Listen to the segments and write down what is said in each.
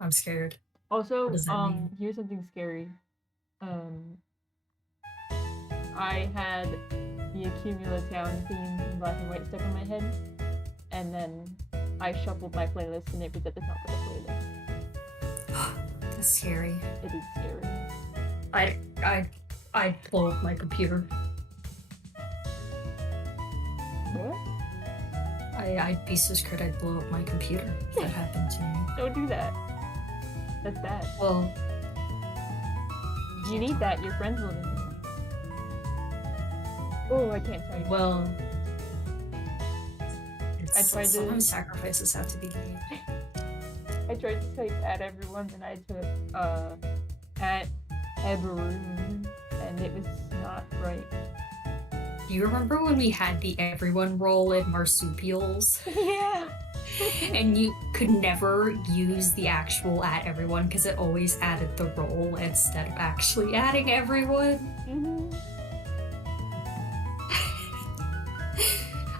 I'm scared. What Also, does that mean? here's something scary. Um, I had the Accumulatown theme in black and white stuck in my head, and then I shuffled my playlist and it was at the top of the playlist. That's scary. It is scary. I I I'd blow up my computer. What? I'd be so scared I'd blow up my computer if that happened to me. Don't do that. That's bad. Well, You need that. Your friends will need it. Oh, I can't type. well, I tried to- sometimes sacrifices have to be made. I tried to type at everyone and I took at everyone and it was not right. Do you remember when we had the everyone roll in marsupials? Yeah. And you could never use the actual at everyone because it always added the roll instead of actually adding everyone. Mm-hmm.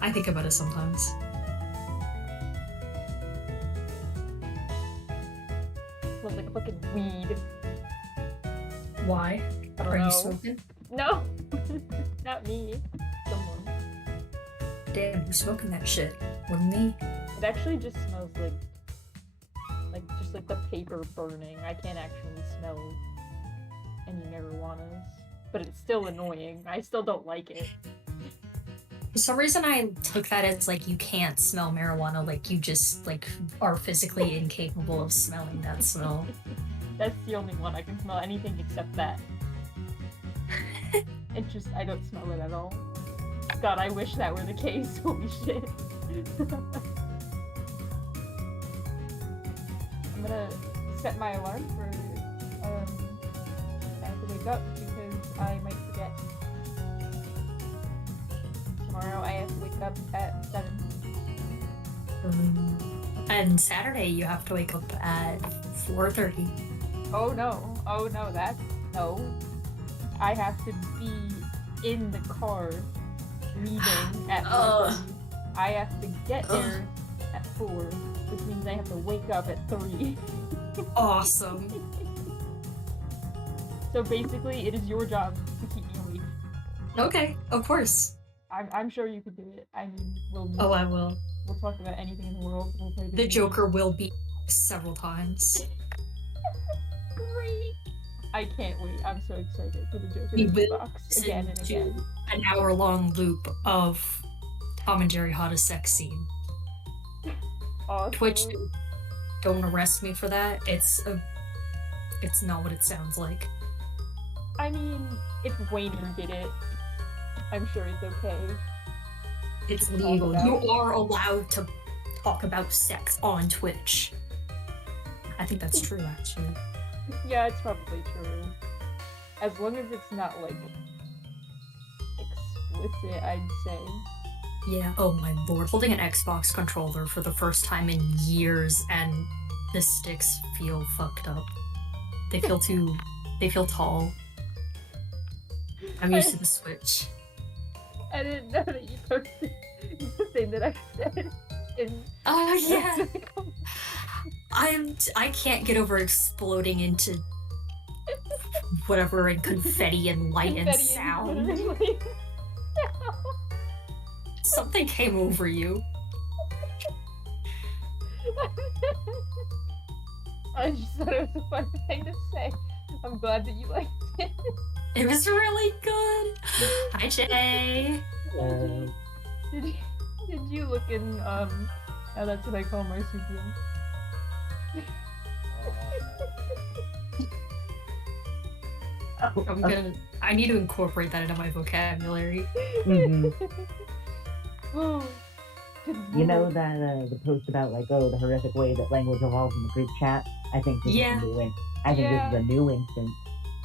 I think about it sometimes. Smells like a fucking weed. Why? I don't Are know. you smoking? No, not me. Someone. Damn, who's smoking that shit? Wasn't me? It actually just smells like just like the paper burning. I can't actually smell any marijuanas, but it's still annoying. I still don't like it. For some reason, I took that as like you can't smell marijuana, like you just like are physically incapable of smelling that smell. That's the only one I can smell anything except that. It just I don't smell it at all. God, I wish that were the case. Holy shit. I'm gonna set my alarm for I have to wake up because I might forget. Tomorrow I have to wake up at 7. And Saturday, you have to wake up at 4:30. Oh no, that's no. I have to be in the car leaving at 4:30. I have to get there at 4, which means I have to wake up at 3. Awesome. So basically, it is your job to keep me awake. Okay, of course. I'm sure you could do it. I mean, Oh, I will. We'll talk about anything in the world. We'll play The video Joker games. will be several times. Great! I can't wait. I'm so excited for the Joker We to be will box again and listen again. to an hour-long loop of Tom and Jerry hottest sex scene. Also, Twitch, don't arrest me for that. It's not what it sounds like. I mean, if Wayner did it, I'm sure it's okay. It's talk legal. about- You are allowed to talk about sex on Twitch. I think that's true, actually. Yeah, it's probably true. As long as it's not, like, explicit, I'd say. Yeah. Oh my lord. Holding an Xbox controller for the first time in years and the sticks feel fucked up. They feel tall. I'm used to the Switch. I didn't know that you posted the thing that I said in... Oh yeah. I can't get over exploding into whatever and confetti and light and sound. Something came over you. I just thought it was a fun thing to say. I'm glad that you liked it. It was really good. Hi, Jay. Did you look in, oh, that's what I call marsupial. I need to incorporate that into my vocabulary. Oh, You know that the post about like, oh, the horrific way that language evolves in the group chat. I think this Yeah. is a new I think this is a new instance.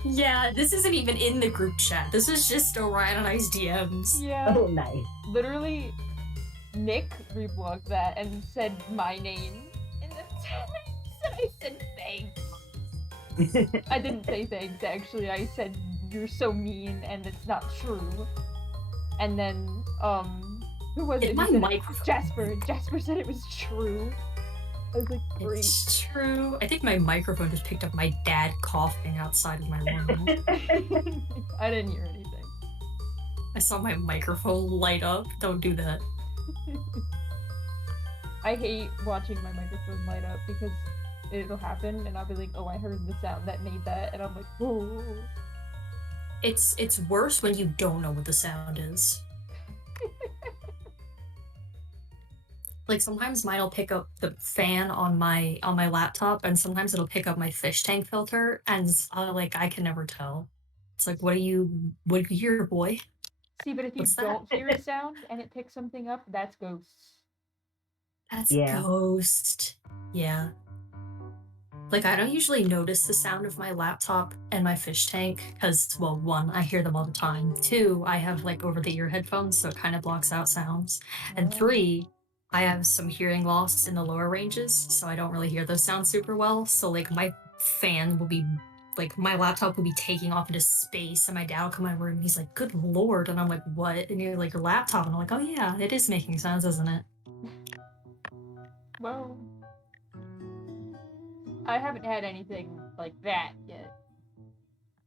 Yeah, this isn't even in the group chat. This is just Orion and I's DMs. Yeah. Oh, nice. Literally, Nick reblogged that and said my name in the chat. I said thanks. I didn't say thanks, actually. I said, you're so mean and it's not true. And then, who was it? My Who said it? microphone. Jasper. Jasper said it was true. I was like, great. It's true. I think my microphone just picked up my dad coughing outside of my room. I didn't hear anything. I saw my microphone light up. Don't do that. I hate watching my microphone light up because it'll happen and I'll be like, oh, I heard the sound that made that, and I'm like, whoa. It's worse when you don't know what the sound is. Like sometimes mine'll pick up the fan on my laptop, and sometimes it'll pick up my fish tank filter, and I can never tell. It's like, what do you hear, boy? See, but if you What's that? don't hear a sound and it picks something up, that's ghosts. That's Yeah. ghost. Yeah. Like, I don't usually notice the sound of my laptop and my fish tank because, well, one, I hear them all the time. Two, I have like over-the-ear headphones, so it kind of blocks out sounds. And three, I have some hearing loss in the lower ranges, so I don't really hear those sounds super well. So like my fan will be like my laptop will be taking off into space, and my dad will come in my room and he's like, "Good lord," and I'm like, "What?" And you're like, "Your laptop," and I'm like, "Oh yeah, it is making sounds, isn't it?" Well, I haven't had anything like that yet.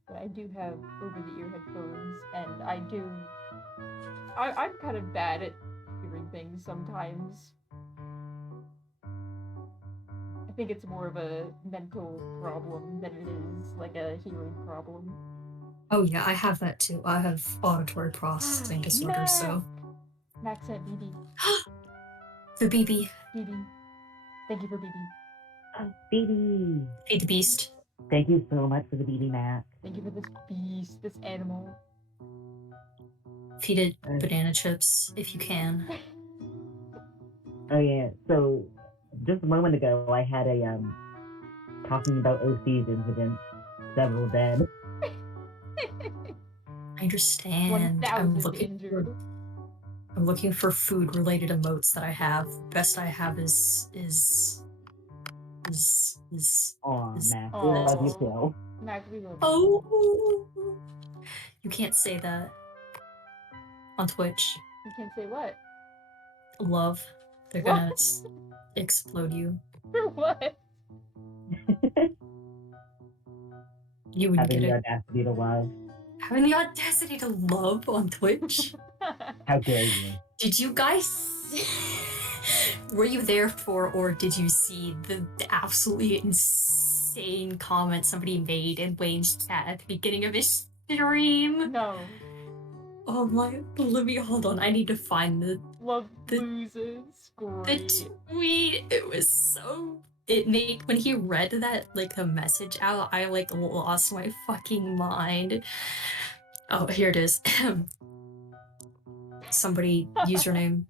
But I do have over-the-ear headphones, and I'm kind of bad at hearing things sometimes. I think it's more of a mental problem than it is like a hearing problem. Oh yeah, I have that too. I have auditory processing disorder, so. Max sent BB. The BB. BB. Thank you for BB. BB. Feed the beast. Thank you so much for the BB, Matt. Thank you for this beast, this animal. Feed it banana chips if you can. Oh yeah, so just a moment ago I had a talking about OC's incident, several dead. I understand. 1,000 injured. I'm looking for food related emotes that I have. Best I have is Aw, Matt, we Aw. love you too. Max, we love you. Oh, you can't say that on Twitch. You can't say what? Love. They're gonna explode you. For what? You would Having get the it. audacity to love. Having the audacity to love on Twitch. How dare you? Did you guys? Were you there for, or did you see the absolutely insane comment somebody made in Wayne's chat at the beginning of his stream? No. Oh my, let me, hold on, I need to find the loses. Great. the tweet. It was so, it made, when he read that, like, the message out, I, like, lost my fucking mind. Oh, here it is. Somebody, username.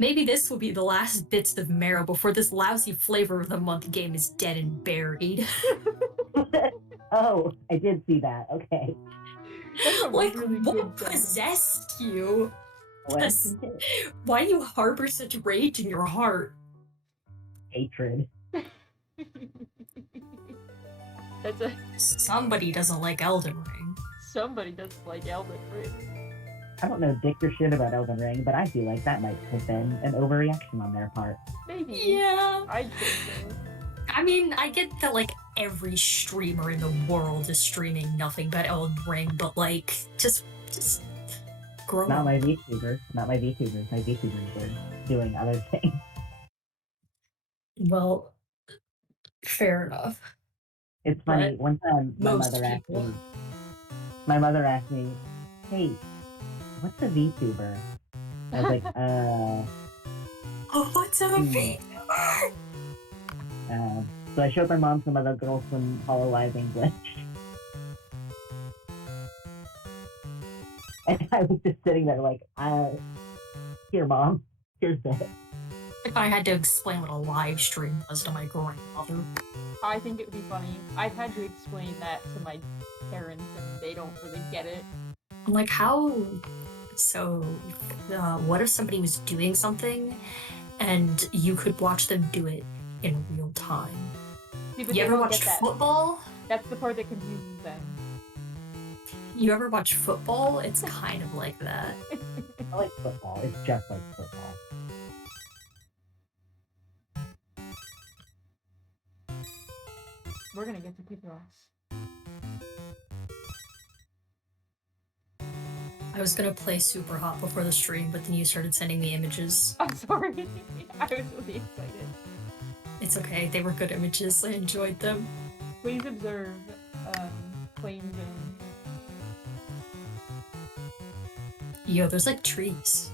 Maybe this will be the last bits of marrow before this lousy flavor of the month game is dead and buried. Oh, I did see that. Okay. Like, really what good possessed you? What? Why do you harbor such rage in your heart? Hatred. That's a. Somebody doesn't like Elden Ring. Somebody doesn't like Elden Ring. I don't know dick or shit about Elden Ring, but I feel like that might have been an overreaction on their part. Maybe. Yeah. I think so. I mean, I get that, like, every streamer in the world is streaming nothing but Elden Ring, but, like, just grow up. Not my VTubers. My VTubers are doing other things. Well, fair enough. It's funny, But one time my mother asked me, hey, what's a VTuber? I was like, oh, what's a VTuber? So I showed my mom some other girls from Hololive English. And I was just sitting there like, here mom, here's this. If I had to explain what a live stream was to my grandmother. I think it would be funny. I've had to explain that to my parents and they don't really get it. I'm like, how? So, what if somebody was doing something and you could watch them do it in real time? See, but you they ever don't watched get that. football? That's the part that confuses them. You ever watch football? It's kind of like that. I like football. It's just like football. We're gonna get to Picross. I was gonna play Super Hot before the stream, but then you started sending me images. I'm sorry. I was really excited. It's okay, they were good images. I enjoyed them. Please observe Plain Zone. Yo, there's like trees.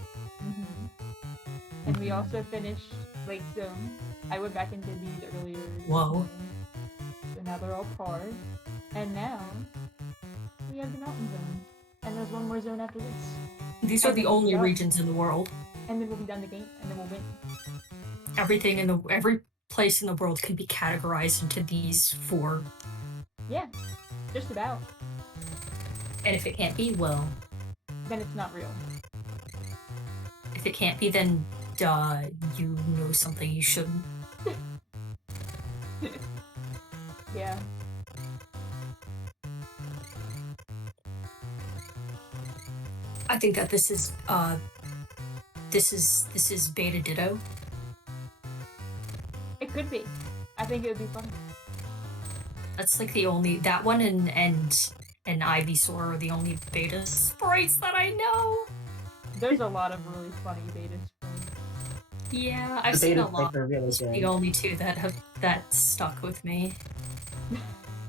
And we also finished Lake Zone. I went back and did these earlier. Whoa. So now they're all par. And now we have the Mountain Zone. And there's one more zone after this. These are the only regions in the world. And then we'll be done the game, and then we'll win. Every place in the world can be categorized into these 4. Yeah, just about. And if it can't be, well, then it's not real. If it can't be, then you know something you shouldn't. Yeah. I think that this is Beta Ditto. It could be. I think it would be fun. That's like the only that one and Ivysaur are the only beta sprites that I know. There's a lot of really funny beta sprites. Yeah, I've seen a lot. Really the only 2 that stuck with me.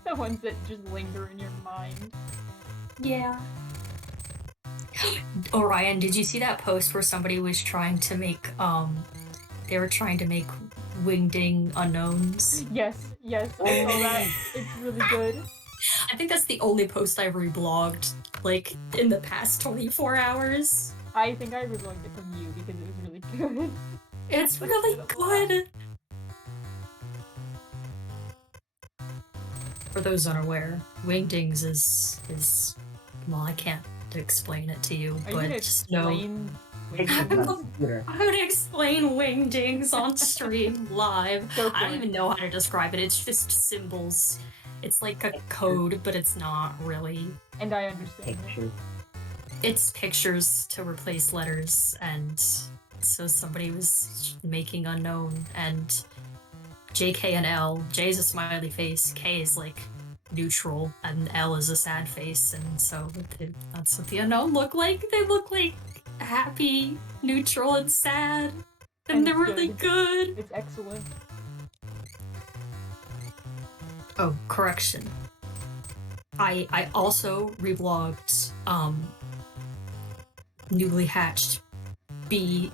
The ones that just linger in your mind. Yeah. Orion, did you see that post where somebody was trying to make they were trying to make wingding unknowns? Yes, I saw that. It's really good. I think that's the only post I reblogged like in the past 24 hours. I think I reblogged it from you because it was really good. It's really good. For those unaware, wingdings is well, I can't explain it to you, but just know. I would explain wingdings on stream live. I don't even know how to describe it. It's just symbols. It's like a code, but it's not really. And I understand. It's pictures to replace letters, and so somebody was making unknown, and J, K, and L. J is a smiley face, K is like neutral, and L is a sad face, and so that's what the unknown look like. They look like happy, neutral, and sad, and they're really good. It's excellent. Oh, correction. I also reblogged newly hatched bees.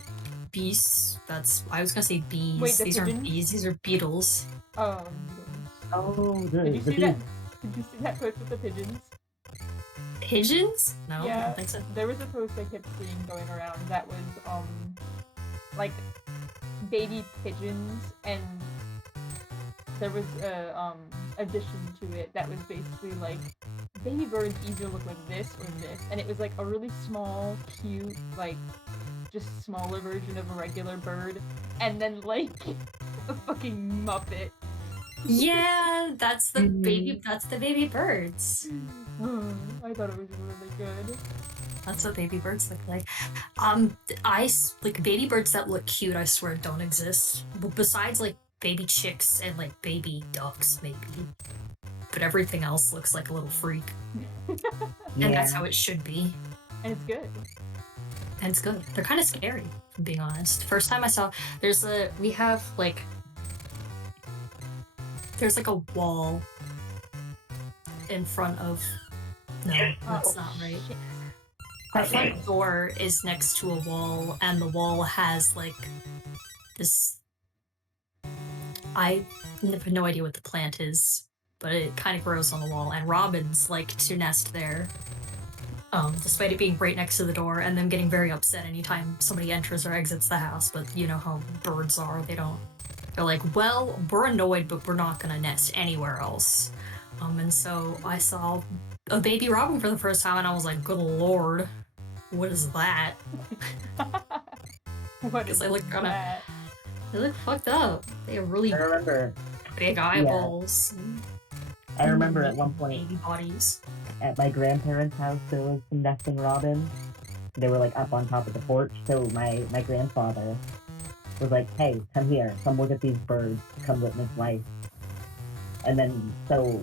I was gonna say bees. Wait, these aren't bees, these are beetles. Oh, Did you see that? Did you see that post with the pigeons? Pigeons? No, yeah, I don't think so. There was a post I kept seeing going around that was like baby pigeons, and there was a addition to it that was basically like baby birds either look like this or this, and it was like a really small, cute, like just smaller version of a regular bird, and then like a fucking Muppet. Yeah, that's the baby. That's the baby birds. I thought it was really good. That's what baby birds look like. Like baby birds that look cute, I swear don't exist. But besides like baby chicks and like baby ducks, maybe. But everything else looks like a little freak. And that's how it should be. And it's good. And it's good. They're kind of scary, if I'm being honest. First time I saw, there's like a wall in front of. No, that's not right. Our front door is next to a wall, and the wall has like this. I have no idea what the plant is, but it kind of grows on the wall, and robins like to nest there. Despite it being right next to the door, and them getting very upset anytime somebody enters or exits the house. But you know how birds are; they're like, well, we're annoyed, but we're not gonna nest anywhere else. And so I saw a baby robin for the first time, and I was like, good lord, what is that? What is that? They look fucked up. They have really big eyeballs. I remember at one point, baby bodies. At my grandparents' house, there was some nesting robins. They were like up on top of the porch, so my grandfather was like, hey, come here, come look at these birds, come witness life. And then, so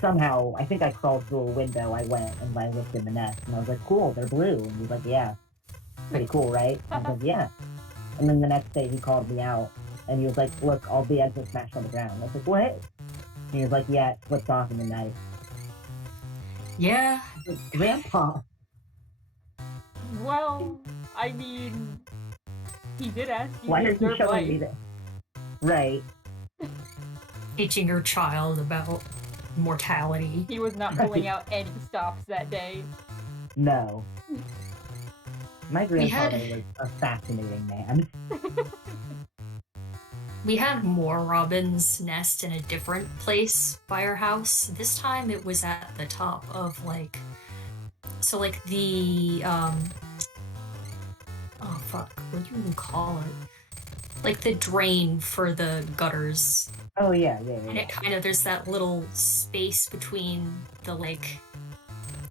somehow, I think I crawled through a window. I went and I looked in the nest, and I was like, "Cool, they're blue." And he's like, "Yeah, pretty cool, right?" I was like, "Yeah." And then the next day, he called me out, and he was like, "Look, all the eggs are smashed on the ground." I was like, "What?" And he was like, "Yeah, it flipped off in the night." Yeah. I was like, "Grandpa." Well, I mean, he did ask you Why to are you observe showing me life. this? Right. Teaching your child about mortality. He was not pulling out any stops that day. No. My We had- grandfather was a fascinating man. We had more robins nest in a different place by our house. This time it was at the top of like, so like the oh fuck, what do you even call it? Like the drain for the gutters. Oh yeah. And it kind of, there's that little space between the like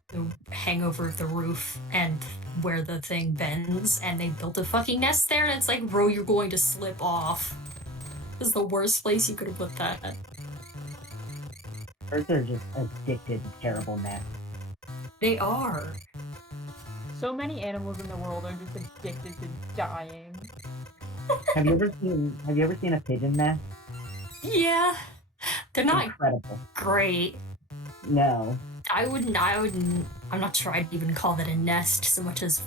the hangover of the roof and where the thing bends, and they built a fucking nest there, and it's like, bro, you're going to slip off. This is the worst place you could have put that. Birds are just addicted to terrible nests. They are. So many animals in the world are just addicted to dying. Have you ever seen a pigeon nest? Yeah. They're not Incredible. great. No. I'm not sure I'd even call that a nest so much as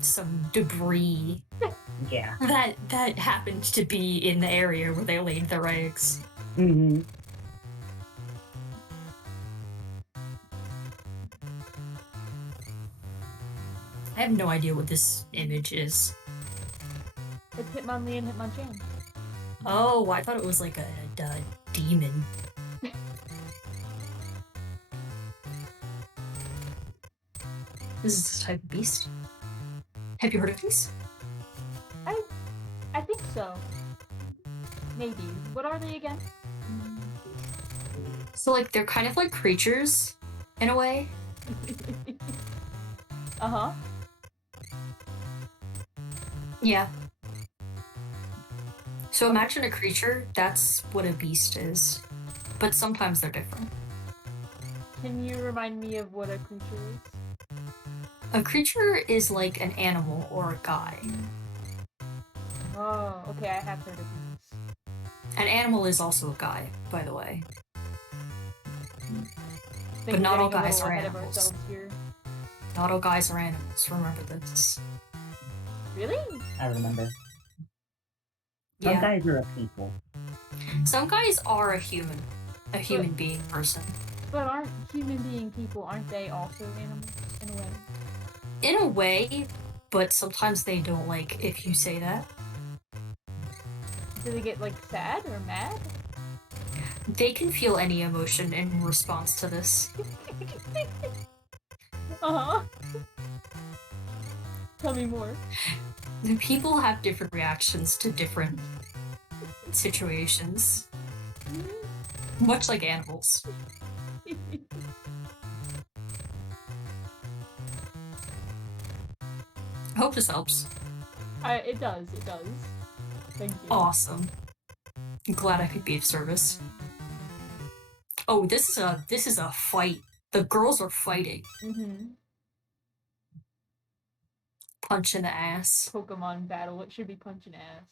some debris Yeah. that happened to be in the area where they laid their eggs. Mm-hmm. I have no idea what this image is. It's Hitmonlee and Hitmonchan. Oh, I thought it was like a demon. This is a type of beast. Have you heard of these? I think so. Maybe. What are they again? So like they're kind of like creatures in a way. Uh-huh. Yeah. So imagine a creature, that's what a beast is. But sometimes they're different. Can you remind me of what a creature is? A creature is like an animal or a guy. Oh, okay, I have heard of these. An animal is also a guy, by the way. Think not all we're getting a guys little are ahead of animals. ourselves here. Not all guys are animals, remember this. Really? I remember. Some Yeah. guys are a people. Some guys are a human being person. But aren't human being people, aren't they also animals in a way? In a way, but sometimes they don't like if you say that. Do they get like sad or mad? They can feel any emotion in response to this. Uh-huh. Tell me more. The people have different reactions to different situations. Much like animals. I hope this helps. It does. Thank you. Awesome. I'm glad I could be of service. Oh, this is a fight. The girls are fighting. Mm-hmm. Punch in the ass. Pokemon battle. It should be punching ass.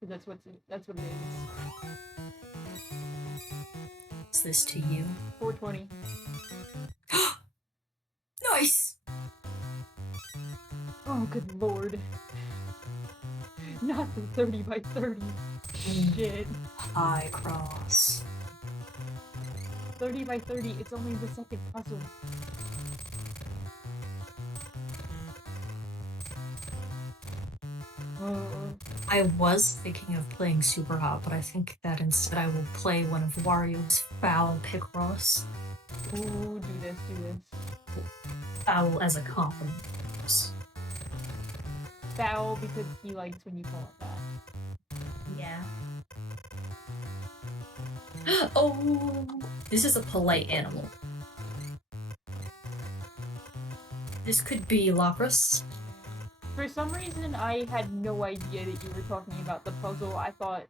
'Cause that's what it is. What's this to you? 420. Nice! Oh, good lord. Not the 30 by 30. Shit. High cross. 30 by 30, it's only the second puzzle. I was thinking of playing Super Hot, but I think that instead I will play one of Wario's foul Picross. Ooh, do this. Foul as a compliment. Foul because he likes when you call it that. Yeah. Oh, this is a polite animal. This could be Lapras. For some reason, I had no idea that you were talking about the puzzle. I thought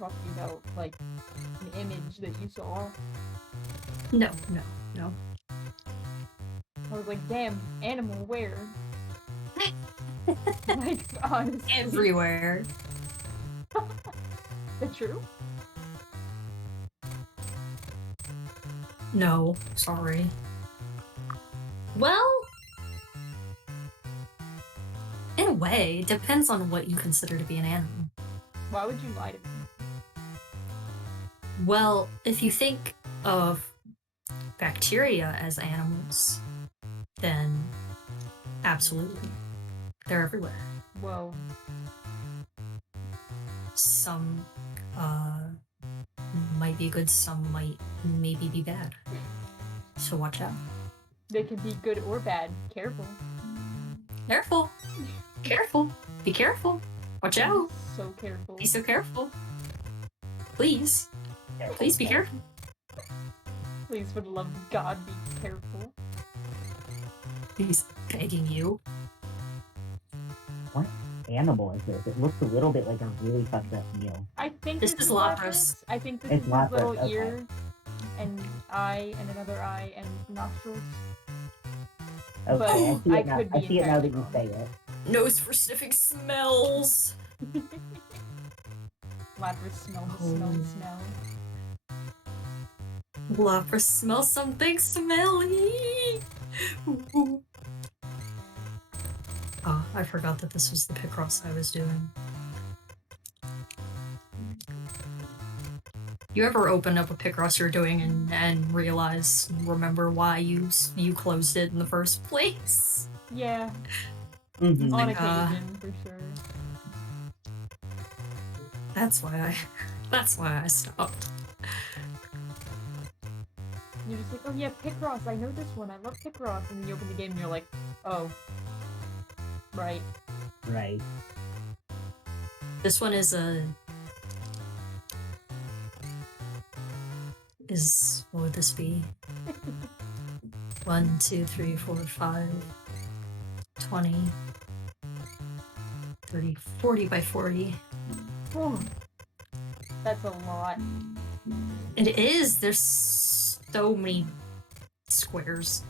talking about like an image that you saw. No. I was like, damn, animal where? Like, honestly. Everywhere. Is that true? No, sorry. Well, in a way, it depends on what you consider to be an animal. Why would you lie to me? Well, if you think of bacteria as animals, then absolutely. They're everywhere. Whoa. Some might be good, some might maybe be bad. So watch out. They can be good or bad. Careful. Careful. Careful. Be careful. Watch out. So careful. Be so careful. Please. Please be careful. Please, for the love of God, be careful. He's begging you. What animal is this? It looks a little bit like a really fucked up meal. I think This this is Lapras. Lapras. I think this It's is his Lapras, little okay. ear and eye and another eye and nostrils. Okay, But I see I it now. could I be see it now that you entirely say it. Nose for sniffing smells. Lapras smell the Oh. smell. Lapras smell something smelly. Ooh. Oh, I forgot that this was the Picross I was doing. You ever open up a Picross you're doing and remember why you closed it in the first place? Yeah, Mhm. on Like, occasion, for sure. That's why I stopped. You're just like, oh yeah, Picross, I know this one, I love Picross. And then you open the game and you're like, oh. Right. Right. This one is what would this be? 1, 2, 3, 4, 5, 20, 30, 40 by 40. Whew. That's a lot. It is. There's so many squares.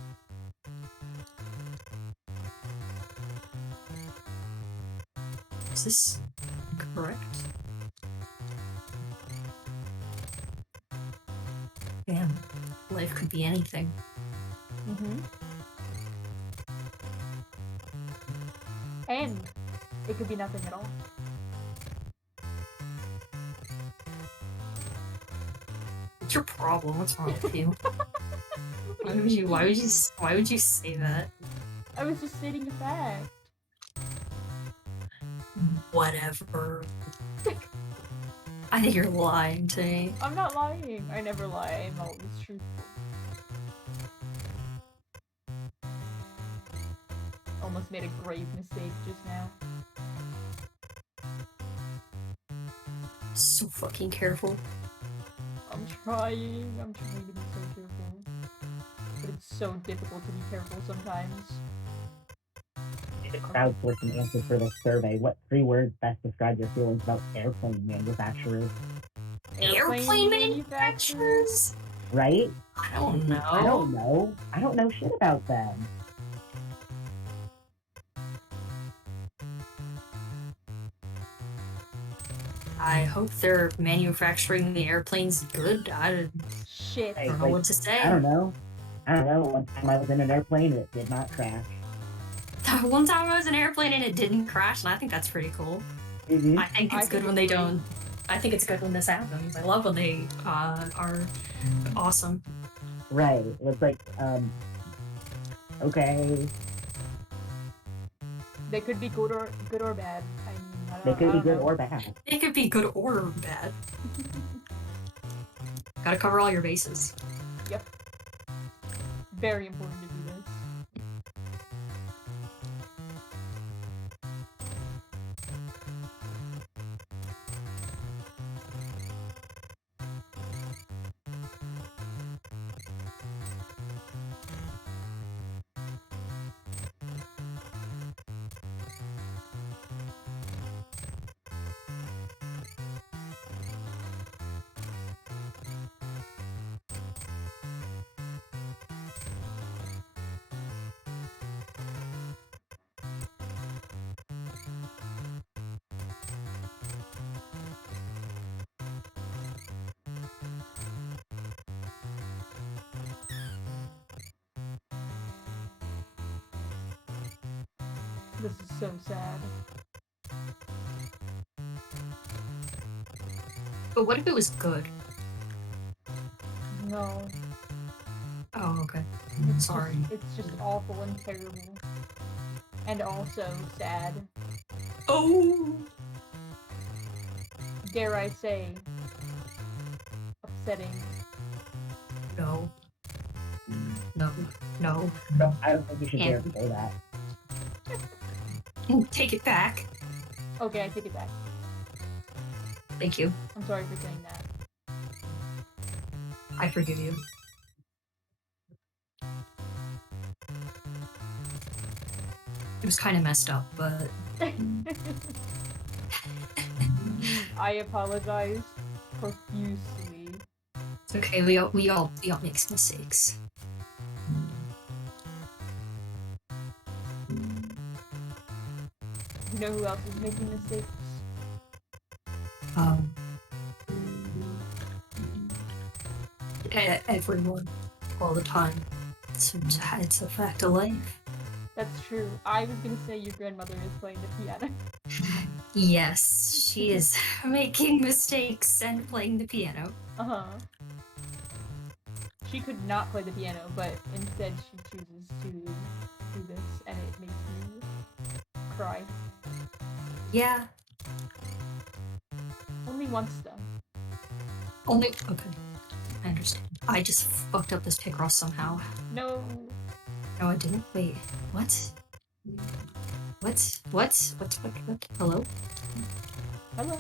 Is this correct? Damn. Life could be anything. Mm-hmm. And it could be nothing at all. What's your problem? What's wrong with you? Why would you say that? I was just stating a fact. Whatever. I think you're lying to me. I'm not lying. I never lie. I'm always truthful. Almost made a grave mistake just now. So fucking careful. I'm trying to be so careful. But it's so difficult to be careful sometimes. Crowdsourcing answer for this survey. What 3 words best describe your feelings about airplane manufacturers? Airplane manufacturers? Right? I don't know. I don't know. I don't know shit about them. I hope they're manufacturing the airplanes good. I Shit. Hey, don't know like, what to say. I don't know. One time I was in an airplane and it did not crash. One time I was in an airplane and it didn't crash, and I think that's pretty cool. Mm-hmm. I think it's good when they don't. I think it's good when this happens. I love when they are awesome. Right. It was like, okay. They could be good or bad. I mean, They could be don't good know. or bad. They could be good or bad. Gotta cover all your bases. Yep. Very important to do this. This is so sad. But what if it was good? No. Oh, okay. It's Sorry. It's just awful and terrible. And also sad. Oh! Dare I say, upsetting. No. No. No. No, I don't think you should Yeah. dare say that. Take it back. Okay, I take it back. Thank you. I'm sorry for saying that. I forgive you. It was kind of messed up, but I apologize profusely. it's okay. We all make mistakes. You know who else is making mistakes? Everyone, all the time. It's a fact of life. That's true. I was gonna say your grandmother is playing the piano. Yes, she is making mistakes and playing the piano. Uh-huh. She could not play the piano, but instead she chooses to do this, and it makes me cry. Yeah. Only once, though. Only okay. I understand. I just fucked up this Picross somehow. No. No, I didn't. Wait. What? What? Hello? Hello.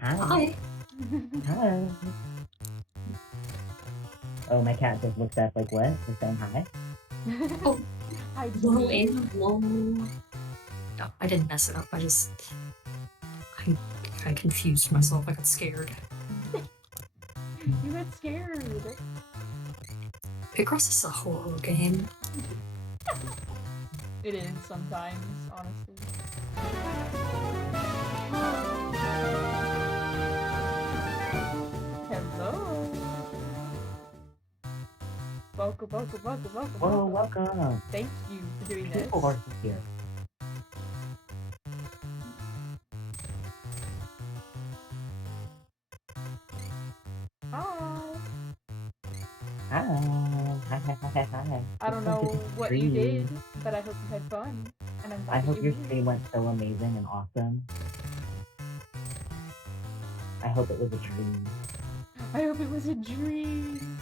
Hi. Hi. Hi. Oh, my cat just looked up like, what? You're saying hi? Oh. Hi, Hello, Jimmy. animal. No, I didn't mess it up. I confused myself. I got scared. You got scared. Picross is a horror game. It is sometimes, honestly. Hello. Welcome. Whoa, welcome. Thank you for doing this. People are here. Hi. Hi. I don't know what you did, but I hope you had fun. And I'm glad I that hope you your did. stream went so amazing and awesome. I hope it was a dream. I hope it was a dream.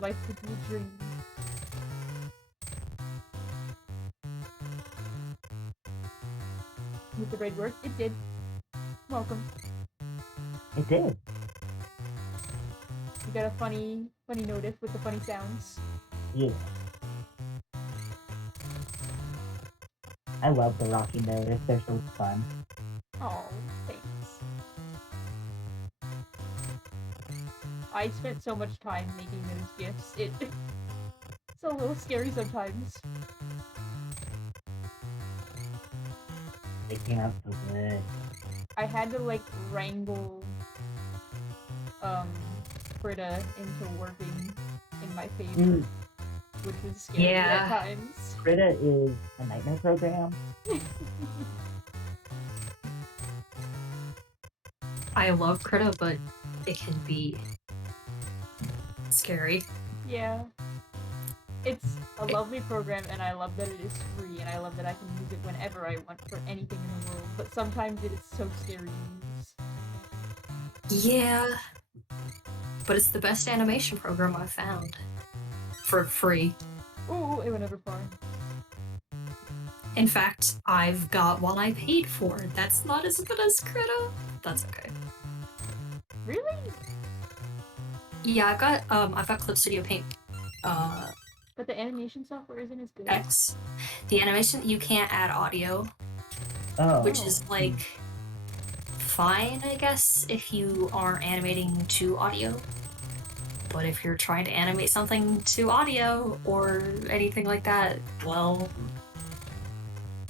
Life could be a dream. Did the raid work? It did. Welcome. It did. You got a funny notice with the funny sounds. Yeah. I love the Rocky notice. They're so fun. Oh, thanks. I spent so much time making those gifts. It's a little scary sometimes. They came out so good. I had to like wrangle Britta into working in my favor, which was scary at times. Britta is a nightmare program. I love Krita, but it can be scary. Yeah. It's a lovely program, and I love that it is free, and I love that I can use it whenever I want for anything in the world, but sometimes it is so scary to use. Yeah. But it's the best animation program I've found. For free. Ooh, it went over far. In fact, I've got one I paid for. That's not as good as Krita. That's okay. Really? Yeah, I've got Clip Studio Paint. But the animation software isn't as good. X. The animation, you can't add audio, Oh. which is like fine, I guess, if you aren't animating to audio. But if you're trying to animate something to audio or anything like that, well,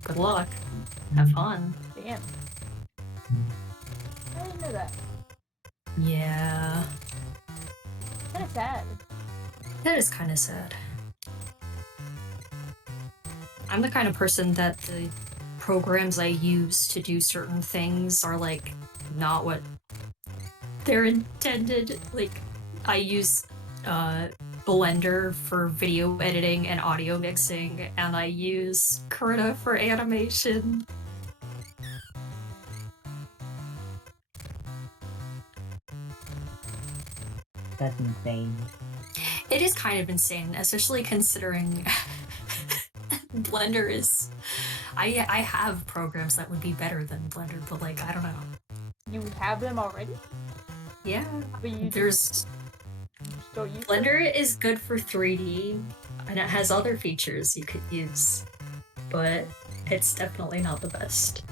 good luck. Have fun. Damn. I didn't know that. Yeah. Kinda sad. That is kind of sad. I'm the kind of person that the programs I use to do certain things are like not what they're intended. Like I use Blender for video editing and audio mixing, and I use Krita for animation. That's insane. It is kind of insane, especially considering Blender is. I have programs that would be better than Blender, but like I don't know. You have them already? Yeah, But you there's just don't use Blender is good for 3D, and it has other features you could use, but it's definitely not the best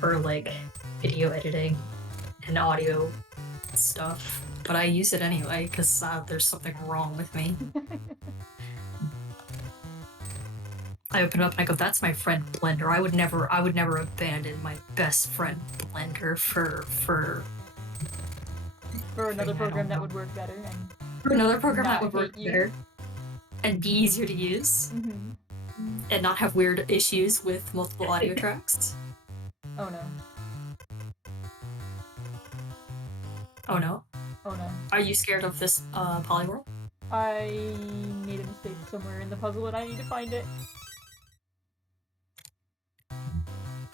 for like video editing and audio stuff. But I use it anyway because there's something wrong with me. I open up and I go, "That's my friend Blender. I would never abandon my best friend Blender for another I program don't that know. would work better and for another program Not that would work hate you. better and be easier to use mm-hmm. and not have weird issues with multiple audio tracks." Oh no. Oh no. Oh no. Are you scared of this polyworld? I made a mistake somewhere in the puzzle and I need to find it.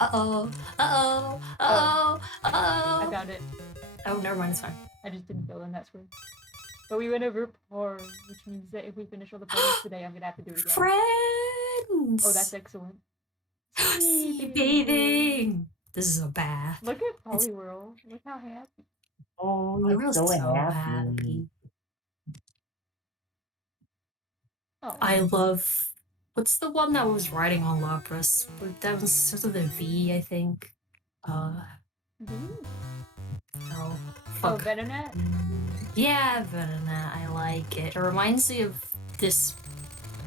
Uh-oh. Uh-oh. Uh-oh. I Uh-oh. found it. Oh, never mind, it's fine. I just didn't fill in that square. But we went over par, which means that if we finish all the puzzles today, I'm gonna have to do it again. Friends! Oh, that's excellent. Sea bathing! This is a bath. Look at Polyworld. Look how happy. Oh, We're you're so happy. Oh. I love... What's the one that was riding on Lapras? That was sort of the V, I think. Ooh. No. Oh, Fuck. Venonat? Yeah, Venonat. I like it. It reminds me of this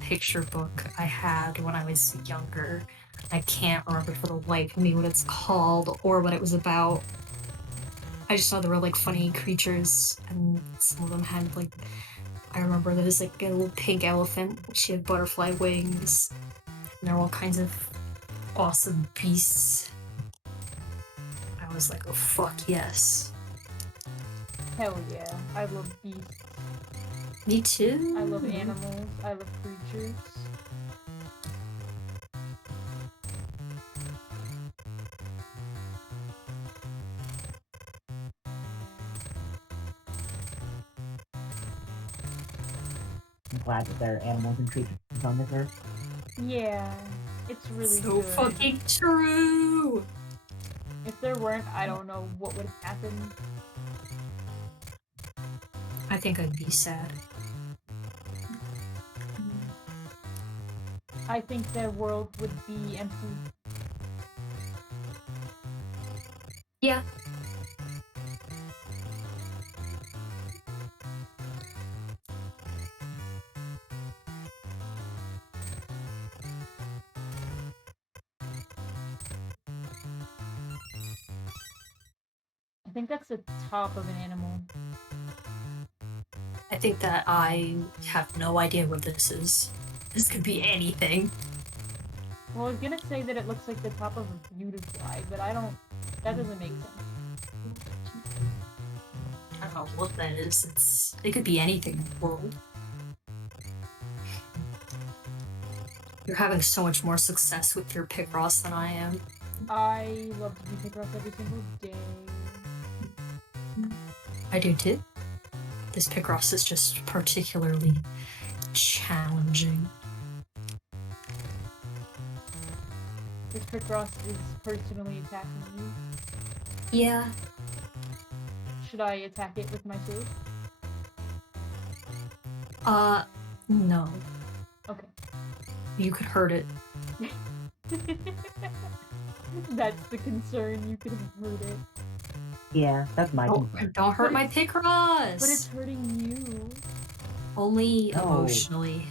picture book I had when I was younger. I can't remember for the life of me what it's called or what it was about. I just saw there were like funny creatures, and some of them had like, I remember there was like a little pink elephant. She had butterfly wings. And there were all kinds of awesome beasts. I was like, oh fuck yes. Hell yeah. I love beasts. Me too. I love animals. I love creatures. I'm glad that there are animals and creatures on this earth. Yeah. It's really So good. fucking true. If there weren't, I don't know what would have happened. I think I'd be sad. I think the world would be empty. Yeah. I think that's the top of an animal. I think that I have no idea what this is. This could be anything. Well, I was gonna say that it looks like the top of a butterfly, but I don't... That doesn't make sense. I don't know what that is. It could be anything in the world. You're having so much more success with your Picross than I am. I love to do Picross every single day. I do too. This Picross is just particularly challenging. This Picross is personally attacking you. Yeah. Should I attack it with my sword? No. Okay. You could hurt it. That's the concern, you could have hurt it. Yeah, that's my concern. Don't hurt my Picross! But it's hurting you. Only No. emotionally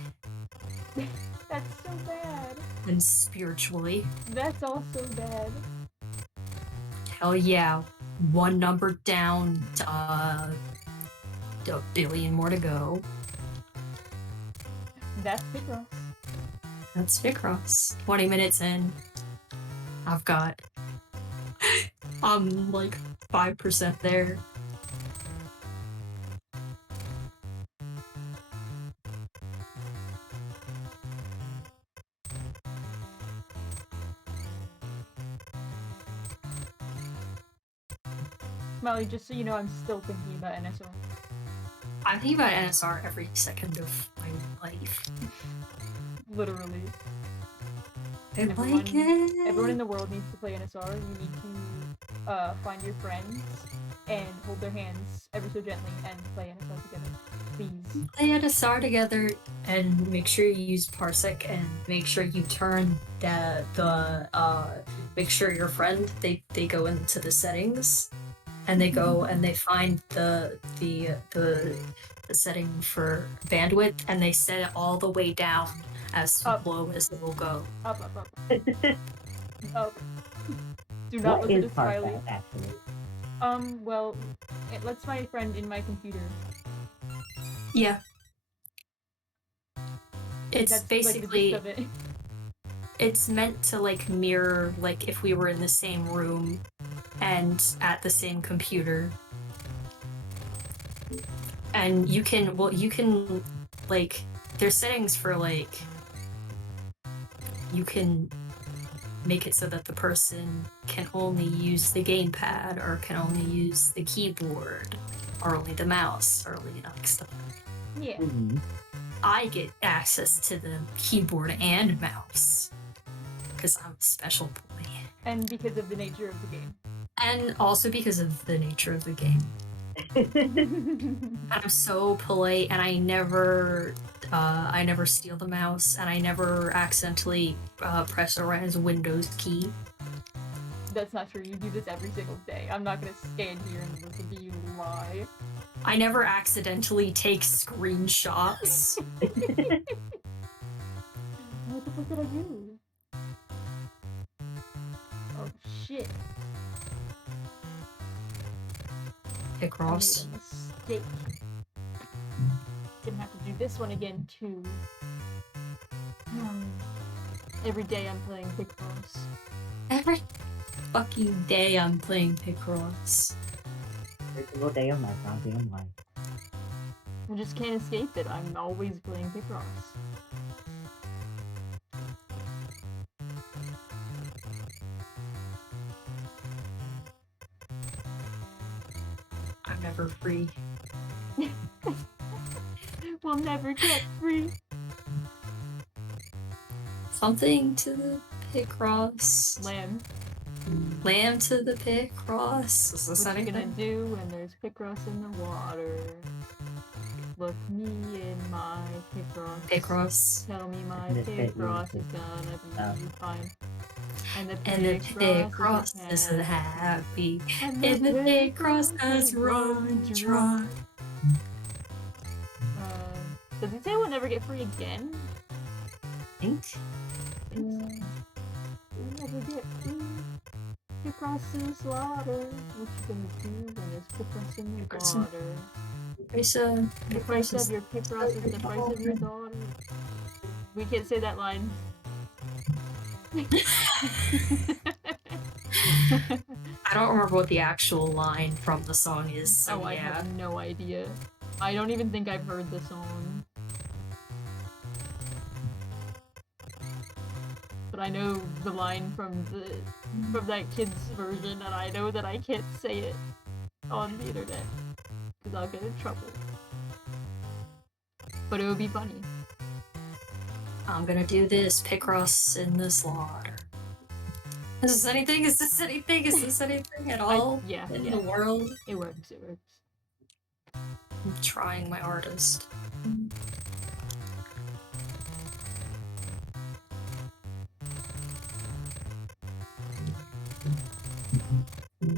That's so bad. and spiritually. That's also bad. Hell yeah. One number down, a billion more to go. That's Picross. That's Picross. 20 minutes in. I've got... I'm like 5% there. Molly, just so you know, I'm still thinking about NSR. I think about NSR every second of my life. Literally. I Everyone, like it. everyone in the world needs to play NSR. You need to find your friends and hold their hands ever so gently and play NSR together. Please. Play NSR together and make sure you use Parsec and make sure you turn make sure your friend they go into the settings and they go and they find the setting for bandwidth and they set it all the way down as low as it will go. Up. Up. Do not What listen is to Smiley. Parsec, actually? Well, it lets my friend in my computer. Yeah. It's That's basically like the gist of it. it's meant to like mirror like if we were in the same room and at the same computer. And you can like there's settings for like you can make it so that the person can only use the gamepad or can only use the keyboard or only the mouse or only like stuff. Yeah. Mhm. I get access to the keyboard and mouse because I'm a special boy. And because of the nature of the game. And also because of the nature of the game. I'm so polite and I never steal the mouse and I never accidentally press Orion's Windows key. That's not true. You do this every single day. I'm not gonna stand here and listen to you lie. I never accidentally take screenshots. What the fuck did I do? Oh shit. Picross. I made a mistake. Gonna have to do this one again too. Every day I'm playing Picross. Every fucking day I'm playing Picross. Every single day of my goddamn life. I just can't escape it. I'm always playing Picross. I'm never free. We'll never get free. Something to the Picross. Lamb. Lamb to the Picross. Is this What you gonna anything? do when there's Picross in the water? Look me in my Picross. Picross. Tell me my And the Picross is Picross gonna be fine. And the And the Picross isn't happy. And the Picross has run dry. Does it say we'll never get free again? Think? We'll never get free. Picross in slaughter. What you gonna do when there's Picross in the Picross in- water? The Picross price is of your Picross is the price of your daughter. We can't say that line. I don't remember what the actual line from the song is, so Oh, I yeah. have no idea. I don't even think I've heard the song. But I know the line from that kid's version, and I know that I can't say it on the internet because I'll get in trouble. But it would be funny. I'm gonna do this. Picross in the slaughter. Is this anything? Is this anything? Is this anything at all Yeah, in yeah. the world? It works. It works. I'm trying my hardest.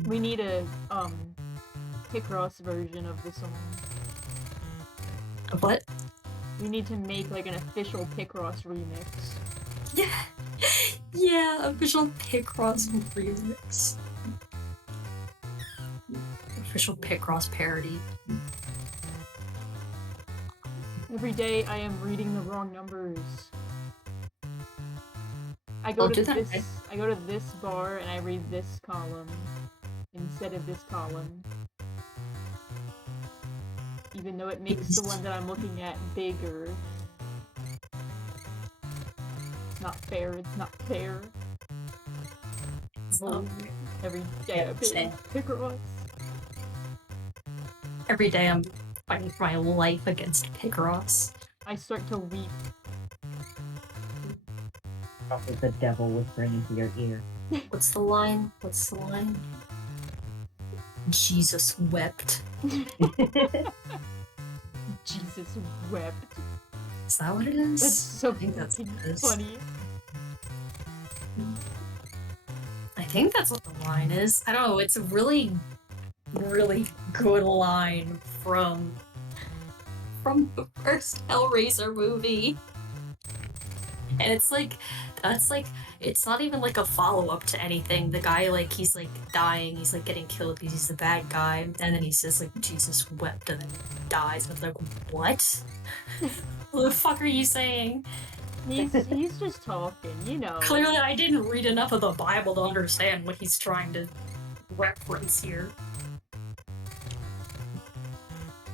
We need a Picross version of the song. What? We need to make like an official Picross remix. Yeah. Yeah, official Picross remix. Official Picross parody. Every day I am reading the wrong numbers. I go I'll to do that, this. okay. I go to this bar and I read this column instead of this column, even though it makes the one that I'm looking at bigger. It's not fair. It's not fair. So, Every day I play Picross. every day I'm fighting for my life against Picross. I start to weep. Probably the devil whispering into your ear. What's the line? What's the line? Jesus wept. Jesus wept. Is that what it is? That's so I think that's what it is. funny. I think that's what the line is. I don't know. It's a really, really good line from the first Hellraiser movie. And it's like, that's like, it's not even like a follow-up to anything. The guy, like, he's like dying, he's like getting killed because he's the bad guy, and then he says like, Jesus wept, and then he dies. And it's like, what? What the fuck are you saying? He's just talking, you know. Clearly I didn't read enough of the Bible to understand what he's trying to reference here.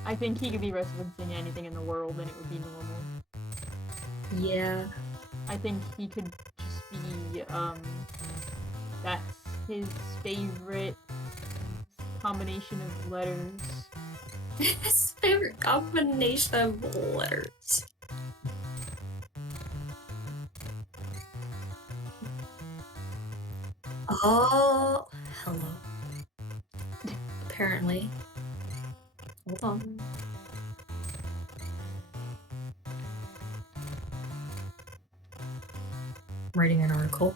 I think he could be referencing anything in the world and it would be normal. Yeah. I think he could just be, that's his favorite combination of letters. His favorite combination of letters. Oh, hello. Apparently. Hold on. I'm writing an article.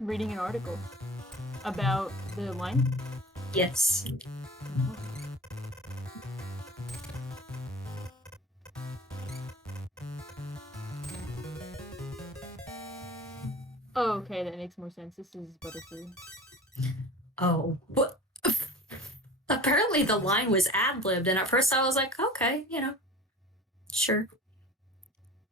Reading an article about the line. Yes. Oh, okay, that makes more sense. This is Butterfree. Oh, what? Apparently the line was ad-libbed, and at first I was like, okay, you know, sure.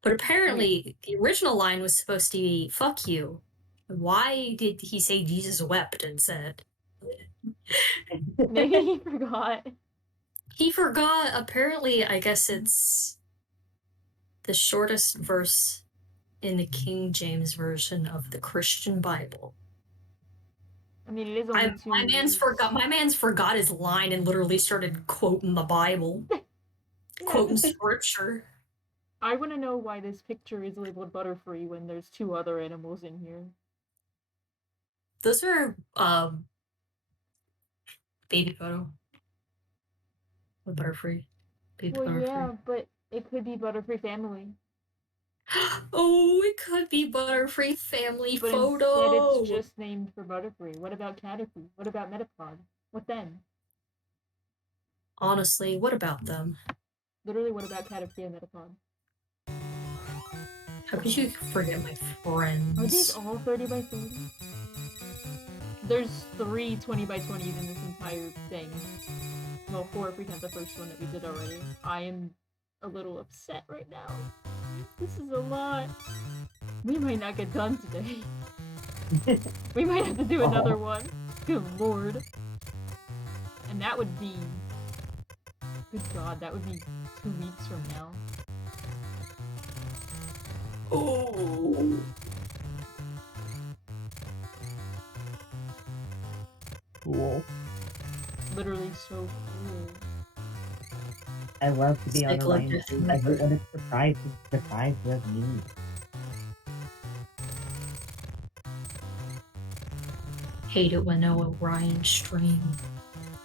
But apparently the original line was supposed to be, fuck you. Why did he say Jesus wept instead? Maybe he forgot. He forgot, apparently, I guess it's the shortest verse in the King James Version of the Christian Bible. I mean, it is only two My man's forgot his line and literally started quoting the Bible. Quoting scripture. I want to know why this picture is labeled Butterfree when there's two other animals in here. Those are, baby photo. With Butterfree. Baby Well, Butterfree. yeah, but it could be Butterfree family. Oh, it could be Butterfree family But photo. instead it's just named for Butterfree. What about Caterpie? What about Metapod? What then? Honestly, what about them? Literally, what about Caterpie and Metapod? How could you forget my friends? Are these all 30 by 30? There's 3 20 by 20s in this entire thing. Well, 4 if we count the first one that we did already. I am a little upset right now. This is a lot. We might not get done today. We might have to do another one. Good lord. And that would be... Good god, that would be 2 weeks from now. Oh. Cool. Literally so cool. I love to be on the line. Cyclopean. Everyone is surprised of me. Hate it when no Orion stream.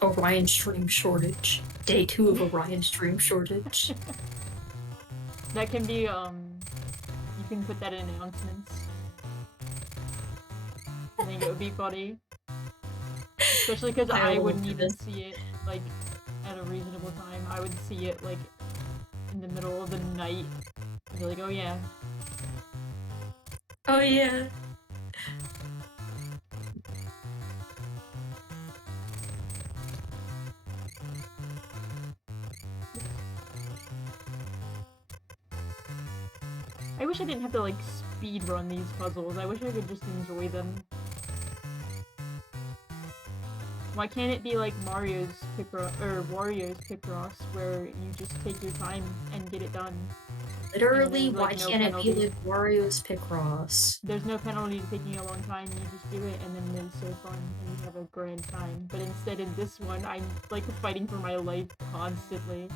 Orion stream shortage. Day 2 of Orion stream shortage. That can be, you can put that in announcements. I think it would be funny. Especially because I wouldn't even see it, like, at a reasonable time. I would see it, like, in the middle of the night. And be like, oh yeah. Oh yeah. I wish I didn't have to, like, speedrun these puzzles. I wish I could just enjoy them. Why can't it be like Mario's Picross or Wario's Picross, where you just take your time and get it done? Literally, And there's, why like, no can't it penalty. be like Wario's Picross? There's no penalty to taking a long time, you just do it, and then it's so fun, and you have a grand time. But instead, in this one, I'm, like, fighting for my life constantly.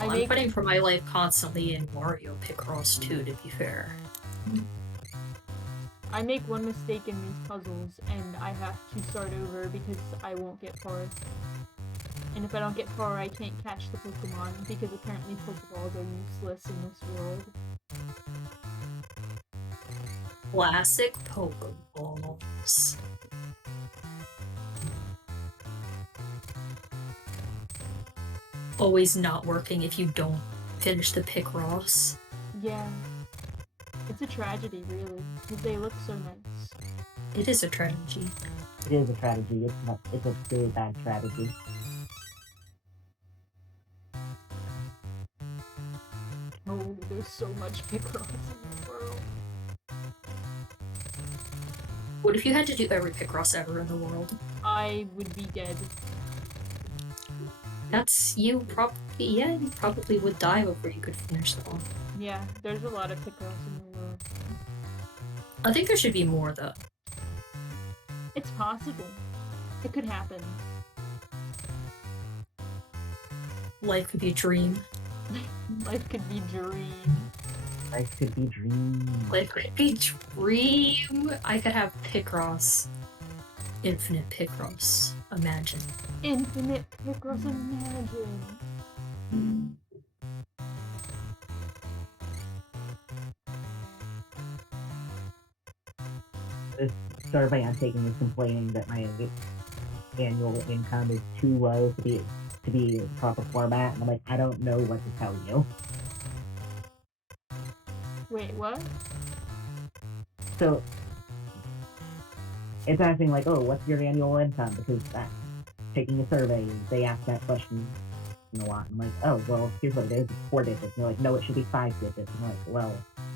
I'm fighting for my life constantly in Wario Picross too, to be fair. I make one mistake in these puzzles, and I have to start over because I won't get far. And if I don't get far, I can't catch the Pokemon, because apparently Pokeballs are useless in this world. Classic Pokeballs. Always not working if you don't finish the Picross. Yeah. It's a tragedy, really, because they look so nice. It is a tragedy. It is a tragedy. It's a really bad tragedy. Oh, there's so much Picross in the world. What if you had to do every Picross ever in the world? I would be dead. You probably would die before you could finish them all. Yeah, there's a lot of Picross in the world. I think there should be more though. It's possible. It could happen. Life could be a dream. Life could be dream. Life could be dream. Life could be dream. I could have Picross. Infinite Picross. Imagine. Infinite Picross, imagine. This survey I'm taking is complaining that my annual income is too low to be proper format, and I'm like, I don't know what to tell you. Wait, what? So it's asking like, oh, what's your annual income? Because taking a survey, they ask that question a lot. I'm like, oh, well, here's what it is. It's 4 digits. And they're like, no, it should be 5 digits. I'm like, well,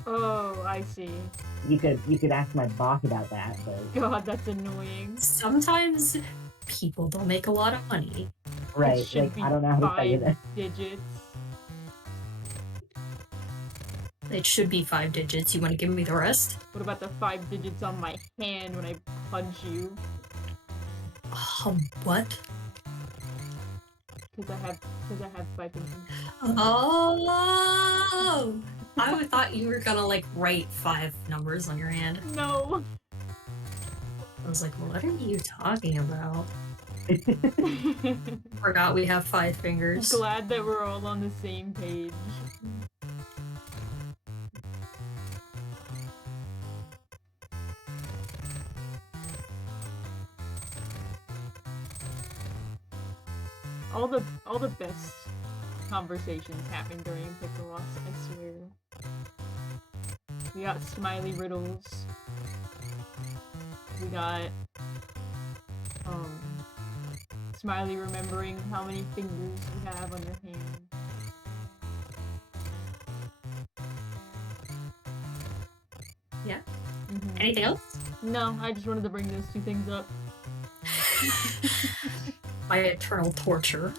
Oh, I see. you could ask my boss about that, but God, that's annoying. Sometimes people don't make a lot of money. right, It should like be I don't know how to tell you 5 that. digits. It should be 5 digits. You want to give me the rest? What about the 5 digits on my hand when I punch you? What? Because I have 5 fingers. Oh! I thought you were gonna like write 5 numbers on your hand. No. I was like, what are you talking about? Forgot we have 5 fingers. Glad that we're all on the same page. All the best conversations happen during Picross, I swear. We got smiley riddles. We got Smiley remembering how many fingers you have on your hand. Yeah. Mm-hmm. Anything else? No, I just wanted to bring those 2 things up. My eternal torture.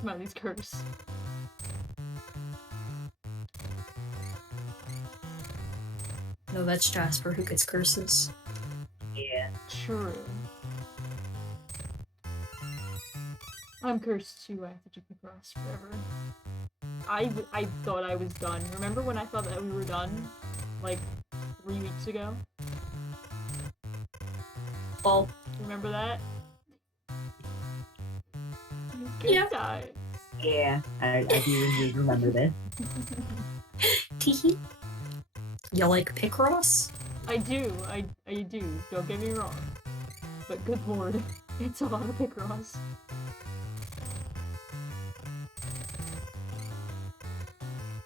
Smiley's curse. No, that's Jasper who gets curses. Yeah. True. I'm cursed too. I have to do Picross forever. I thought I was done. Remember when I thought that we were done? Like 3 weeks ago? Well, Remember that? Good Yeah. times. Yeah, I do indeed remember this. teehee. You like Picross? I do. I do. Don't get me wrong. But good lord, it's a lot of Picross.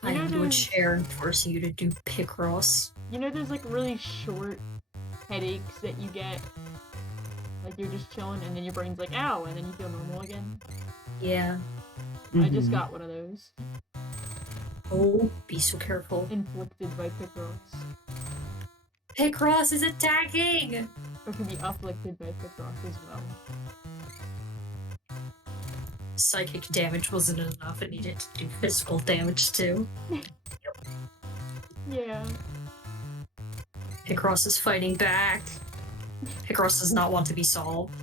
I You know am to a there's- chair and force you to do Picross. You know there's like really short headaches that you get? Like you're just chilling and then your brain's like, ow, and then you feel normal again? Yeah. I just Mhm. got one of those. Oh, be so careful. Inflicted by Picross. Picross is attacking! Or can be afflicted by Picross as well. Psychic damage wasn't enough, it needed to do physical damage too. Yeah. Picross is fighting back. Picross does not want to be solved.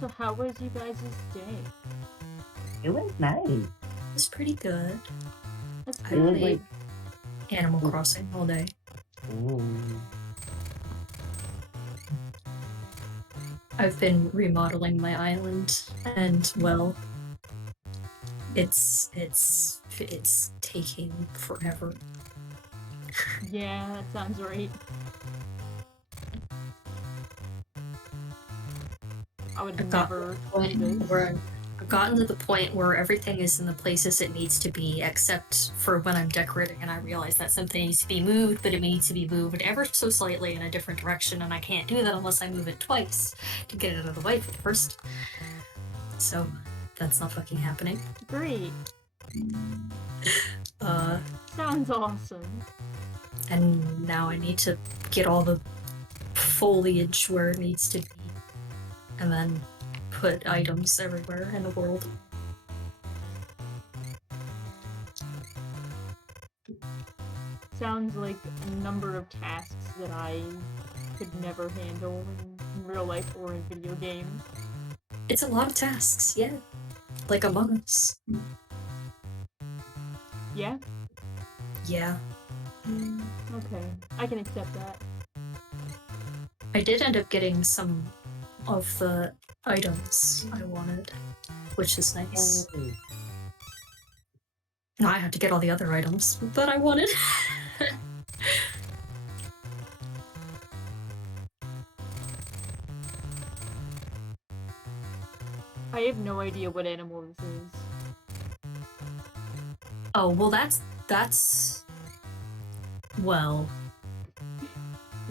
So how was you guys' day? It was nice. It's pretty good. That's I It was good. played like, Animal Crossing all day. ooh. I've been remodeling my island, and well, it's taking forever. Yeah, that sounds right. I would I've got never point do this. where I've gotten to the point where everything is in the places it needs to be, except for when I'm decorating and I realize that something needs to be moved, but it needs to be moved ever so slightly in a different direction, and I can't do that unless I move it twice to get it out of the way for the first. So that's not fucking happening. Great. Sounds awesome. And now I need to get all the foliage where it needs to be, and then put items everywhere in the world. Sounds like a number of tasks that I could never handle in real life or in video games. It's a lot of tasks, yeah. Like Among Us. Yeah? Yeah. Okay. I can accept that. I did end up getting some of the items I wanted, which is nice. Oh. No, I had to get all the other items that I wanted. I have no idea what animal this is. Oh, well that's well,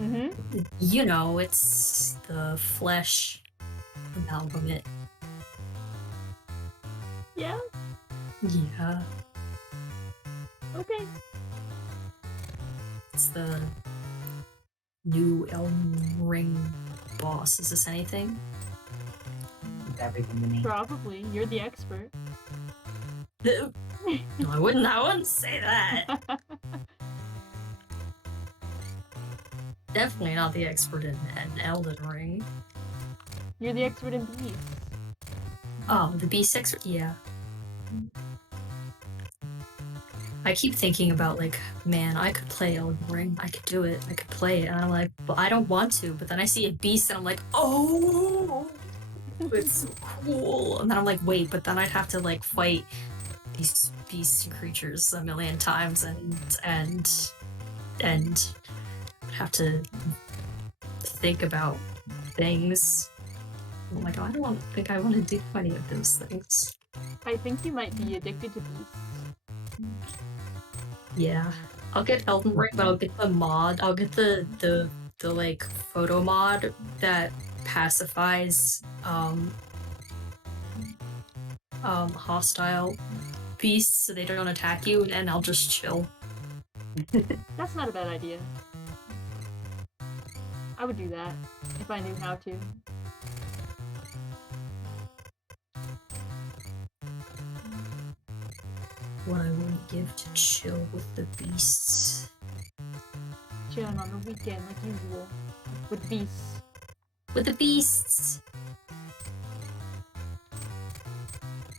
Mm-hmm. you know, it's the flesh amalgamate. Yeah? Yeah. Okay. It's the new Elden Ring boss. Is this anything? It's everything to me. Probably. You're the expert. No, I wouldn't say that. Definitely not the expert in Elden Ring. You're the expert in beasts. Oh, the beast expert? Yeah. I keep thinking about, like, man, I could play Elden Ring. I could do it. I could play it. And I'm like, but I don't want to. But then I see a beast and I'm like, oh, it's so cool. And then I'm like, wait, but then I'd have to, like, fight these beasts and creatures a million times and have to think about things. I'm like, oh, I don't think I want to do any of those things. I think you might be addicted to beasts. Yeah. I'll get Elden Ring, but I'll get the mod. I'll get the like photo mod that pacifies hostile beasts so they don't attack you, and I'll just chill. That's not a bad idea. I would do that if I knew how to. What I would give to chill with the beasts. Chilling on the weekend like usual. With beasts. With the beasts!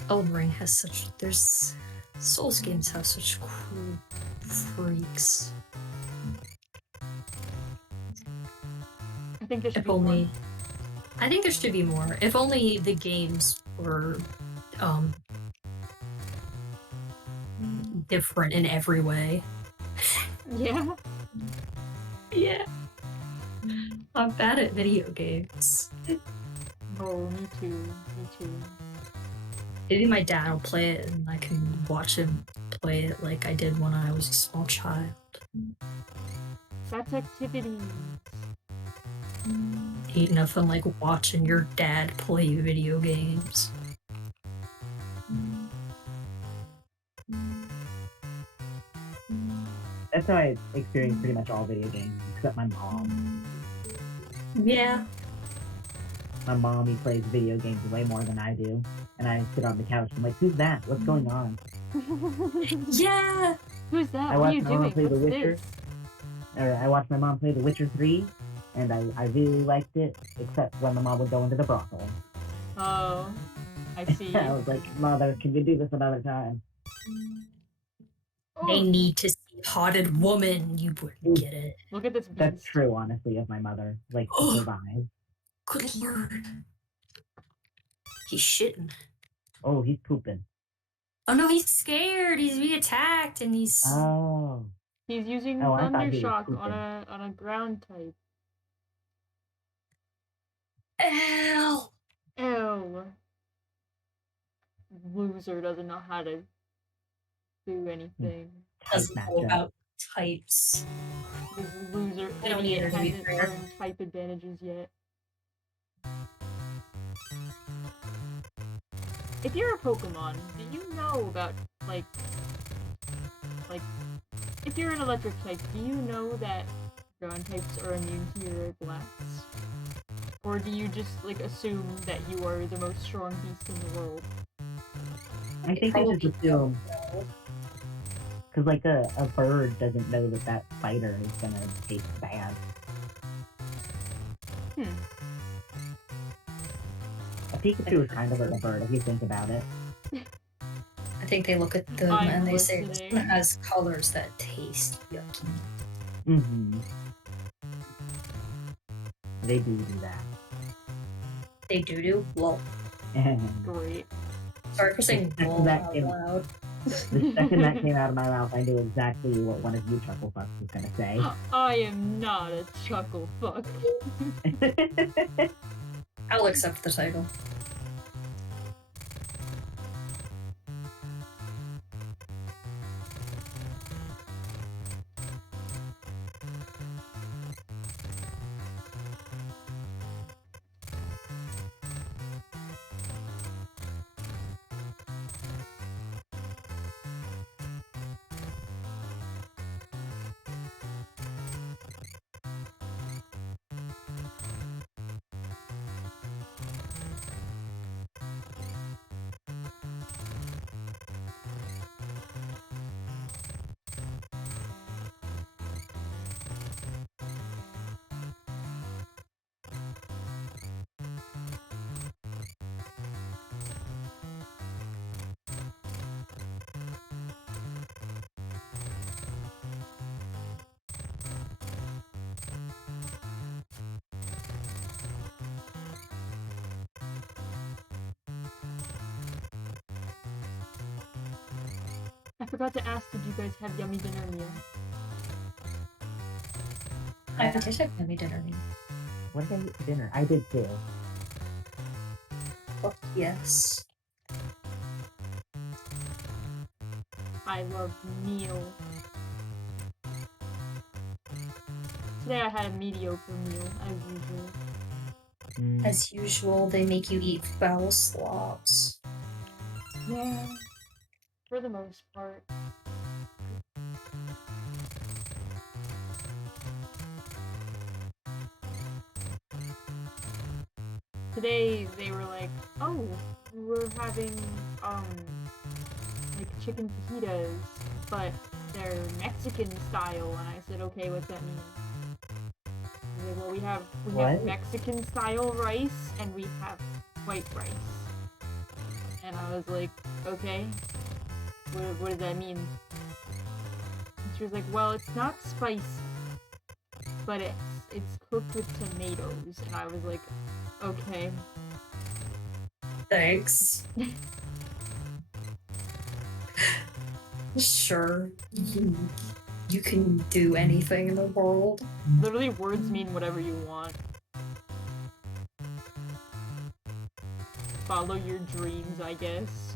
Elden Ring has such... There's... Souls games have such cool freaks. I think there should If be only... more. I think there should be more. If only the games were, different in every way. Yeah. Yeah. I'm bad at video games. Oh, me too. Me too. Maybe my dad will play it and I can watch him play it like I did when I was a small child. That's activity. Ain't nothing like watching your dad play video games. That's how I experience pretty much all video games, except my mom. Yeah. My mommy plays video games way more than I do. And I sit on the couch and I'm like, who's that? What's going on? Yeah! Who's that? I What are watched you my mom doing? play The What's Witcher. this? Or I watched my mom play The Witcher 3, and I really liked it, except when my mom would go into the brothel. Oh, I see. I was like, Mother, can you do this another time? They Oh, need to see Potted Woman. You wouldn't get it. look at this beast. That's true, honestly, of my mother. Like, to survive. Good lord. He's shitting. Oh, he's pooping. Oh no, he's scared. He's being attacked and he's... Oh. He's using Oh, I thought Thunder he was Shock pooping. on a ground type. Ow! Ew. Loser doesn't know how to do anything. Doesn't know matchup. about types. This loser I don't need her to be hasn't fair. learned type advantages yet. If you're a Pokemon, do you know about like if you're an electric type, do you know that ground types are immune to your blasts? Or do you just like assume that you are the most strong beast in the world? I think they just assume. Because, like, a bird doesn't know that that spider is gonna taste bad. A Pikachu is kind of like a bird, if you think about it. I think they look at them I'm and they say this listening. one has colors that taste yucky. Mm-hmm. They do that. They do? Lol. Great. Sorry for saying The second lol that out came- loud. The second that came out of my mouth, I knew exactly what one of you chuckle fucks was gonna say. I am not a chuckle fuck. I'll accept the title. I forgot to ask, did you guys have yummy dinner meal? I did have yummy dinner. What did I eat for dinner? I did too. Fuck yes. I love meal. Today I had a mediocre meal, as usual. As usual, they make you eat foul slops. Yeah. For the most part. today they were like, oh, we're having, like chicken fajitas, but they're Mexican style. And I said, okay, what's that mean? Like, well, we have Mexican style rice and we have white rice. And I was like, okay, what does that mean? And she was like, well, it's not spicy, but it's cooked with tomatoes. And I was like, okay. Thanks. Sure. You can do anything in the world. Literally, words mean whatever you want. Follow your dreams, I guess.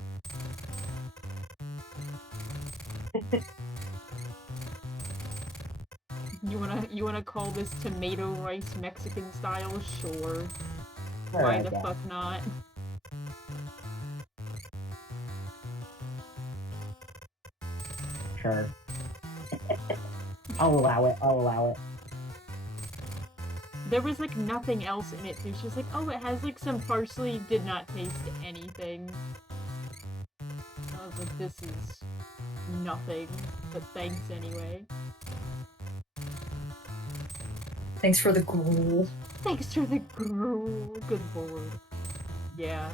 You wanna call this tomato rice Mexican style? Sure. Why the fuck not? Sure. I'll allow it. There was like nothing else in it too. She was like, oh, it has like some parsley, did not taste anything. I was like, this is nothing, but thanks anyway. Thanks for the gruel. Thanks for the gruel. Good lord. Yeah.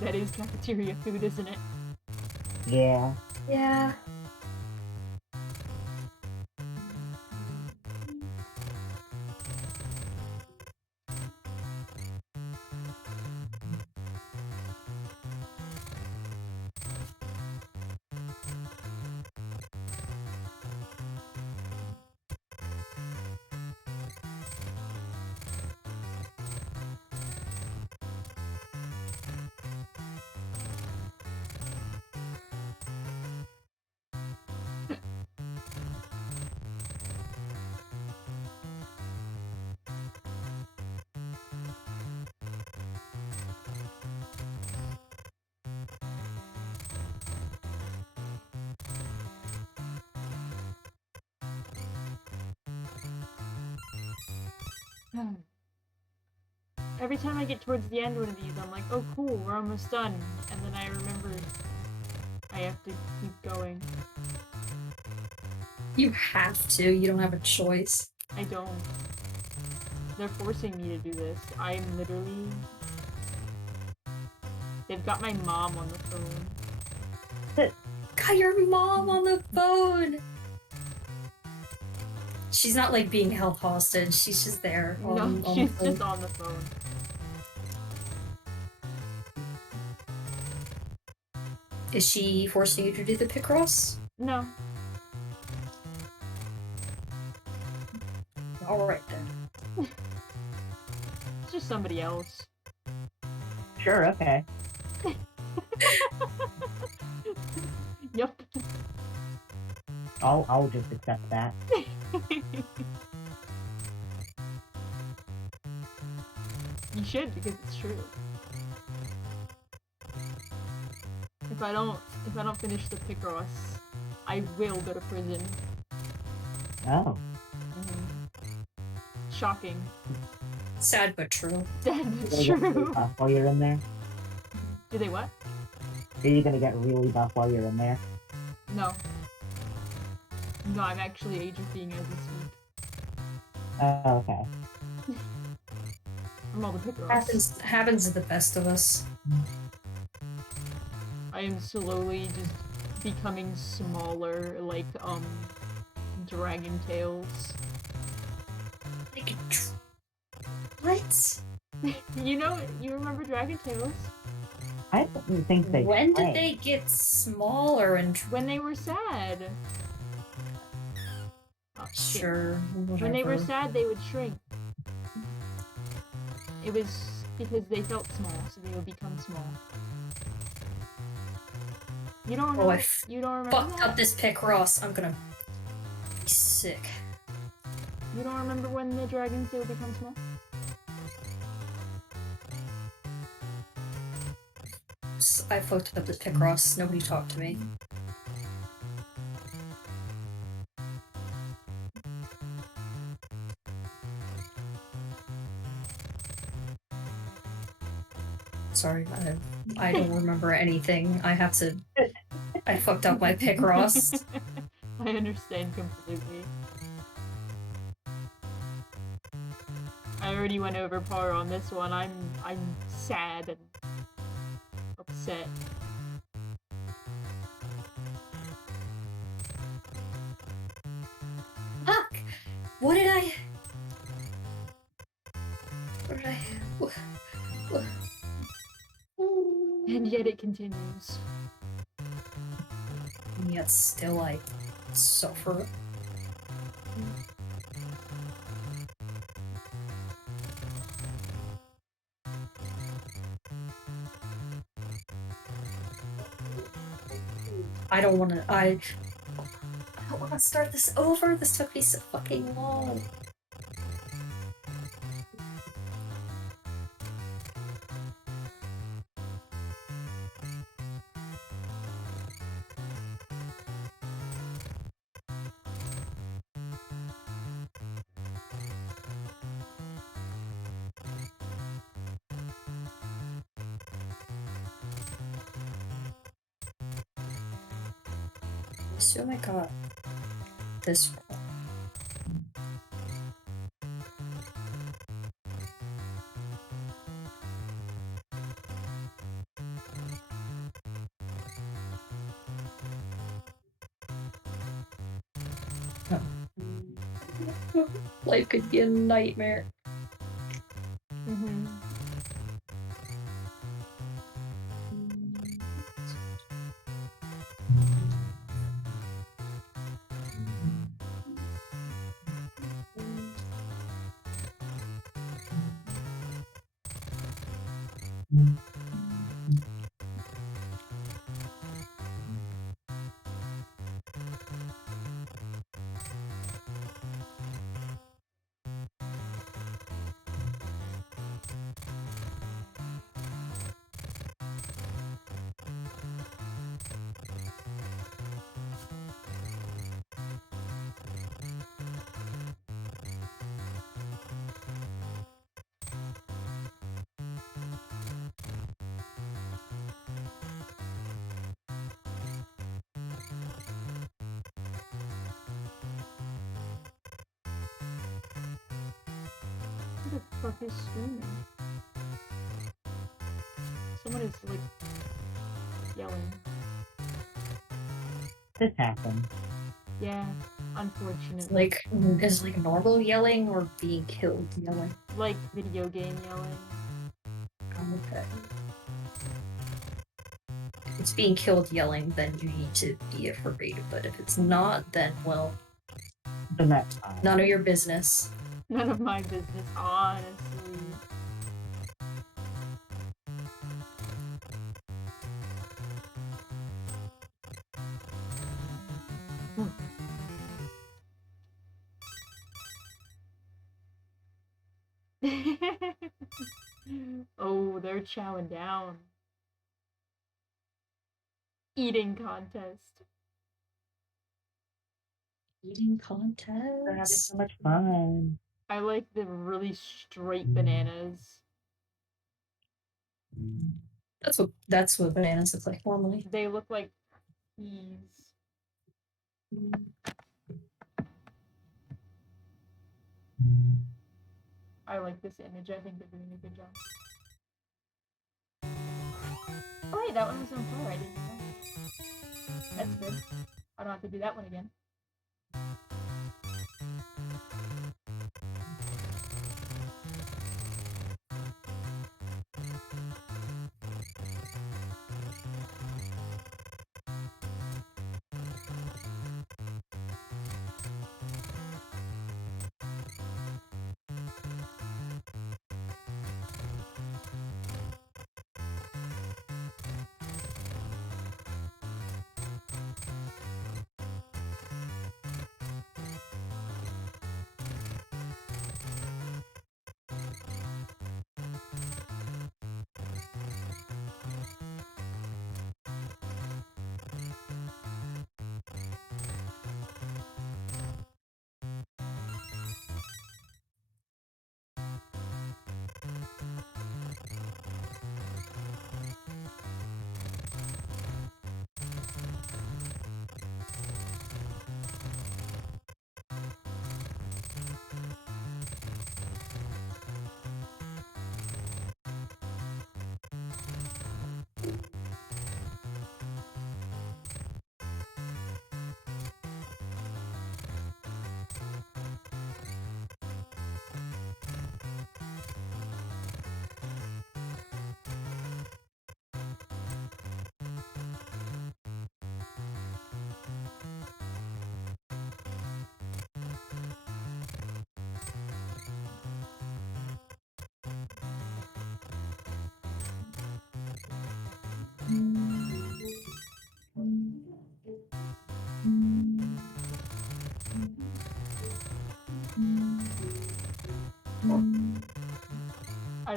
That is cafeteria food, isn't it? Yeah. Yeah. Every time I get towards the end of one of these, I'm like, oh cool, we're almost done. And then I remember I have to keep going. You have to. You don't have a choice. I don't. They're forcing me to do this. I'm literally... They've got my mom on the phone. Got your mom on the phone! She's not like being held hostage, she's just there. No, she's just on the phone. Is she forcing you to do the Picross? No. Alright then. It's just somebody else. Sure, okay. Yep. I'll just accept that. You should, because it's true. If I don't finish the Picross, I will go to prison. Oh. Shocking. Sad but true. Sad but You're gonna get really true. buff while you're in there? Do they what? Are you gonna get really buff while you're in there? No. No, I'm actually age of being as we speak. Oh, okay. I'm all the Picross. Happens to the best of us. I am slowly just becoming smaller, like, Dragon Tales. Like what? You remember Dragon Tales? I don't think they When did shrank. they get smaller and When they were sad. Oh, shit. sure? When they were whatever. sad, they would shrink. It was because they felt small, so they would become small. You don't remember? Oh, I You don't remember fucked that? up this Picross. I'm gonna be sick. You don't remember when the dragons they would become small? I fucked up this Picross. Nobody talked to me. Sorry, I don't remember anything. I fucked up my Picross. I understand completely. I already went over par on this one. I'm sad and upset. Fuck! What did I... And yet it continues. And yet still I suffer. I don't wanna start this over. This took me so fucking long. Assume I got this one. Life could be a nightmare. Mm-hmm. Who the fuck is screaming? Someone is like yelling. This happened. Yeah, unfortunately. Like, is like normal yelling or being killed yelling? Like video game yelling. Okay. If it's being killed yelling, then you need to be afraid. But if it's not, then well, The next time. none of your business. None of my business, honestly. Oh, they're chowing down. Eating contest. Eating They're having contest. so much fun. I like the really straight bananas. That's what bananas look like normally. They look like peas. I like this image. I think they're doing a good job. Oh wait, that one was on fire. I didn't know. That's good. I don't have to do that one again.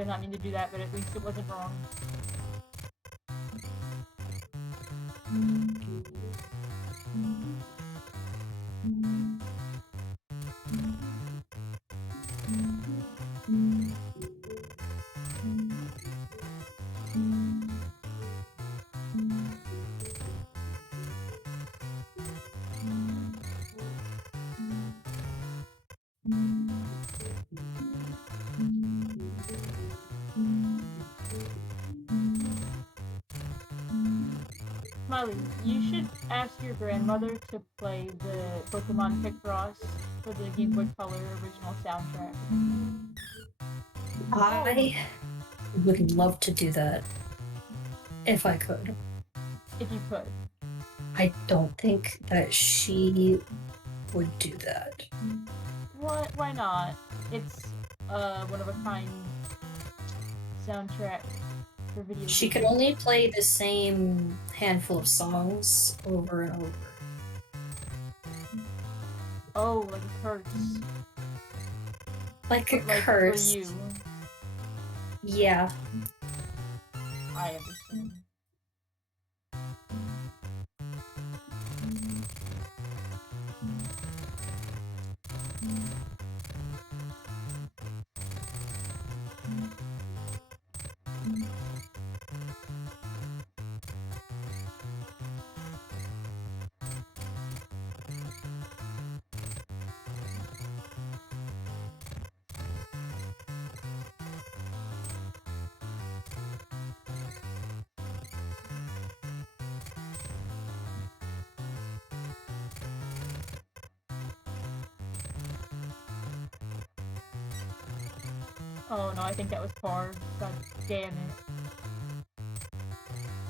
did not mean to do that, but at least it wasn't wrong. Smiley, you should ask your grandmother to play the Pokemon Picross for the Game Boy Color original soundtrack. I would love to do that if I could. If you could. I don't think that she would do that. What? Why not? It's one of a kind soundtrack for video She games. could only play the same handful of songs over and over. Oh, like a curse. Like a But, like, curse. for you. Yeah. I understand. Oh no, I think that was par. God damn it.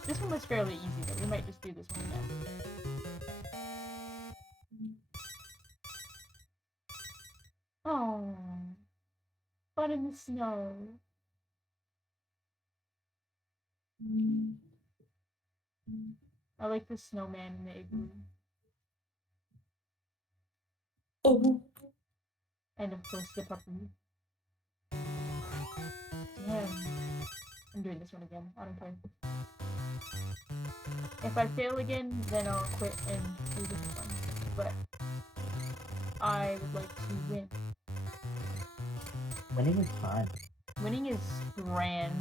This one was fairly easy though. We might just do this one again. Oh, fun in the snow. I like the snowman in the igloo. Oh. And of course the puppy. Damn. I'm doing this one again. I don't care. If I fail again, then I'll quit and do this one. But I would like to win. Winning is fun. Winning is grand.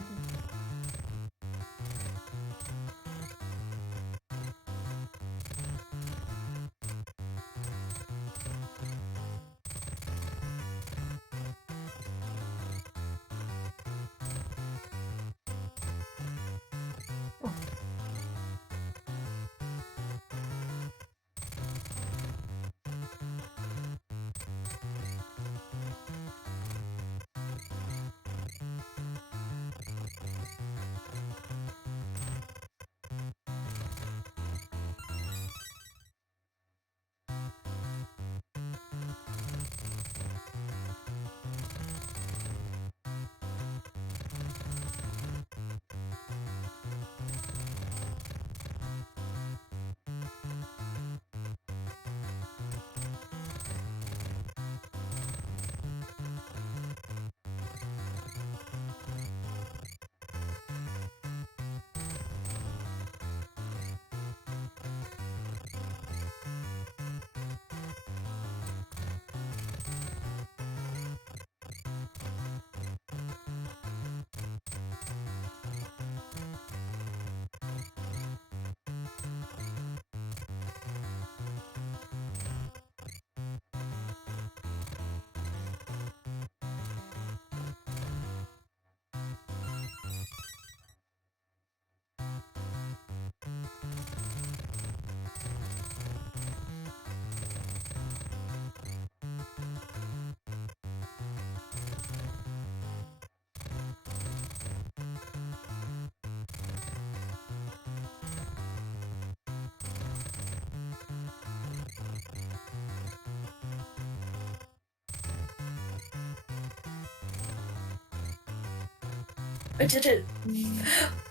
I did it.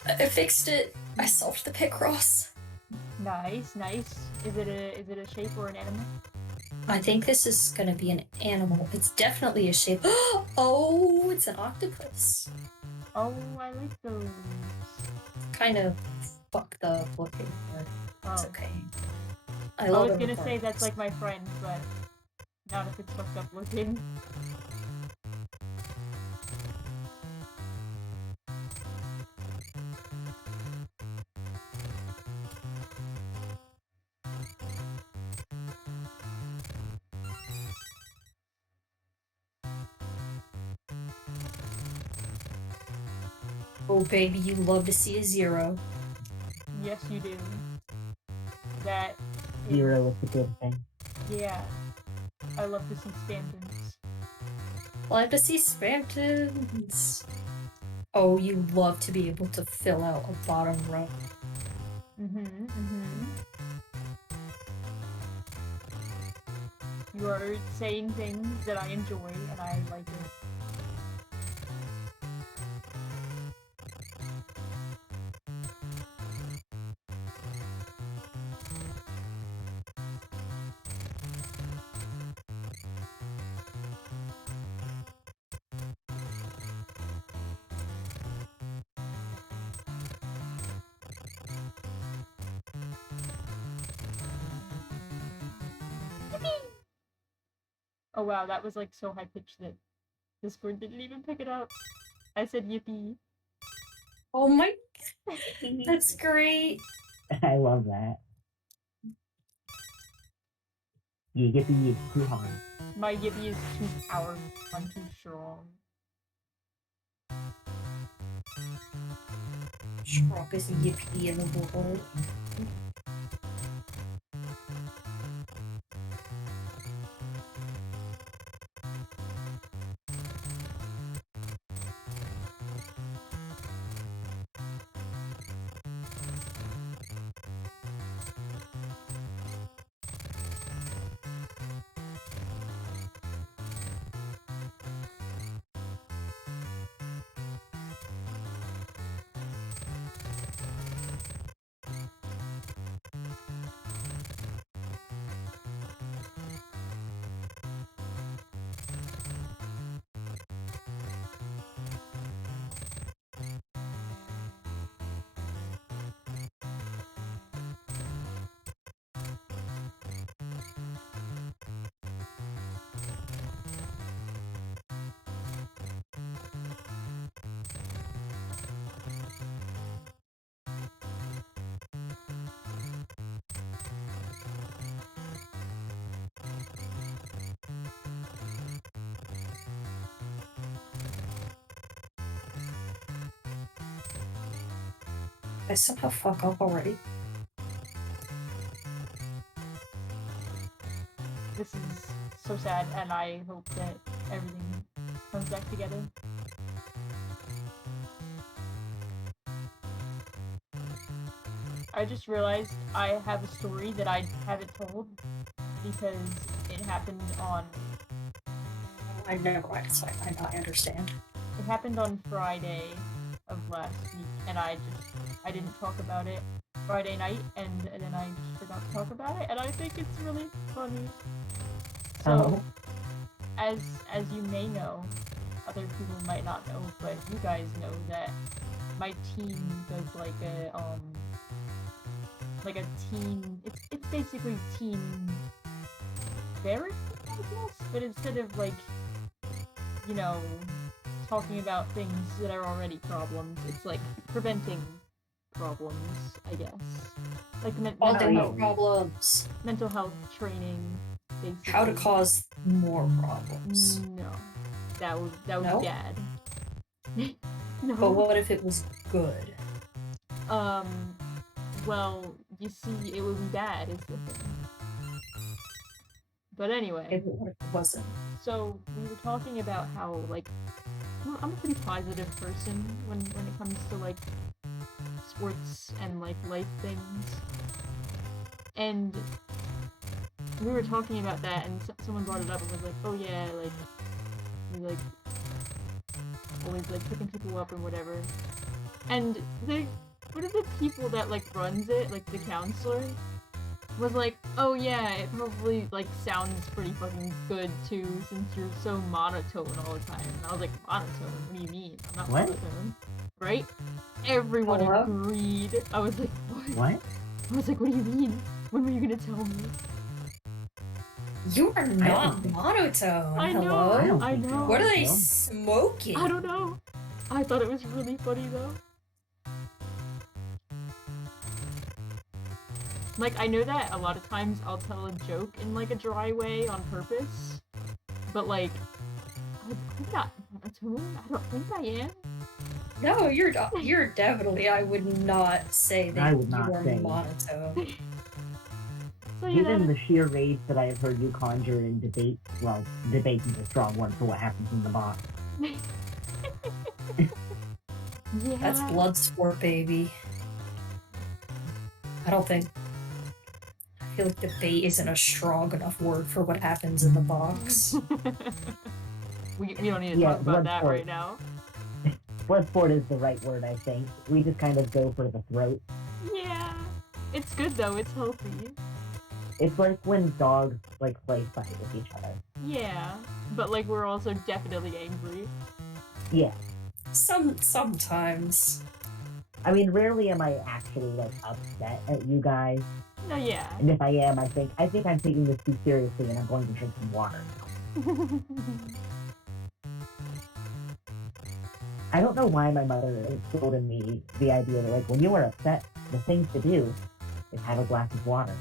I fixed it. I solved the Picross. Nice, nice. Is it a shape or an animal? I think this is gonna be an animal. It's definitely a shape. Oh, it's an octopus. Oh, I like those. Kind of fucked up looking, but it's Oh. okay. I I love was it gonna with say that's arms. like my friend, but not if it's fucked up looking. Oh baby, you love to see a 0. Yes, you do. That is... 0 is a good thing. Yeah. I love to see Spamtons. Love to see Spamtons. Oh, you love to be able to fill out a bottom row. You are saying things that I enjoy, and I like it. Oh wow, that was like so high pitched that Discord didn't even pick it up. I said yippee. Oh my, that's great. I love that. You get to use too hard. My yippee is too powerful. I'm too strong. Strongest yippee in the world. I somehow fuck up already. This is so sad, and I hope that everything comes back together. I just realized I have a story that I haven't told because it happened on... I never mind, it's fine. I understand. It happened on Friday of last week, and I didn't talk about it Friday night, and then I just forgot to talk about it, and I think it's really funny. So, as you may know, other people might not know, but you guys know that my team does like a team. It's basically team therapy, I guess, but instead of like, you know, talking about things that are already problems, it's like preventing problems, I guess. Like mental health training, basically. How to cause more problems. No, that would No? be bad. No. But what if it was good? Well, you see, it would be bad, is the thing. But anyway. It wasn't. So, we were talking about how, like, well, I'm a pretty positive person when it comes to, like, sports and, like, life things. And we were talking about that, and someone brought it up and was like, oh yeah, like, you, like, always, like, picking people up and whatever. And one of the people that, like, runs it, like, the counselor, was like, oh yeah, it probably like sounds pretty fucking good too, since you're so monotone all the time. And I was like, monotone? What do you mean? I'm not What? monotone, right? Everyone Hello? agreed. I was like, what? What? I was like, what do you mean? When were you gonna tell me? You are not don't think- monotone. I know. Hello? I don't I think know. What are they so. smoking? I don't know. I thought it was really funny though. Like, I know that a lot of times I'll tell a joke in like a dry way on purpose, but like, I'm not monotone. I don't think I am. No, you're definitely. I would not say I that would you not are say. monotone. So yeah, Given the sheer rage that I have heard you conjure in debate, well, debate is a strong word for what happens in the box. yeah. That's blood sport, baby. I don't think. I feel like debate isn't a strong enough word for what happens in the box. we don't need to Yeah, talk about that Bloodsport. right now. Bloodsport is the right word, I think. We just kind of go for the throat. Yeah. It's good though, it's healthy. It's like when dogs like play fight with each other. Yeah. But like we're also definitely angry. Yeah. Sometimes. I mean, rarely am I actually like upset at you guys. No, yeah. And if I am, I think I'm taking this too seriously and I'm going to drink some water. I don't know why my mother instilled in me the idea that like when you are upset, the thing to do is have a glass of water.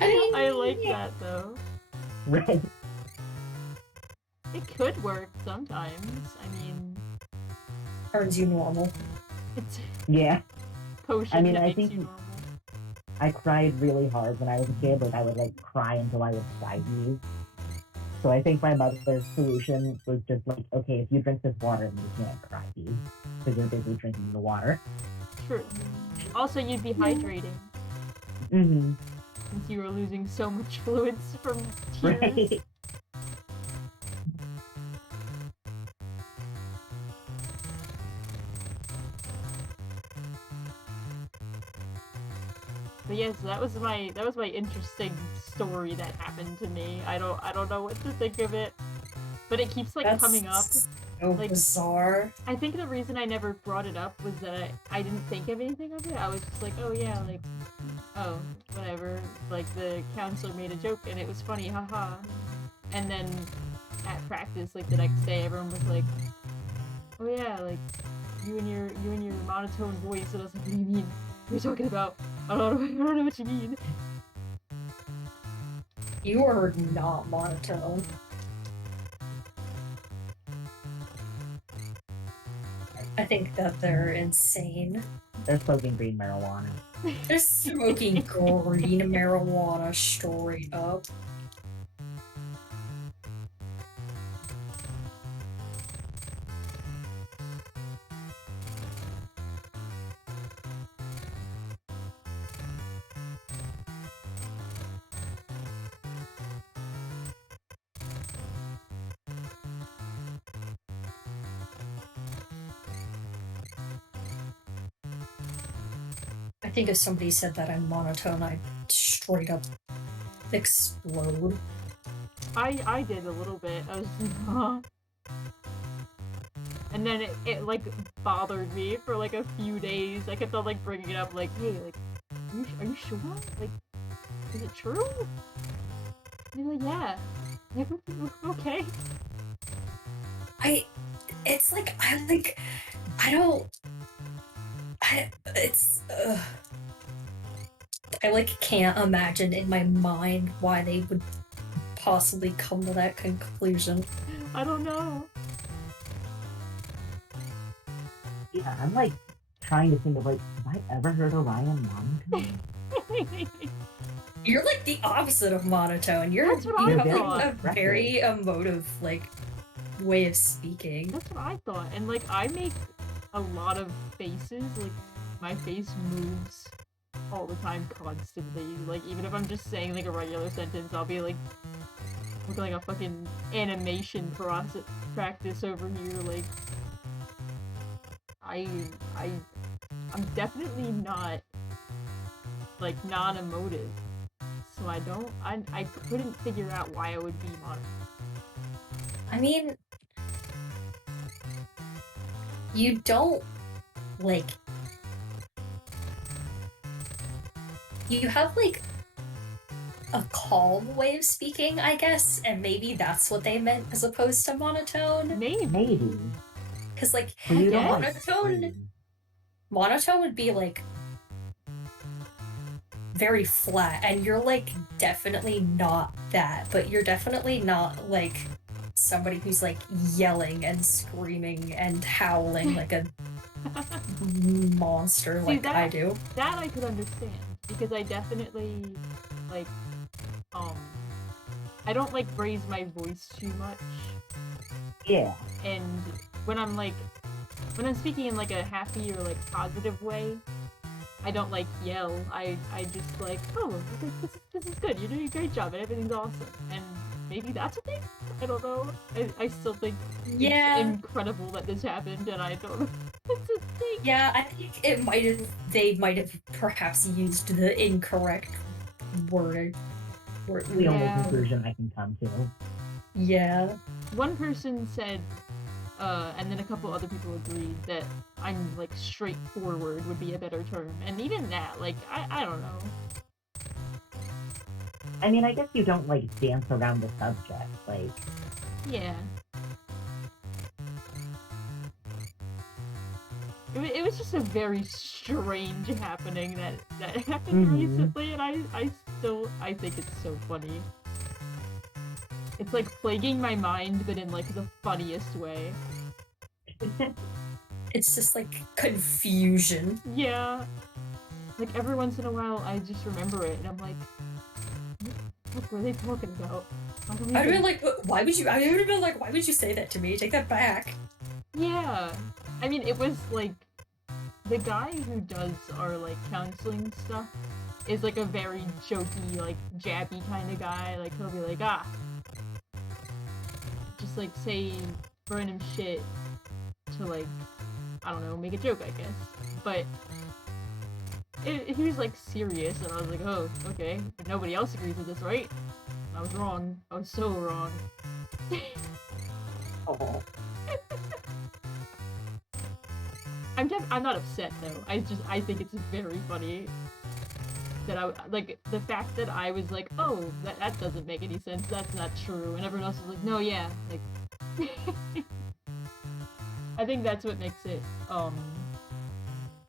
I like that though. Right? It could work sometimes. I mean, Turns you normal. it's Yeah. potion I mean, that I makes think you normal. I cried really hard when I was a kid. Like I would like cry until I would sneeze. So I think my mother's solution was just like, okay, if you drink this water, then you can't cry, dude, because you're busy drinking the water. True. Also, you'd be hydrating Mm-hmm. since you were losing so much fluids from tears. Right. But yeah, so that was my interesting story that happened to me. I don't know what to think of it, but it keeps like That's coming up. so like- bizarre. I think the reason I never brought it up was that I didn't think of anything of it. I was just like, oh yeah, like, oh, whatever. Like, the counselor made a joke and it was funny, haha. And then at practice, like, the next day, everyone was like, oh yeah, like, you and your monotone voice. And I was like, what do you mean? What are you talking about? I don't know what you mean. You are not monotone. I think that they're insane. They're smoking green marijuana. They're smoking green marijuana straight up. I think if somebody said that I'm monotone, I'd straight up explode. I did a little bit. I was like, huh? And then it like bothered me for like a few days. I kept on like bringing it up, like, hey, like, are you sure? Like, is it true? And you're like, yeah. Like, okay. I like can't imagine in my mind why they would possibly come to that conclusion. I don't know. Yeah, I'm like trying to think of like, have I ever heard Orion monotone? You're like the opposite of monotone. You That's what I have thought. like a very emotive like way of speaking. That's what I thought. And like, I make a lot of faces. Like, my face moves all the time, constantly. Like, even if I'm just saying like a regular sentence, I'll be like looking like a fucking animation practice over here. Like, I'm definitely not like non-emotive. So I couldn't figure out why I would be monotone. I mean, you don't, like... You have, like, a calm way of speaking, I guess, and maybe that's what they meant as opposed to monotone. Maybe. Because, like, But you don't guess. like scream. monotone would be, like, very flat, and you're, like, definitely not that, but you're definitely not, like, somebody who's, like, yelling and screaming and howling like a monster like that, I do. That I could understand, because I definitely, like, I don't, like, raise my voice too much. Yeah. And when I'm speaking in, like, a happy or, like, positive way, I don't, like, yell. I just, like, oh, this is good. You're doing a great job and everything's awesome. And maybe that's a thing? I don't know. I still think it's incredible that this happened, and I don't know. It's a thing. Yeah, I think they might have perhaps used the incorrect wording. The only conclusion I can come to. Yeah. One person said, and then a couple other people agreed that I'm, like, straightforward would be a better term. And even that, like, I don't know. I mean, I guess you don't, like, dance around the subject, like... Yeah. It was just a very strange happening that happened recently, and I think it's so funny. It's, like, plaguing my mind, but in, like, the funniest way. It's just, like, confusion. Yeah. Like, every once in a while, I just remember it, and I'm like, what were they talking about? I'd have been like, why would you say that to me? Take that back. Yeah. I mean, it was, like, the guy who does our, like, counseling stuff is, like, a very jokey, like, jabby kind of guy. Like, he'll be like, just, like, say random shit to, like, I don't know, make a joke, I guess. But he was, like, serious, and I was like, oh, okay. But nobody else agrees with this, right? I was wrong. I was so wrong. Oh. I'm not upset, though. I think it's very funny that the fact that I was like, oh, that doesn't make any sense, that's not true, and everyone else was like, no, yeah, like... I think that's what makes it,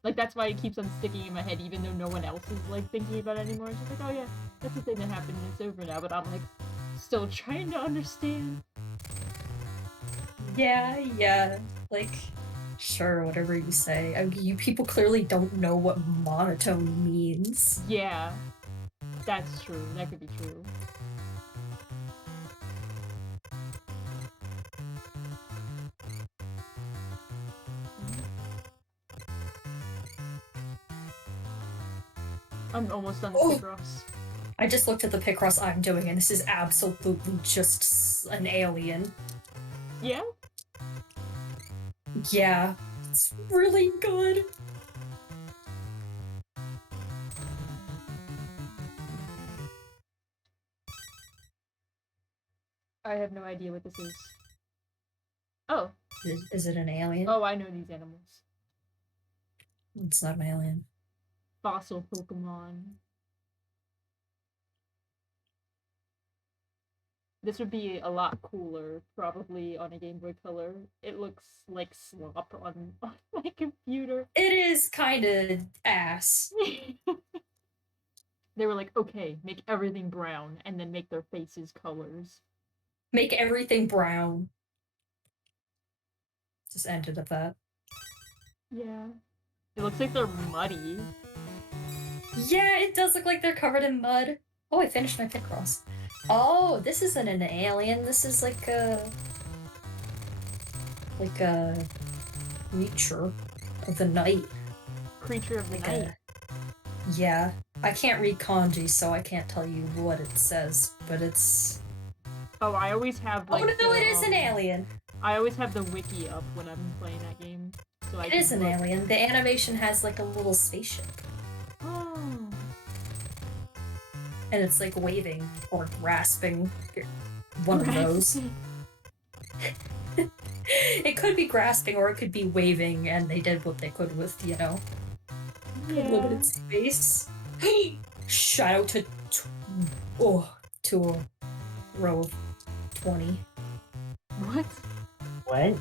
like, that's why it keeps on sticking in my head, even though no one else is, like, thinking about it anymore. It's just like, oh yeah, that's the thing that happened, and it's over now, but I'm, like, still trying to understand. Yeah, like... Sure, whatever you say. I mean, you people clearly don't know what monotone means. Yeah, that's true. That could be true. I'm almost done the Picross. I just looked at the Picross I'm doing, and this is absolutely just an alien. Yeah? Yeah, it's really good. I have no idea what this is. Oh. Is it an alien? Oh, I know these animals. It's not an alien. Fossil Pokemon. This would be a lot cooler, probably on a Game Boy Color. It looks like slop on my computer. It is kind of ass. They were like, okay, make everything brown, and then make their faces colors. Make everything brown. Just ended at that. Yeah. It looks like they're muddy. Yeah, it does look like they're covered in mud. Oh, I finished my Picross. Oh, this isn't an alien. This is like a creature of the night. Creature of the night. Yeah. I can't read kanji, so I can't tell you what it says, but it's... Oh, I always have, like, oh, no, it is an alien! I always have the wiki up when I'm playing that game. So It is an alien. The animation has, like, a little spaceship. Oh. and it's like waving or grasping. One of those. It could be grasping or it could be waving, and they did what they could with, limited space. Shout out to a row of 20. What? What?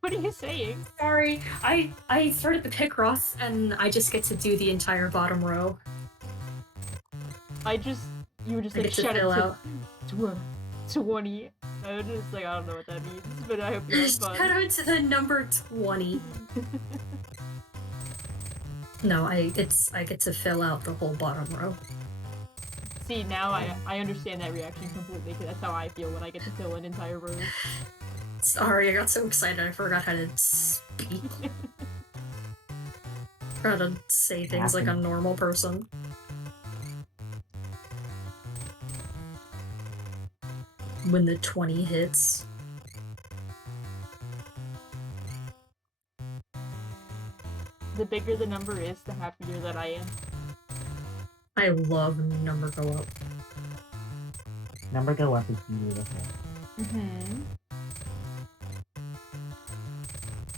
What are you saying? Sorry, I started the Picross and I just get to do the entire bottom row. You were just I like, get to shout fill out out. to 20. I was just like, I don't know what that means, but I hope you have fun. Shout out to the number 20. No, I get to fill out the whole bottom row. See, now I understand that reaction completely, because that's how I feel when I get to fill an entire row. Sorry, I got so excited I forgot how to speak. Forgot to say things like a normal person. When the 20 hits. The bigger the number is, the happier that I am. I love when the number go up. Number go up is beautiful. Mm-hmm.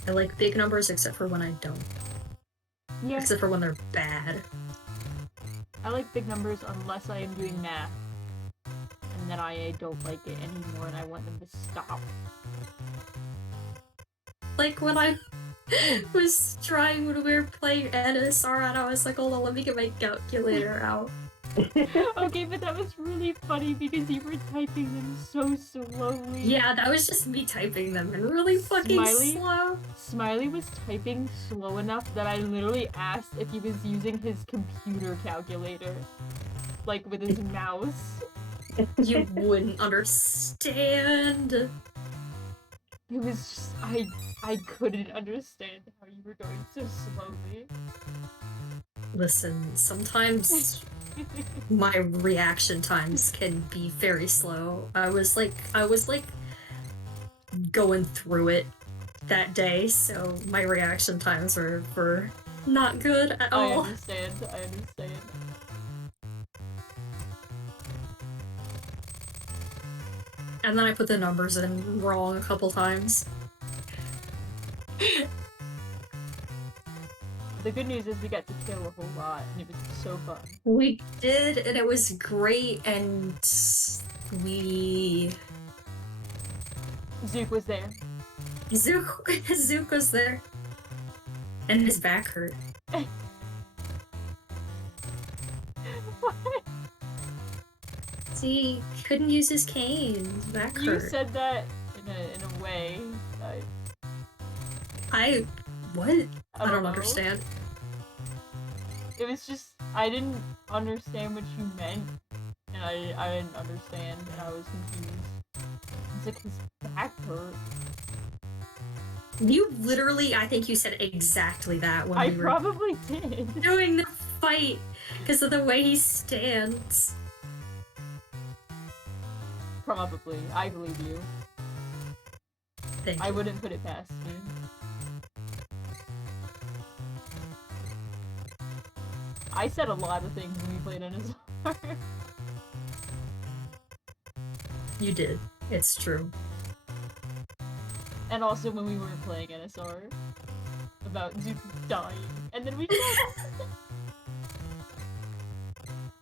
I like big numbers except for when I don't. Yeah. Except for when they're bad. I like big numbers unless I am doing math. And then I don't like it anymore and I want them to stop. Like when I was trying when we were playing NSR and I was like, hold on, let me get my calculator out. Okay, but that was really funny because you were typing them so slowly. Yeah, that was just me typing them and really fucking slow. Smiley was typing slow enough that I literally asked if he was using his computer calculator. Like with his mouse. You wouldn't understand. It was just, I couldn't understand how you were going so slowly. Listen, sometimes my reaction times can be very slow. I was like going through it that day, so my reaction times were not good at all. I understand. And then I put the numbers in wrong a couple times. The good news is we got to kill a whole lot, and it was so fun. We did, and it was great, and Zook was there. Zook was there. And his back hurt. What? See, he couldn't use his cane. His back hurt. You said that in a way. What? I don't know. understand. It was just, I didn't understand what you meant, and I didn't understand, and I was confused. It's like his back hurt. You literally, I think you said exactly that when we were probably did. doing the fight because of the way he stands. Probably. I believe you. Thank you. I wouldn't put it past me. I said a lot of things when we played NSR. You did. It's true. And also when we weren't playing NSR. About Zook dying. And then we just...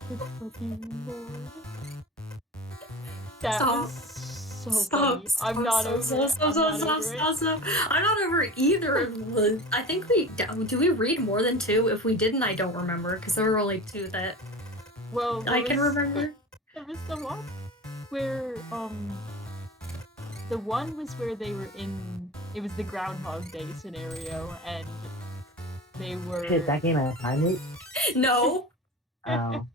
Good fucking lord. That Stop. was so funny. I'm not over it. Stop. I'm not over either of the... I think do we read more than 2? If we didn't, I don't remember, because there were only 2 that I can remember. There was the one where, the one was where they were in... It was the Groundhog Day scenario, and they were... Shit, that game had a time loop? No! Oh.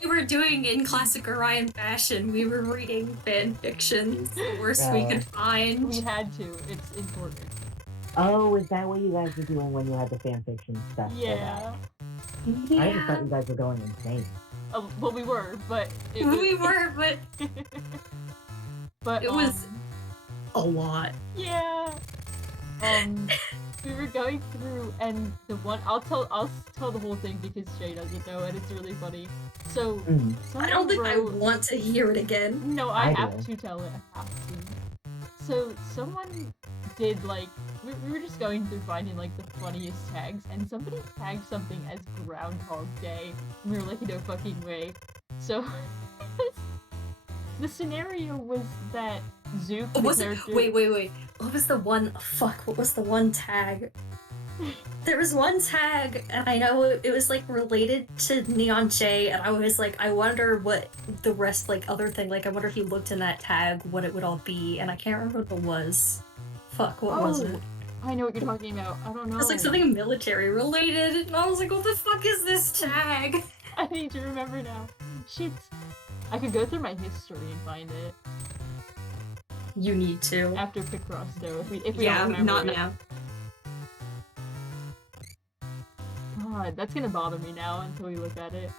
We were doing in classic Orion fashion. We were reading fan fictions, the worst we could find. We had to. It's important. Oh, is that what you guys were doing when you had the fanfiction stuff? Yeah. I just thought you guys were going insane. Well, we were, but... But it was a lot. Yeah. we were going through, and the one I'll tell the whole thing because Shay doesn't know, and it's really funny. So I don't think I wrote, want to hear it again. No, I I have do. to tell it. I have to. So someone did like we were just going through finding like the funniest tags, and somebody tagged something as Groundhog Day, and we were like, no fucking way. So the scenario was that Zook, the character... Wait. What was the one... Fuck, what was the one tag? There was one tag, and I know it was, like, related to Neon J, and I was like, I wonder what the rest, like, other thing, like, I wonder if you looked in that tag, what it would all be, and I can't remember what it was. Fuck, what was it? I know what you're talking about. I don't know. It was, like, something military related, and I was like, what the fuck is this tag? I need to remember now. Shit. I could go through my history and find it. You need to. After Picross, though, if we Yeah, don't remember not it. now. God, that's gonna bother me now until we look at it.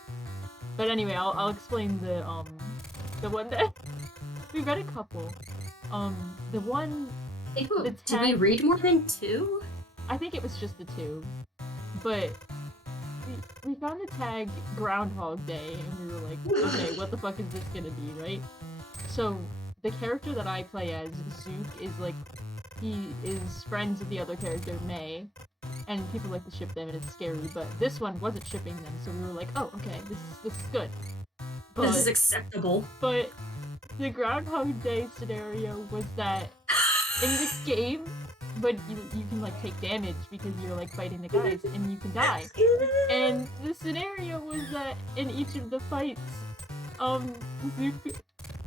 But anyway, I'll explain the one that we read a couple. The one. Ew, The did we tag- read more than 2? I think it was just the 2, but we found the tag Groundhog Day, and we were like, okay, what the fuck is this gonna be, right? So the character that I play as, Zook, is like, he is friends with the other character, May, and people like to ship them, and it's scary, but this one wasn't shipping them, so we were like, oh, okay, this is good. This is acceptable. But the Groundhog Day scenario was that in this game, but you can like take damage because you're like fighting the guys and you can die. And the scenario was that in each of the fights, Zook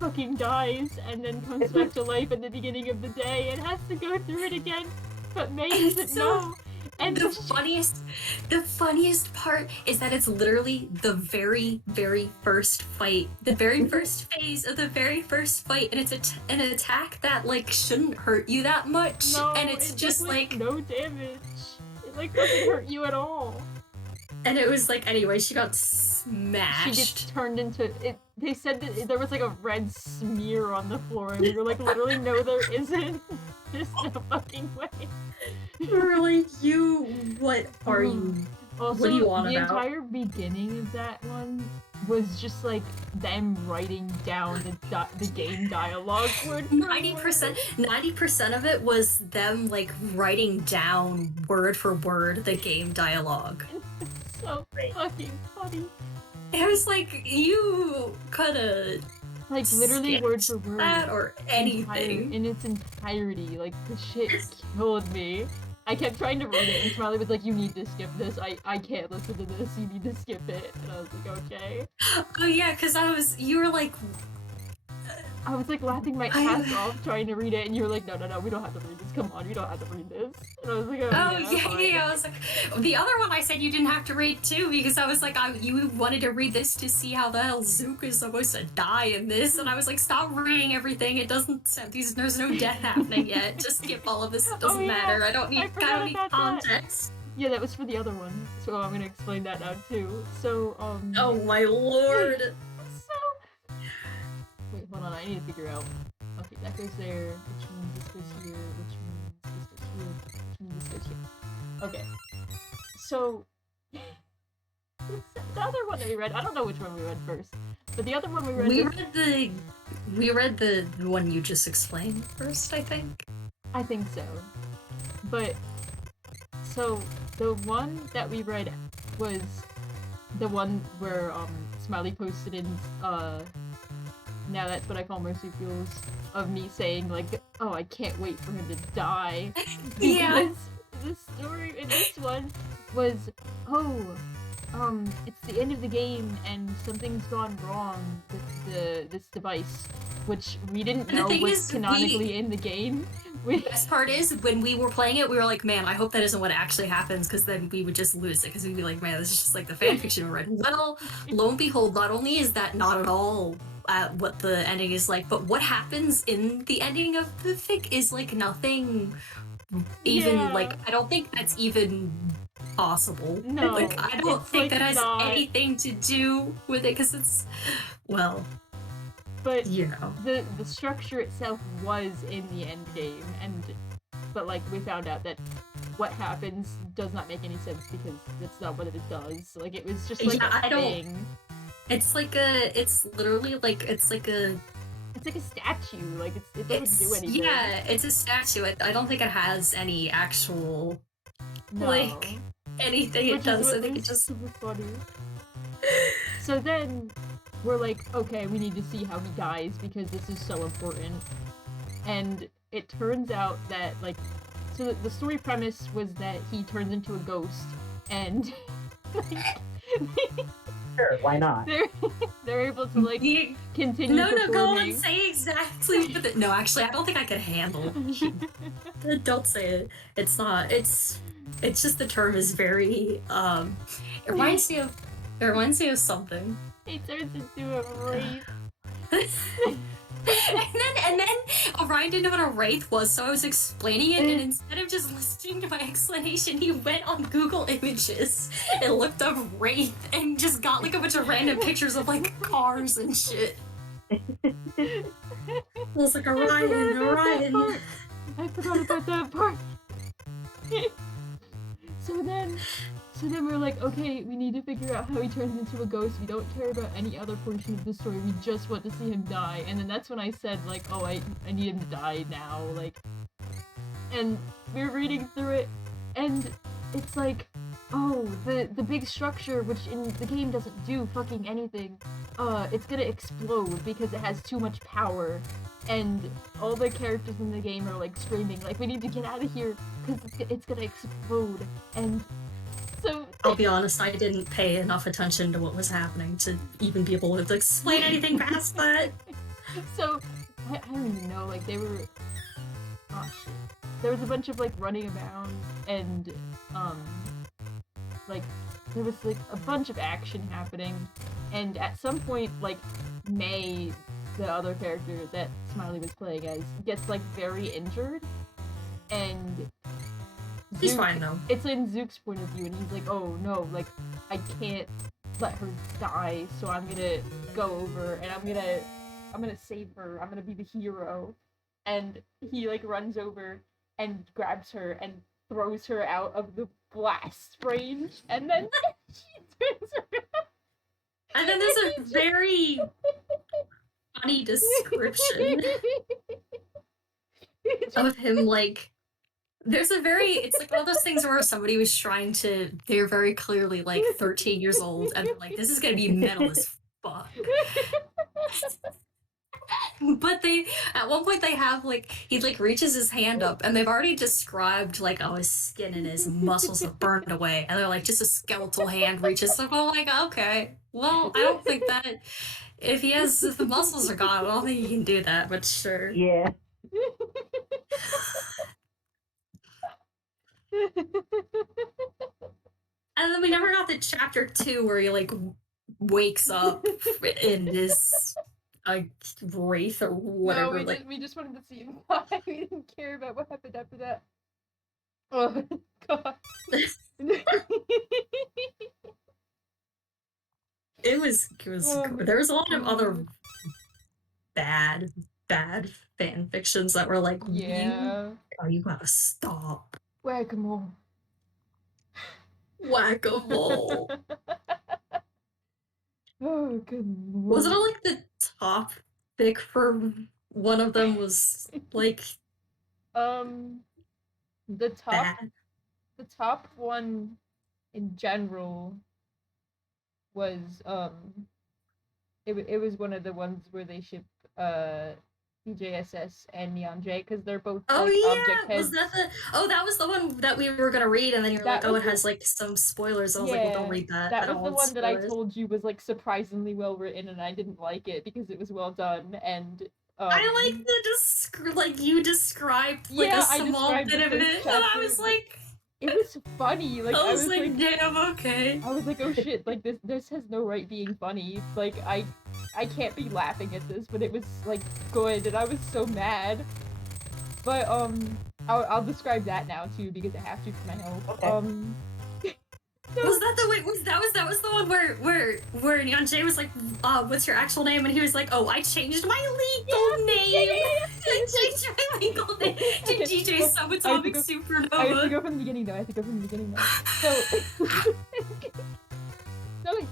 fucking dies and then comes back to life at the beginning of the day and has to go through it again. But May doesn't know. And the funniest part is that it's literally the very, very first fight, the very first phase of the very first fight, and it's an attack that like shouldn't hurt you that much, no, and it's it just did, like no damage. It like doesn't hurt you at all. and it was like anyway, she got She smashed. gets turned into it. They said that there was like a red smear on the floor, and we were like, literally, no, there isn't. There's no fucking way. Really, what are you? Also, What do you want the about? entire beginning of that one was just like them writing down the game dialogue word for 90% of it was them like writing down word for word the game dialogue. It's so fucking funny. It was like you coulda Like literally word for word. that or anything. In its entirety. Like the shit killed me. I kept trying to read it and Smiley was like, you need to skip this. I can't listen to this. You need to skip it. And I was like, okay. Oh yeah, because you were like, I was like laughing my ass off trying to read it, and you were like, no, we don't have to read this. Come on, we don't have to read this. And I was like, oh fine. yeah. I was like, the other one I said you didn't have to read too because I was like, you wanted to read this to see how the hell Zook is supposed to die in this, and I was like, stop reading everything. It doesn't. There's no death happening yet. Just skip all of this. It doesn't matter. I don't need context. Yeah, that was for the other one, so I'm gonna explain that now too. So Oh my lord. Wait, hold on, I need to figure out. Okay, that goes there, which means this goes here, which means this goes here, which means this goes here. Okay. So, the other one that we read, I don't know which one we read first, but the other one we read we read the one you just explained first, I think. I think so. But, so, the one that we read was the one where, Smiley posted in, now that's what I call marsupials, of me saying like, oh, I can't wait for him to die. Yeah. Because the story in this one was, it's the end of the game and something's gone wrong with this device, which we didn't know was canonically in the game. The best part is, when we were playing it, we were like, man, I hope that isn't what actually happens, because then we would just lose it, because we'd be like, man, this is just like the fanfiction we read. Well, lo and behold, not only is that not at all what the ending is like, but what happens in the ending of the fic is like nothing even, like, I don't think that's even possible. No, like, I don't think like that has not. anything to do with it, because it's, well, But you know. the structure itself was in the end game, but like we found out that what happens does not make any sense because that's not what it does. Like, it was just like Yeah, a I don't- thing. It's literally like, it's like a statue. Like, it doesn't do anything. Yeah, it's a statue. I don't think it has any actual, No. like, anything it does. I think it just... super funny. So then we're like, okay, we need to see how he dies because this is so important. And it turns out that, like, so the story premise was that he turns into a ghost, and Sure, why not? they're able to, like, continue No, performing. go on, say exactly what the... No, actually, I don't think I could handle it. Don't say it. It's not. It's just the term is very, it reminds me of something. He turns into a wraith. and then Orion didn't know what a wraith was, so I was explaining it, and instead of just listening to my explanation, he went on Google Images and looked up wraith and just got like a bunch of random pictures of like cars and shit. I was like, Orion. I forgot about that part. So then we're like, okay, we need to figure out how he turns into a ghost. We don't care about any other portion of the story. We just want to see him die. And then that's when I said, like, oh, I need him to die now. Like, and we were reading through it, and it's like, oh, the big structure, which in the game doesn't do fucking anything, it's gonna explode because it has too much power. And all the characters in the game are, like, screaming, like, we need to get out of here because it's gonna explode. And so I'll be honest, I didn't pay enough attention to what was happening to even be able to explain anything past that. So, I don't even know, like, they were... Oh, shit. There was a bunch of, like, running around, and, like, there was, like, a bunch of action happening, and at some point, like, May, the other character that Smiley was playing as, gets, like, very injured, and... He's fine, though. It's in Zook's point of view, and he's like, oh, no, like, I can't let her die, so I'm gonna go over, and I'm gonna save her, I'm gonna be the hero. And he, like, runs over and grabs her and throws her out of the blast range, and then she turns around. And then there's a very funny description of him, like, it's like one of those things where somebody was trying to, they're very clearly like 13 years old, and they're like, this is gonna be metal as fuck. But at one point they have, like, he, like, reaches his hand up, and they've already described, like, oh, his skin and his muscles have burned away, and they're like, just a skeletal hand reaches, so I'm like, okay, well, I don't think that, if the muscles are gone, I don't think he can do that, but sure. Yeah. And then we never got to chapter 2 where he, like, wakes up in this wraith or whatever. No, we just wanted to see him die. We didn't care about what happened after that. Oh, God. It was there was a lot of other bad fan fictions that were like, yeah. you gotta stop. Whack-a-mole. Whack-a-mole. Oh, good lord. Wasn't it like the top pick for one of them was like the top bad? The top one in general was it was one of the ones where they ship BJSS and Neon J because they're both object heads. That was the one that we were gonna read, and then you're like, oh, it has like some spoilers. I was like, well, don't read that. That was the one that I told you was like surprisingly well written, and I didn't like it because it was well done. And I like the you described like a small bit of it, and I was like, it was funny. Like I was like, damn, okay. I was like, oh shit, like this has no right being funny. Like I can't be laughing at this, but it was like good, and I was so mad. But I'll describe that now too because I have to for my health. Okay. Was that the way? Was that was the one where Neonjay was like, "What's your actual name?" And he was like, "Oh, I changed my legal name. I changed my legal name to Okay, DJ well, Subatomic I have to Supernova." go from the beginning though. So, so it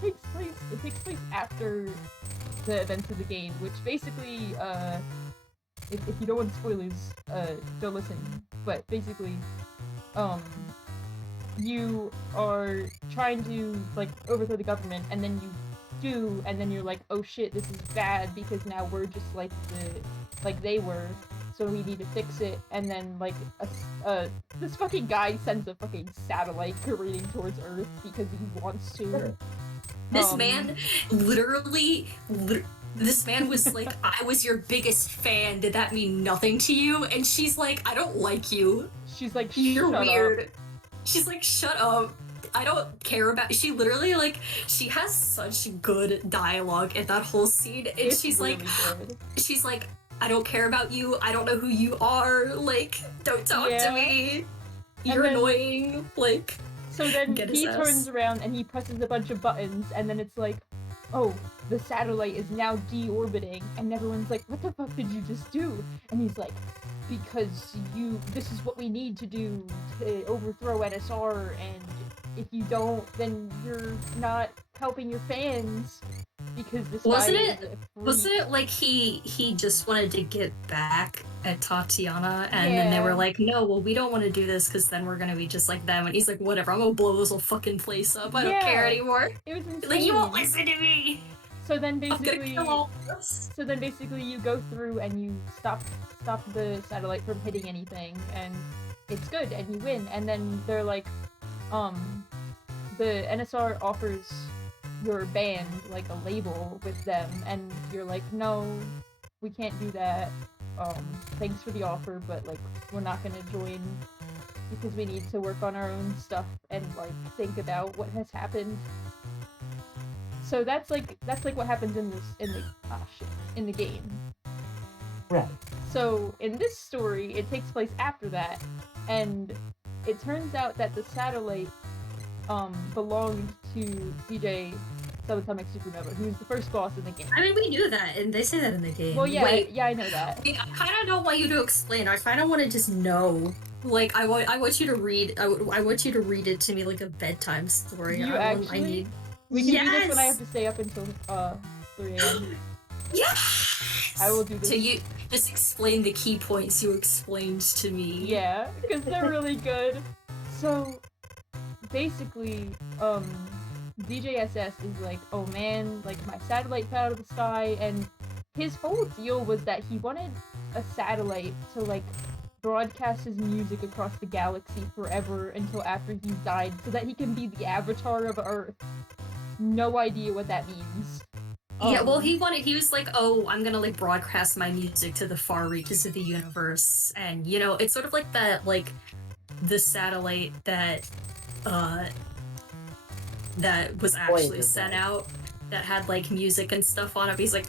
takes place after the events of the game, which basically, if you don't want spoilers, don't listen. But basically, you are trying to like overthrow the government, and then you do, and then you're like, oh shit, this is bad because now we're just like they were, so we need to fix it. And then like this fucking guy sends a fucking satellite careening towards Earth because he wants to. This man this man was like, I was your biggest fan. Did that mean nothing to you? And she's like, I don't like you. She's like, you're shut weird. up. She's like, shut up. I don't care about. She literally like, she has such good dialogue in that whole scene, and It's she's really like, good. she's like, I don't care about you. I don't know who you are. Like, don't talk to me. You're then, annoying. Like. So then Get he his turns ass. around and he presses a bunch of buttons, and then it's like, oh, the satellite is now deorbiting, and everyone's like, what the fuck did you just do? And he's like, because this is what we need to do to overthrow NSR, and if you don't, then you're not helping your fans, because this Wasn't guy it? is a freak. Wasn't it like he just wanted to get back at Tatiana, and then they were like, no, well, we don't want to do this because then we're gonna be just like them. And he's like, whatever, I'm gonna blow this whole fucking place up. I don't care anymore. It was insane. Like, you won't listen to me. So then I'm gonna basically, kill all of us. so then basically you go through and you stop the satellite from hitting anything, and it's good, and you win. And then they're like, the NSR offers your band like a label with them, and you're like, no, we can't do that. Thanks for the offer, but like we're not gonna join because we need to work on our own stuff and like think about what has happened. So that's like what happens in the game. Right. So in this story, it takes place after that, and it turns out that the satellite belonged to DJ Subatomic Supernova, who's the first boss in the game. I mean, we knew that, and they say that in the game. Well, yeah, Wait, I know that. I kind of don't want you to explain. I kind of want to just know. Like, I want you to read. I want you to read it to me like a bedtime story. Do you actually? We can do this when I have to stay up until 3 a.m. Yes! I will do this. So you just explain the key points you explained to me. Yeah, because they're really good. So, basically, DJSS is like, oh man, like my satellite fell out of the sky, and his whole deal was that he wanted a satellite to like broadcast his music across the galaxy forever until after he's died, so that he can be the avatar of Earth. No idea what that means. Yeah, well, he was like, oh, I'm gonna like broadcast my music to the far reaches of the universe, and you know, it's sort of like that, like the satellite that was actually sent out that had like music and stuff on it. He's like,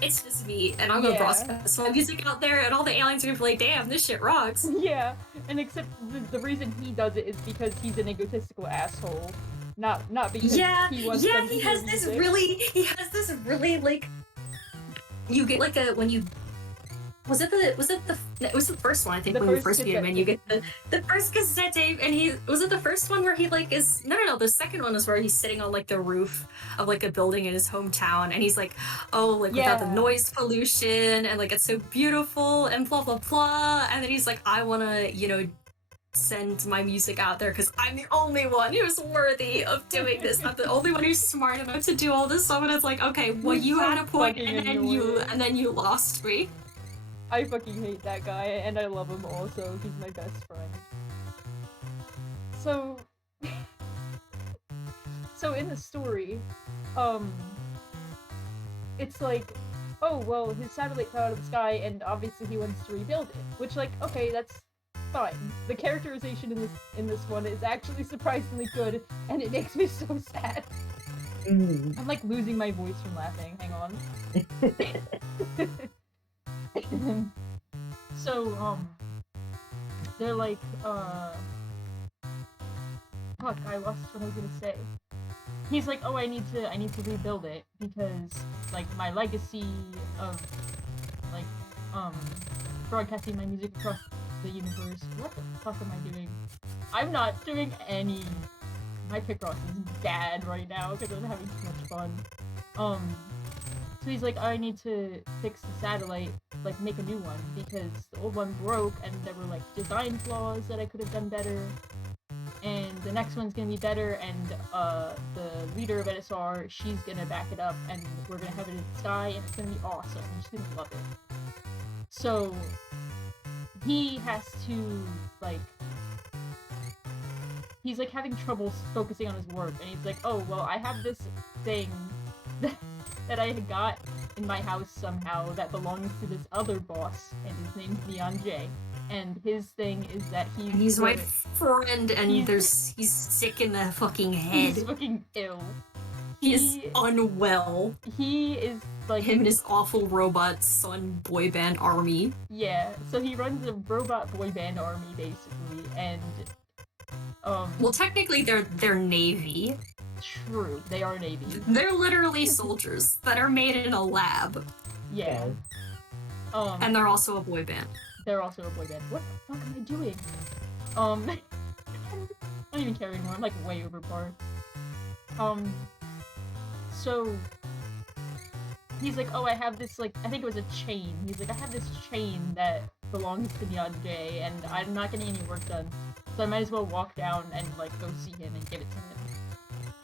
it's just me, and I'm gonna broadcast my music out there, and all the aliens are gonna be like, damn, this shit rocks. Yeah, and except the reason he does it is because he's an egotistical asshole. Not because he wants them to he hear has this music. really like, you get like a, when you it was the first one, I think, when we first beat him, and you get the first cassette tape, and was it the first one where he like is, no, the second one is where he's sitting on like the roof of like a building in his hometown, and he's like, oh, like without the noise pollution, and like it's so beautiful, and blah blah blah, and then he's like, I wanna, you know, send my music out there because I'm the only one who's worthy of doing this. I'm the only one who's smart enough to do all this stuff, and it's like, okay, well, you had a point, and then you lost me. I fucking hate that guy, and I love him also. He's my best friend. So, in the story, it's like, oh, well, his satellite fell out of the sky, and obviously he wants to rebuild it. Which, like, okay, that's fine. The characterization in this one is actually surprisingly good, and it makes me so sad. I'm, like, losing my voice from laughing. Hang on. So, they're like, fuck, I lost what I was gonna say. He's like, oh, I need to rebuild it because like my legacy of like broadcasting my music across the universe. What the fuck am I doing? I'm not doing any. My Picross is bad right now because I'm having too much fun. So he's like, I need to fix the satellite, like make a new one because the old one broke and there were like design flaws that I could have done better. And the next one's gonna be better, and the leader of NSR, she's gonna back it up, and we're gonna have it in the sky, and it's gonna be awesome. I'm just gonna love it. So he has to like, he's like having trouble focusing on his work, and he's like, oh well, I have this thing that I had got in my house somehow that belongs to this other boss, and his name's Neon J. And his thing is that he's my friend, and he's sick in the fucking head. He's fucking ill. He is unwell. He is like him and his awful robot son boy band army. Yeah, so he runs a robot boy band army basically, and well, technically they're Navy. True, they are Navy. They're literally soldiers that are made in a lab. Yeah. And they're also a boy band. They're also a boy band. What the fuck am I doing? I don't even care anymore. I'm like way overpowered. So he's like, oh, I have this like, I think it was a chain. He's like, I have this chain that belongs to Neon J, and I'm not getting any work done, so I might as well walk down and like go see him and give it to him.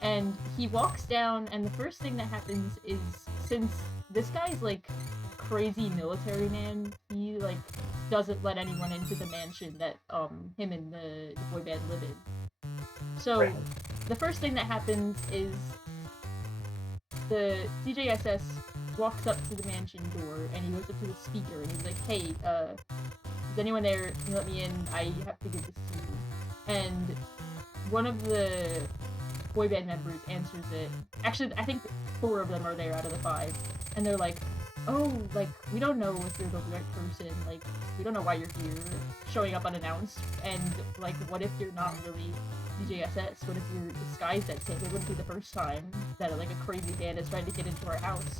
And he walks down, and the first thing that happens is, since this guy's like crazy military man, he like doesn't let anyone into the mansion that him and the boy band live in. So the first thing that happens is the DJSS walks up to the mansion door, and he goes up to the speaker, and he's like, hey, is anyone there? Can you let me in? I have to give this to you. And one of the boy band members answers it. Actually, I think 4 of them are there out of the 5. And they're like, oh, like, we don't know if you're the right person. Like, we don't know why you're here, showing up unannounced. And, like, what if you're not really DJSS? What if you're disguised as him? It wouldn't be the first time that, like, a crazy band is trying to get into our house.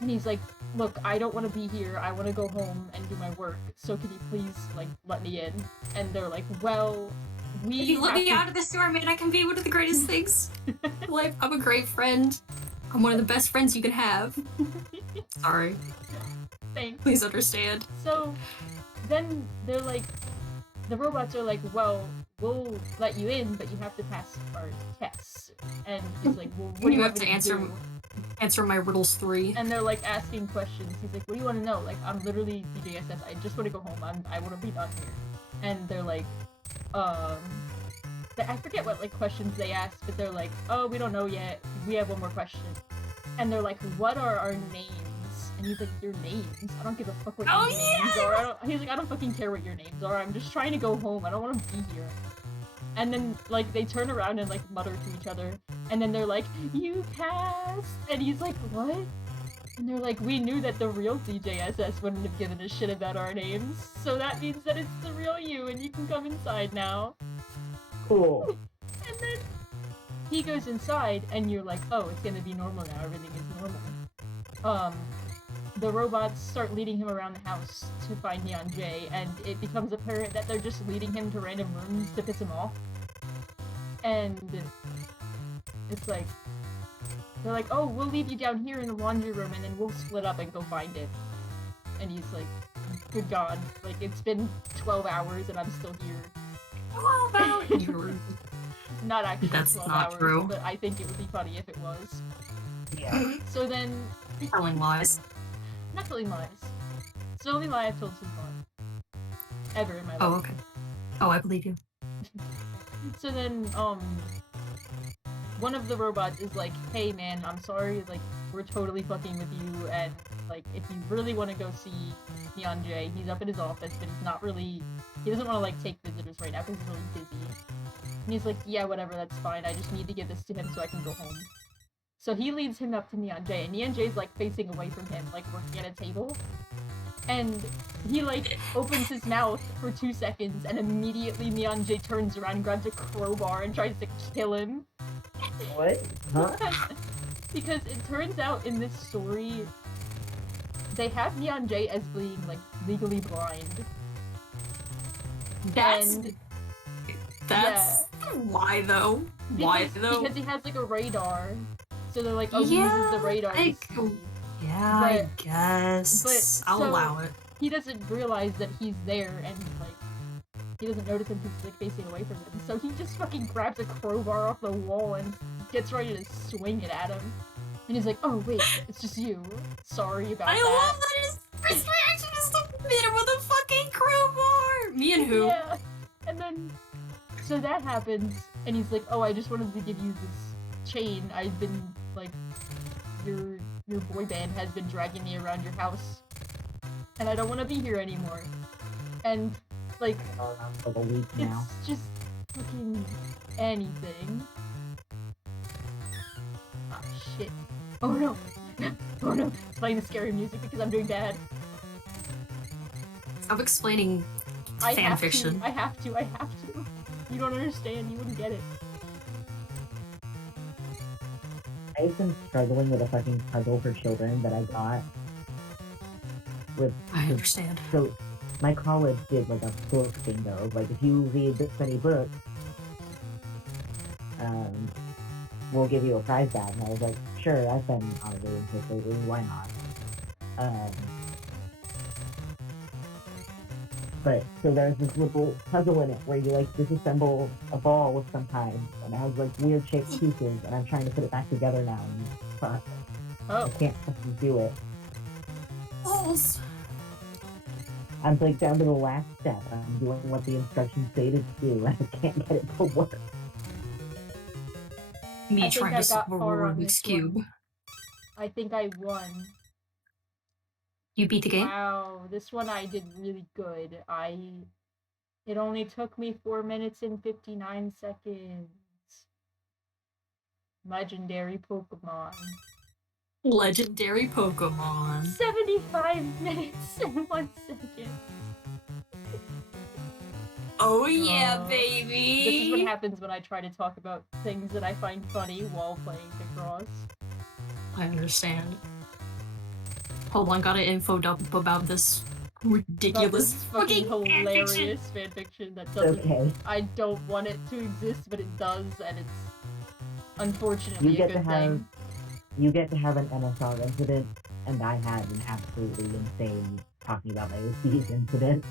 And he's like, look, I don't want to be here. I want to go home and do my work. So can you please, like, let me in? And they're like, well, if you let me out of this door, man, I can be one of the greatest things in life. I'm a great friend. I'm one of the best friends you can have. Sorry. Thanks. Please understand. So then they're like, the robots are like, well, we'll let you in, but you have to pass our tests. And he's like, well, what do you have to answer my riddles 3. And they're like asking questions. He's like, what do you want to know? Like, I'm literally DJSS. I just want to go home. I want to be done here. And they're like, I forget what like questions they asked, but they're like, oh, we don't know yet. We have one more question. And they're like, what are our names? And he's like, your names? I don't give a fuck what your names are. He's like, I don't fucking care what your names are. I'm just trying to go home. I don't want to be here. And then, like, they turn around and, like, mutter to each other. And then they're like, you passed! And he's like, what? And they're like, we knew that the real DJSS wouldn't have given a shit about our names. So that means that it's the real you, and you can come inside now. Cool. And then he goes inside, and you're like, oh, it's gonna be normal now. Everything is normal. The robots start leading him around the house to find Neon J, and it becomes apparent that they're just leading him to random rooms to piss him off. And it's like, they're like, oh, we'll leave you down here in the laundry room, and then we'll split up and go find it. And he's like, good God, like, it's been 12 hours and I'm still here. 12 hours? Not actually That's 12 not hours, true. but I think it would be funny if it was. Yeah. So then... Telling lies. Not telling lies. It's the only lie I've told so far. Ever in my life. Oh, okay. Oh, I believe you. So then, one of the robots is like, hey man, I'm sorry, like, we're totally fucking with you, and, like, if you really want to go see Neon J, he's up in his office, but he's not really, he doesn't want to, like, take visitors right now, because he's really busy. And he's like, yeah, whatever, that's fine, I just need to give this to him so I can go home. So he leads him up to Neon J, and Neon J's, like, facing away from him, like, working at a table. And he, like, opens his mouth for 2 seconds, and immediately Neon J turns around and grabs a crowbar and tries to kill him. What? Huh? Because it turns out in this story, they have Neon J as being, like, legally blind. That's And why though? Why though? Because he has, like, a radar. So they're like, oh, he Yeah, uses the radar to see. Yeah, I guess. I'll allow it. He doesn't realize that he's there, and, like, he doesn't notice him because he's, like, facing away from him. So he just fucking grabs a crowbar off the wall and gets ready to swing it at him. And he's like, oh, wait, it's just you. Sorry about that. I love that his first reaction is to hit him with a fucking crowbar! Me and who? Yeah. And then, so that happens, and he's like, oh, I just wanted to give you this chain. I've been, like, your boy band has been dragging me around your house. And I don't want to be here anymore. And, like, Like a week now. it's just fucking anything. Oh, shit. Oh, no. Oh, no. Playing the scary music because I'm doing bad. Stop explaining fanfiction. I have to. You don't understand. You wouldn't get it. I've been struggling with a fucking puzzle for children that I got. I understand. So, my college did like a book bingo. Like, if you read this many books, we'll give you a prize bag. And I was like, sure, I've been on a really book lately, why not? But, so there's this little puzzle in it where you, like, disassemble a ball of some kind, and it has, like, weird shaped pieces, and I'm trying to put it back together now, and fuck. Oh. I can't fucking do it. Balls. I'm, like, down to the last step. I'm doing what the instructions say to do, and I can't get it to work. Me trying to solve a far on Rubik's this Cube. one. I think I won. You beat the game? Wow, this one I did really good. It only took me 4 minutes and 59 seconds. Legendary Pokemon. Legendary Pokemon. 75 minutes and 1 second. Oh yeah, This baby! is what happens when I try to talk about things that I find funny while playing Picross. I understand. Hold on, got an info dump about this ridiculous fucking fucking hilarious fanfiction. fanfiction that doesn't. Okay. I don't want it to exist, but it does, and it's unfortunately You a get good to have thing. you get to have an NSR incident, and I had an absolutely insane talking about my OCD incident.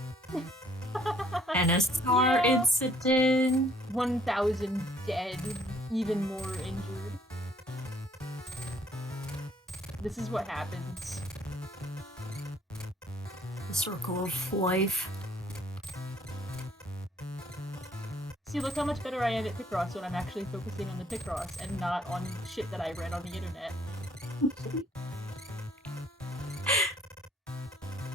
NSR Yeah. incident. 1,000 dead, even more injured. This is what happens. The circle of life. See, look how much better I am at Picross when I'm actually focusing on the Picross and not on shit that I read on the internet.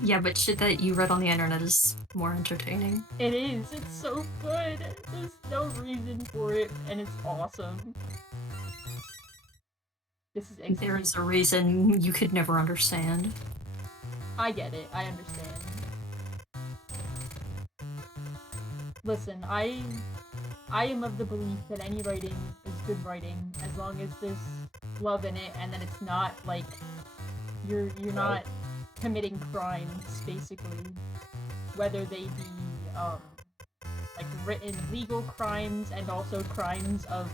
Yeah, but shit that you read on the internet is more entertaining. It is, it's so good. There's no reason for it, and it's awesome. This is excellent. There is a reason you could never understand. I get it, I understand. Listen, I am of the belief that any writing is good writing as long as there's love in it and that it's not like you're not committing crimes, basically. Whether they be like written legal crimes and also crimes of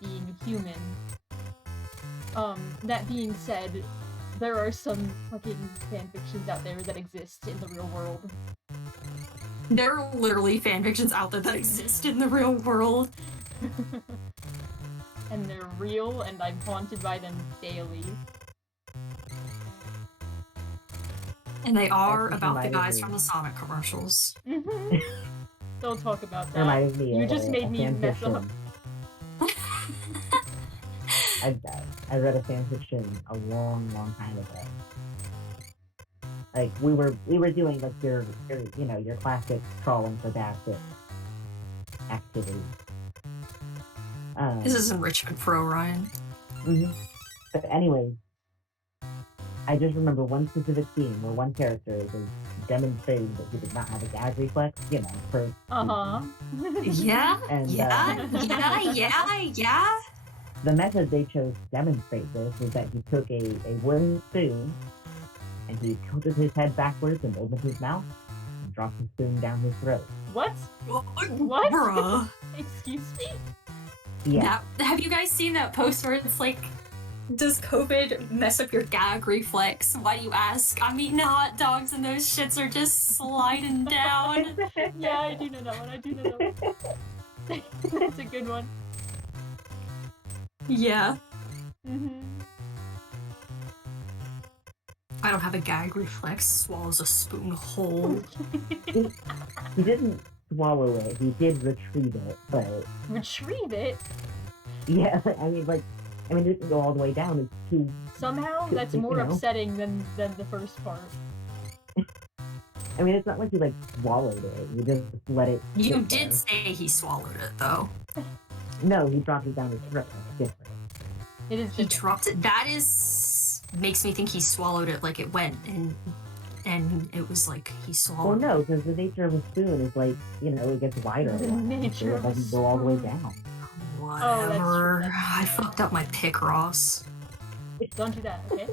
being human. That being said, there are some fucking fanfictions out there that exist in the real world. There are literally fanfictions out there that exist in the real world. And they're real, and I'm haunted by them daily. And they are That's about the reminded guys me. from the Sonic commercials. Don't talk about that. Reminded me You of just a made me mess up. fanfiction. I read a fanfiction a long time ago. Like we were doing like your your classic trawling for basket activity. This is enrichment for Orion. But anyways, I just remember one specific scene where one character was demonstrating that he did not have a gag reflex, you know, for Yeah, And, yeah. the method they chose to demonstrate this was that he took a wooden spoon and he tilted his head backwards and opened his mouth and dropped the spoon down his throat. What? What? Bruh. Excuse me? Yeah. Have you guys seen that post where it's like, does COVID mess up your gag reflex? Why do you ask? I'm eating hot dogs and those shits are just sliding down. Yeah, I do know that one. That's a good one. Yeah. Mm-hmm. I don't have a gag reflex. Swallows a spoon whole. He didn't swallow it, he did retrieve it, but Retrieve it? yeah, I mean, it didn't go all the way down. It's too. Somehow, that's more upsetting than the first part. I mean, it's not like he swallowed it. You just let it. You did say he swallowed it, though. No, he dropped it down his throat. That's different. It is. He dropped it. That makes me think he swallowed it like it went, and it was like he swallowed. Well, no, because the nature of a spoon is it gets wider. The nature it doesn't go all the way down. Whatever. That's true. I fucked up my Picross. Don't do that, okay?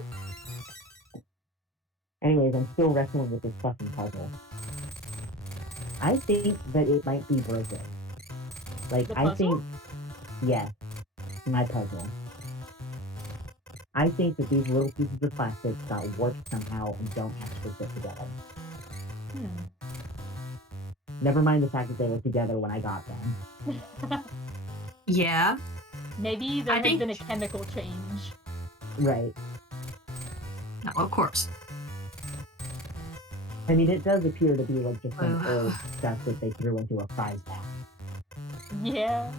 Anyways, I'm still wrestling with this fucking puzzle. I think that it might be broken. I think, yes, my puzzle. I think that these little pieces of plastic got warped somehow and don't actually fit together. Never mind the fact that they were together when I got them. Yeah. Maybe there has been a chemical change. Right. No, of course. I mean, it does appear to be just some old stuff that they threw into a fry pan. Yeah.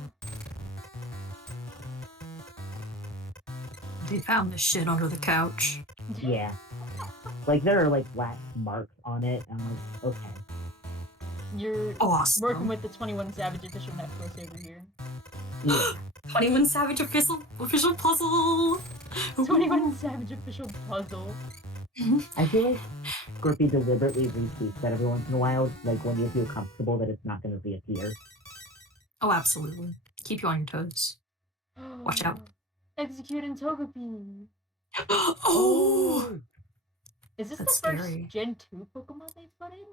They found this shit under the couch. Yeah. There are black marks on it. And I'm like, okay. You're awesome. Working with the 21 Savage official necklace over here. Yeah. 21 Savage official puzzle. 21 Savage official puzzle. I feel like Scorpy deliberately retweets that every once in a while, when you feel comfortable that it's not going to reappear. Oh, absolutely. Keep you on your toes. Watch out. Executing Togepi. Oh! Is this That's the first scary. Gen 2 Pokemon they put in?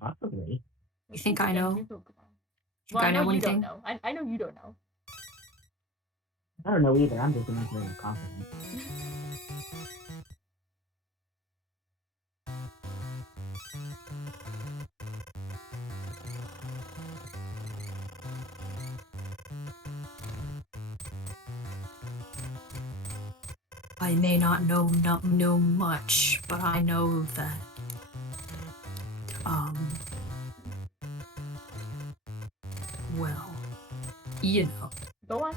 Possibly. You think I know? Well, I know you anything? don't know. I know you don't know. I don't know either. I'm just answering with confidence. I may not know much, but I know that well, you know. Go on.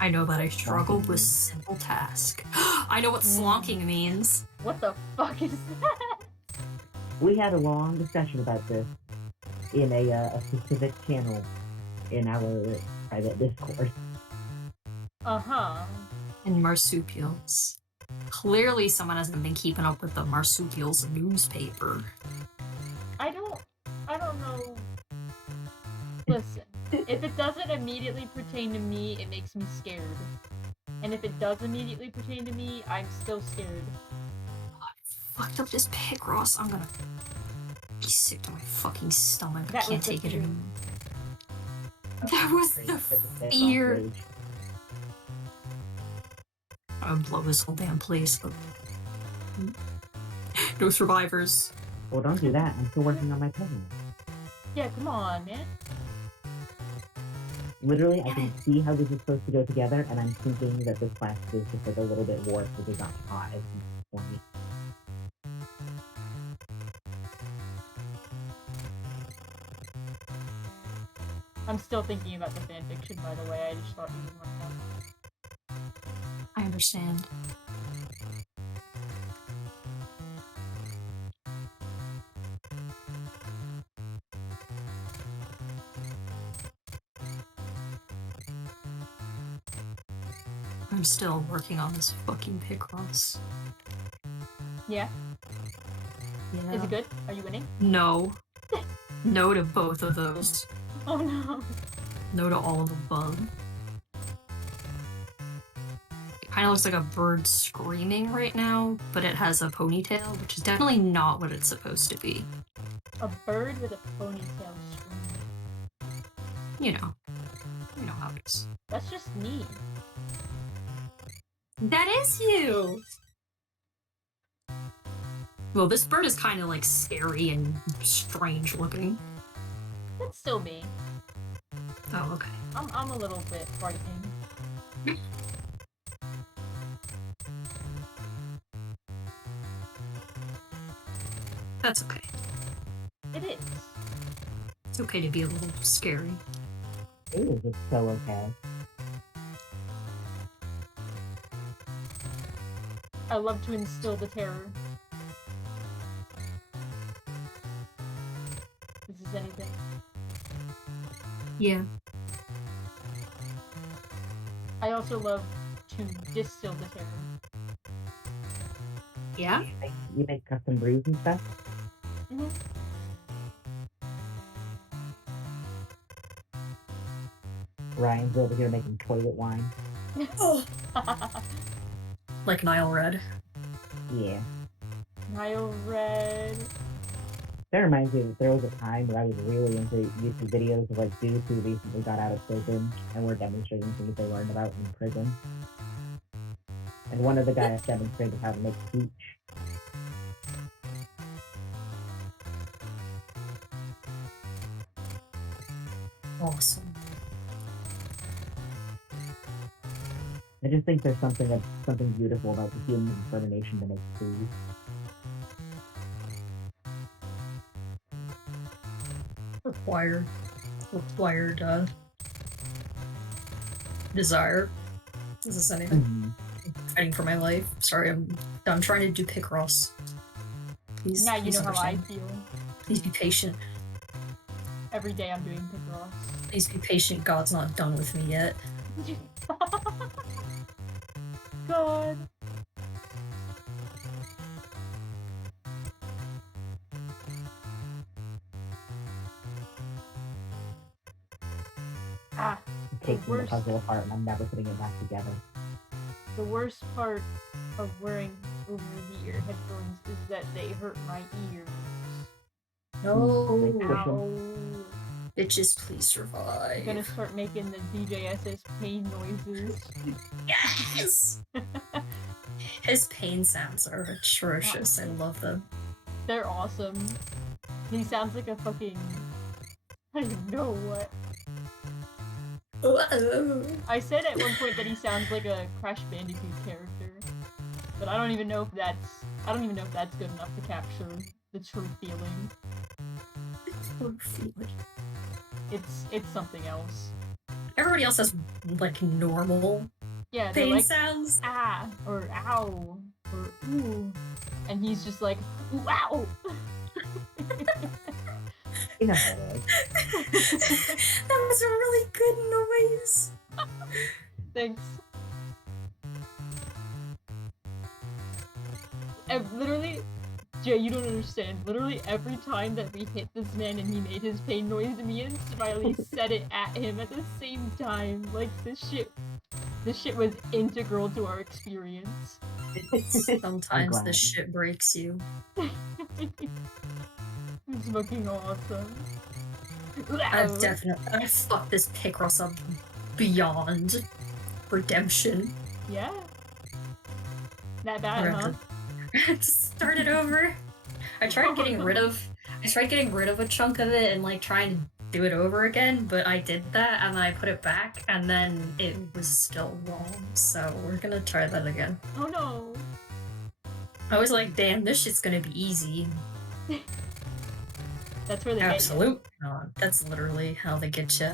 I know that I struggled with simple task. I know what slonking means. What the fuck is that? We had a long discussion about this in a specific channel in our private Discord. Uh-huh. And marsupials. Clearly someone hasn't been keeping up with the marsupials newspaper. I don't know. Listen, if it doesn't immediately pertain to me, it makes me scared. And if it does immediately pertain to me, I'm still scared. I fucked up this Picross. I'm gonna be sick to my fucking stomach. I can't take it anymore. That was the fear. I would blow this whole damn place up. No survivors. Well, don't do that. I'm still working on my puzzle. Yeah, come on, man. Literally, I can see how this is supposed to go together, and I'm thinking that this plastic is just a little bit warped because it got hot at some point. I'm still thinking about the fanfiction, by the way. I just thought you would want to know. I understand. I'm still working on this fucking Picross. Yeah. Yeah. Is it good? Are you winning? No. No to both of those. Oh no. No to all of the above. It kind of looks like a bird screaming right now, but it has a ponytail, which is definitely not what it's supposed to be. A bird with a ponytail screaming. You know. You know how it is. That's just me. That is you! Well, this bird is kind of like scary and strange looking. That's still me. Oh, okay. I'm a little bit frightening. That's okay. It is. It's okay to be a little scary. It is just so okay. I love to instill the terror. This is anything. Yeah. I also love to distill the terror. Yeah? You make custom brews and stuff? Mm-hmm. Ryan's over here making toilet wine. Oh. Like Nile Red. Yeah. Nile Red. That reminds me that there was a time where I was really into YouTube videos of like dudes who recently got out of prison and were demonstrating things they learned about in prison. And one of the guys demonstrated how to make hooch. Awesome. I just think there's something beautiful about the human determination to make food. Required desire. Is this anything? Mm-hmm. I'm fighting for my life. Sorry, I'm trying to do Picross. Please, Now you please know how I understand. feel. Please be patient. Every day I'm doing Picross. Please be patient. God's not done with me yet. God. Ah, I'm taking the worst- puzzle apart and I'm never putting it back together. the worst part of wearing over-the-ear headphones is that they hurt my ears. No. Ow. Bitches, please I'm survive. gonna start making the DJSS pain noises. Yes! His pain sounds are atrocious. I love them. They're awesome. He sounds like a fucking... I don't even know what. I said at one point that he sounds like a Crash Bandicoot character. But I don't even know if that's good enough to capture the true feeling. It's something else. Everybody else has like normal Yeah, they're pain like sounds. ah or ow or ooh, and he's just like ooh ow. You know how it is. That was a really good noise. Thanks. Literally, Jay, you don't understand. Literally every time that we hit this man and he made his pain noise, me and Smiley said it at him at the same time. Like this shit was integral to our experience. Sometimes glad. this shit breaks you. It's fucking awesome. I fucked this Picross up beyond redemption. Yeah. That bad, huh? To start it over. I tried getting rid of a chunk of it and like trying to do it over again, but I did that and then I put it back and then it was still wrong. So we're gonna try that again. Oh no. I was like, damn, this shit's gonna be easy. That's where they get you. Absolutely not. That's literally how they get you.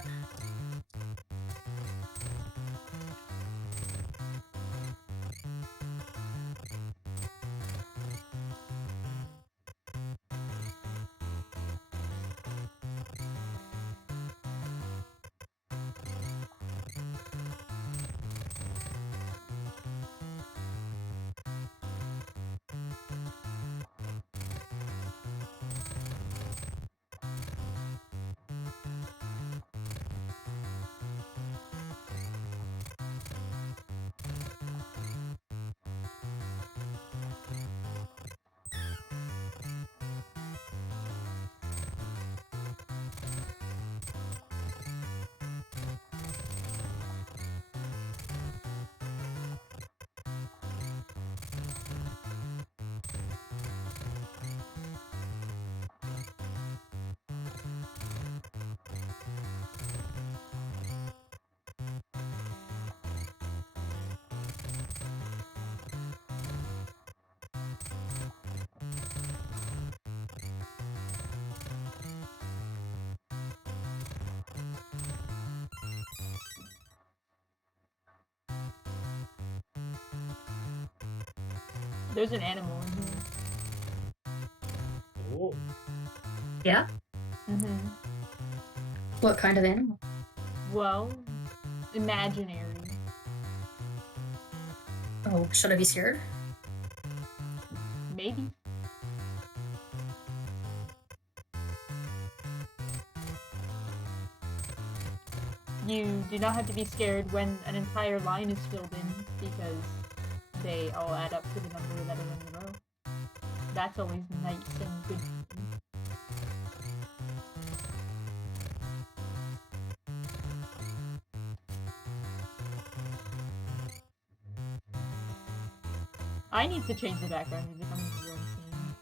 There's an animal in here. Oh. Yeah? Mm-hmm. What kind of animal? Well, imaginary. Oh, should I be scared? Maybe. You do not have to be scared when an entire line is filled in, because they all add up to the number that are in the row. That's always nice and good. I need to change the background music. I'm really insane.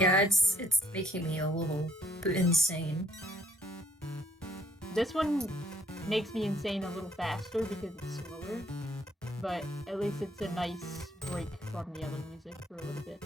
Yeah, it's making me a little bit insane. This one makes me insane a little faster because it's slower, but at least it's a nice break from the other music for a little bit.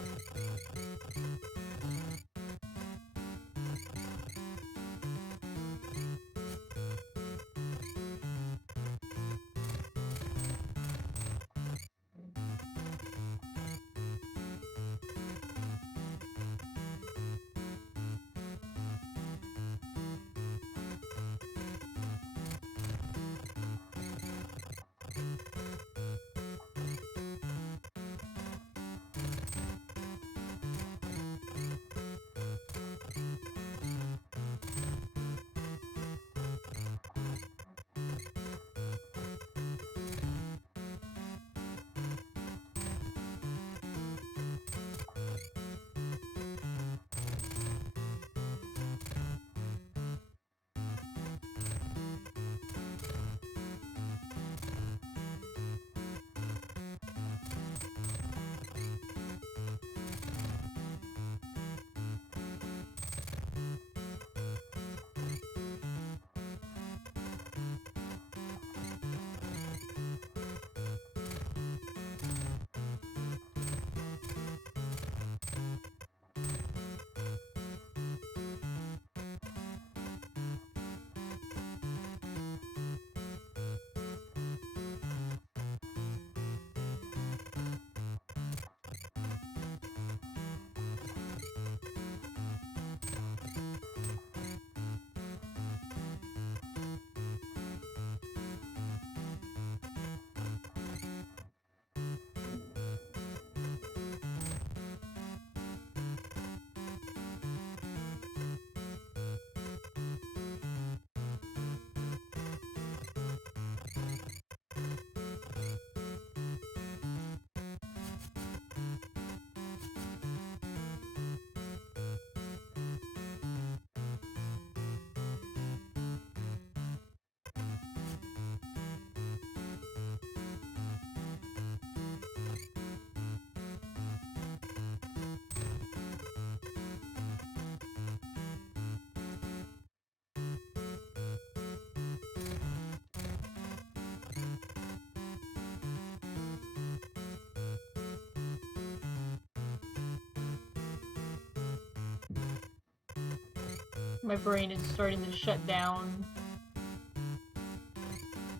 My brain is starting to shut down.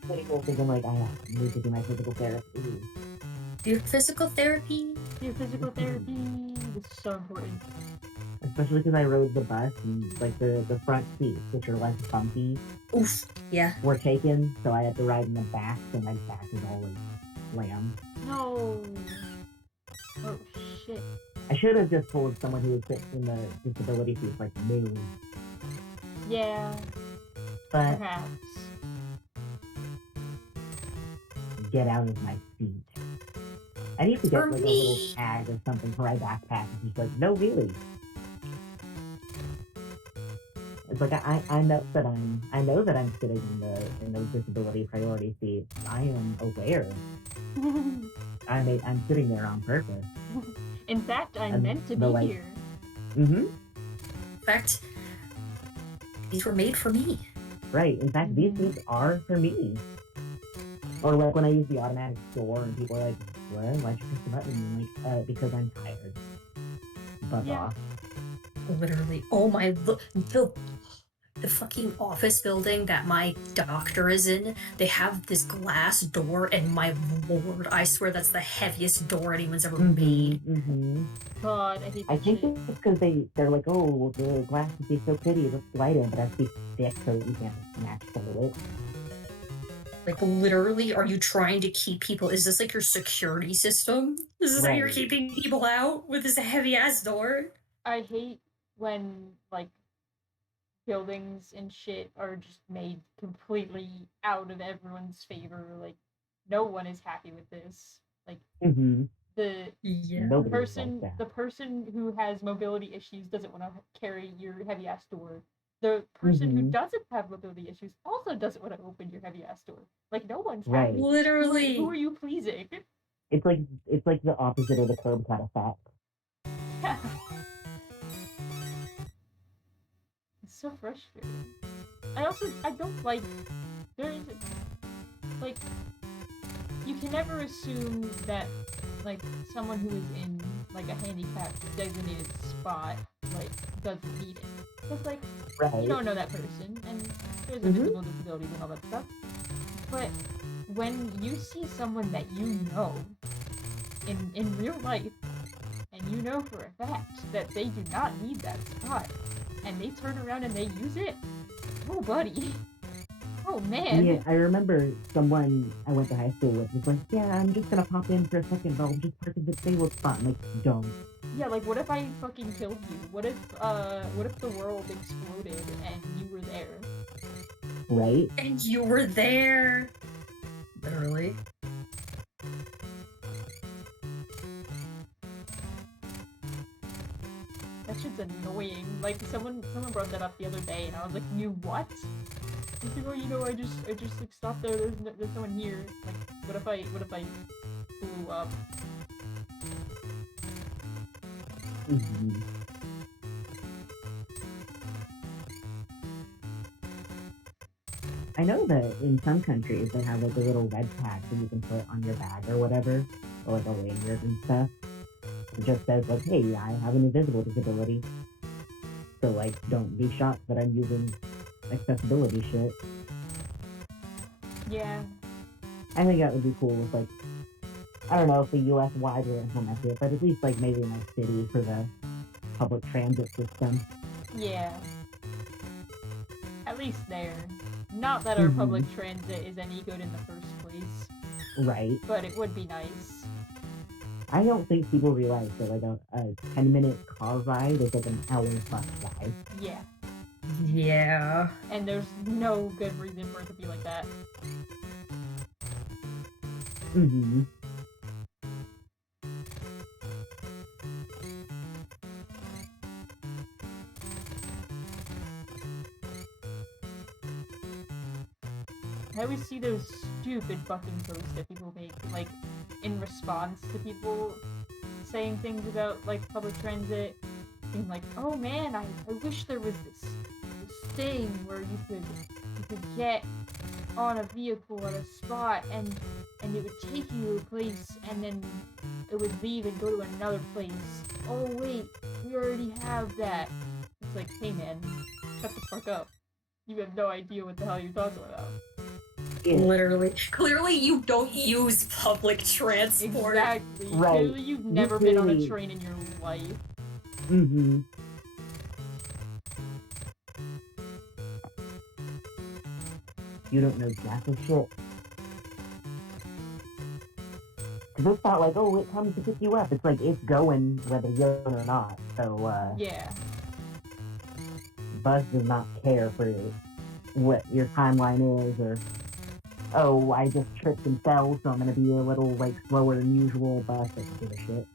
Pretty cool thinking like I need to do my physical therapy. Your physical therapy? Your physical therapy is so important. Especially because I rode the bus and like the front seats, which are less bumpy, Oof. Yeah. were taken, so I had to ride in the back, so my back is always lamb. No. Oh shit. I should have just told someone who was sitting in the disability seat like move, Yeah, but perhaps. get out of my seat. I need to get For like a me. little tag or something for my backpack. It's just like, no, really. It's like I know that I'm sitting in those disability priority seats. I am aware. I'm sitting there on purpose. In fact, I'm And meant to the, be like- here. Mm-hmm. In fact, these were made for me. Right. In fact, these seats are for me. Or like when I use the automatic door and people are like, "What? Why'd you push the button?" And I'm like, because I'm tired. Buzz Yeah. off. Literally. Oh my. The the fucking office building that my doctor is in, they have this glass door, and my lord, I swear that's the heaviest door anyone's ever made. God, I hate I that think shit. it's because they're like, oh, the glass would be so pretty, let's slide in, but it has to be thick so that you can't smash through it. Like, literally, are you trying to keep people? Is this like your security system? Is this how you're Right. keeping people out with this heavy ass door? I hate when, like, buildings and shit are just made completely out of everyone's favor. Like, no one is happy with this. Like, Mm-hmm. the Yeah. Nobody likes that. the person who has mobility issues doesn't want to carry your heavy ass door. The person who doesn't have mobility issues also doesn't want to open your heavy ass door. Like, no one's happy. Right. Literally. Who are you pleasing? It's like the opposite of the curb cut effect. It's so frustrating. I don't like, there's, like, you can never assume that, like, someone who is in, like, a handicapped designated spot, like, doesn't need it. Because, like, you don't know that person, and there's invisible disabilities and all that stuff. But when you see someone that you know in real life, and you know for a fact that they do not need that spot, and they turn around and they use it, oh, buddy. Oh, man. Yeah, I remember someone I went to high school with was like, yeah, I'm just gonna pop in for a second, but I'll just park in the disabled spot. I'm like, don't. Yeah, like, what if I fucking killed you? What if the world exploded and you were there? Right? And you were there. Literally. That shit's annoying. Like, someone brought that up the other day, and I was like, you what? Like, oh, you know, I just like stopped there. There's no one here. Like, what if I blew up? Mm-hmm. I know that in some countries they have like a little red patch that you can put on your bag or whatever, or like a lanyard and stuff. It just says like, hey, I have an invisible disability. So like, don't be shocked that I'm using accessibility shit. Yeah. I think that would be cool if like, I don't know if the US wide will implement it, but at least like maybe in a city for the public transit system. Yeah. At least there. Not that our public transit is any good in the first place. Right. But it would be nice. I don't think people realize that like a 10-minute car ride is like an hour bus ride. Yeah. Yeah. And there's no good reason for it to be like that. Mm-hmm. I always see those stupid fucking posts that people make, like, in response to people saying things about, like, public transit, being like, oh man, I wish there was this thing where you could get on a vehicle at a spot and it would take you to a place and then it would leave and go to another place. Oh wait, we already have that. It's like, hey man, shut the fuck up. You have no idea what the hell you're talking about. Yeah. Literally. Clearly you don't use public transport. Exactly. Right. Clearly you've never been on a train in your life. Mm-hmm. You don't know jack of shit. Cause it's not like, oh, it comes to pick you up. It's like, it's going whether you're or not. So, Yeah. bus does not care for what your timeline is, or, oh, I just tripped and fell, so I'm gonna be a little, like, slower than usual. Bus doesn't give a shit.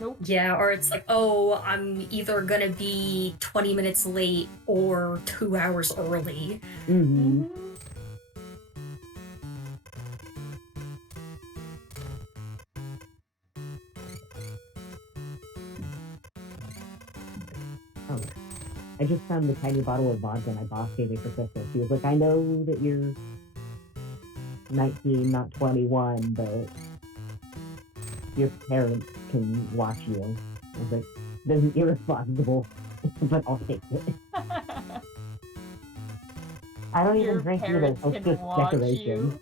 Nope. Yeah, or it's like, oh, I'm either gonna be 20 minutes late or 2 hours early. Mm-hmm. Oh, I just found the tiny bottle of vodka my boss gave me for Christmas. He was like, I know that you're 19, not 21, but your parents can watch you. I was like, this is irresponsible, but I'll take it. I don't Your even drink either, parents so it's can just watch decoration.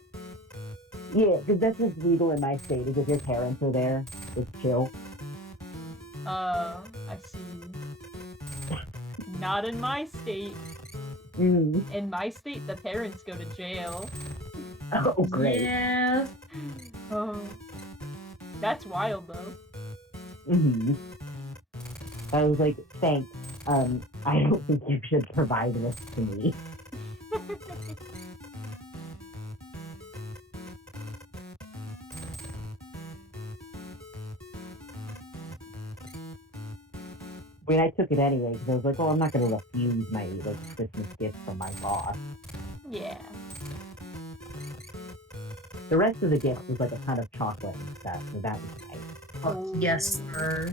you. Yeah, because that's just legal in my state. Is if your parents are there, it's chill. I see. Not in my state. Mm. In my state, the parents go to jail. Oh, great. Yeah. Oh, that's wild though. Mm-hmm. I was like, thanks. I don't think you should provide this to me. I mean, I took it anyway because I was like, well, I'm not going to refuse my Christmas gift from my boss. Yeah. The rest of the gift was like a ton of chocolate and stuff, so that was nice. Oh, yes, sir.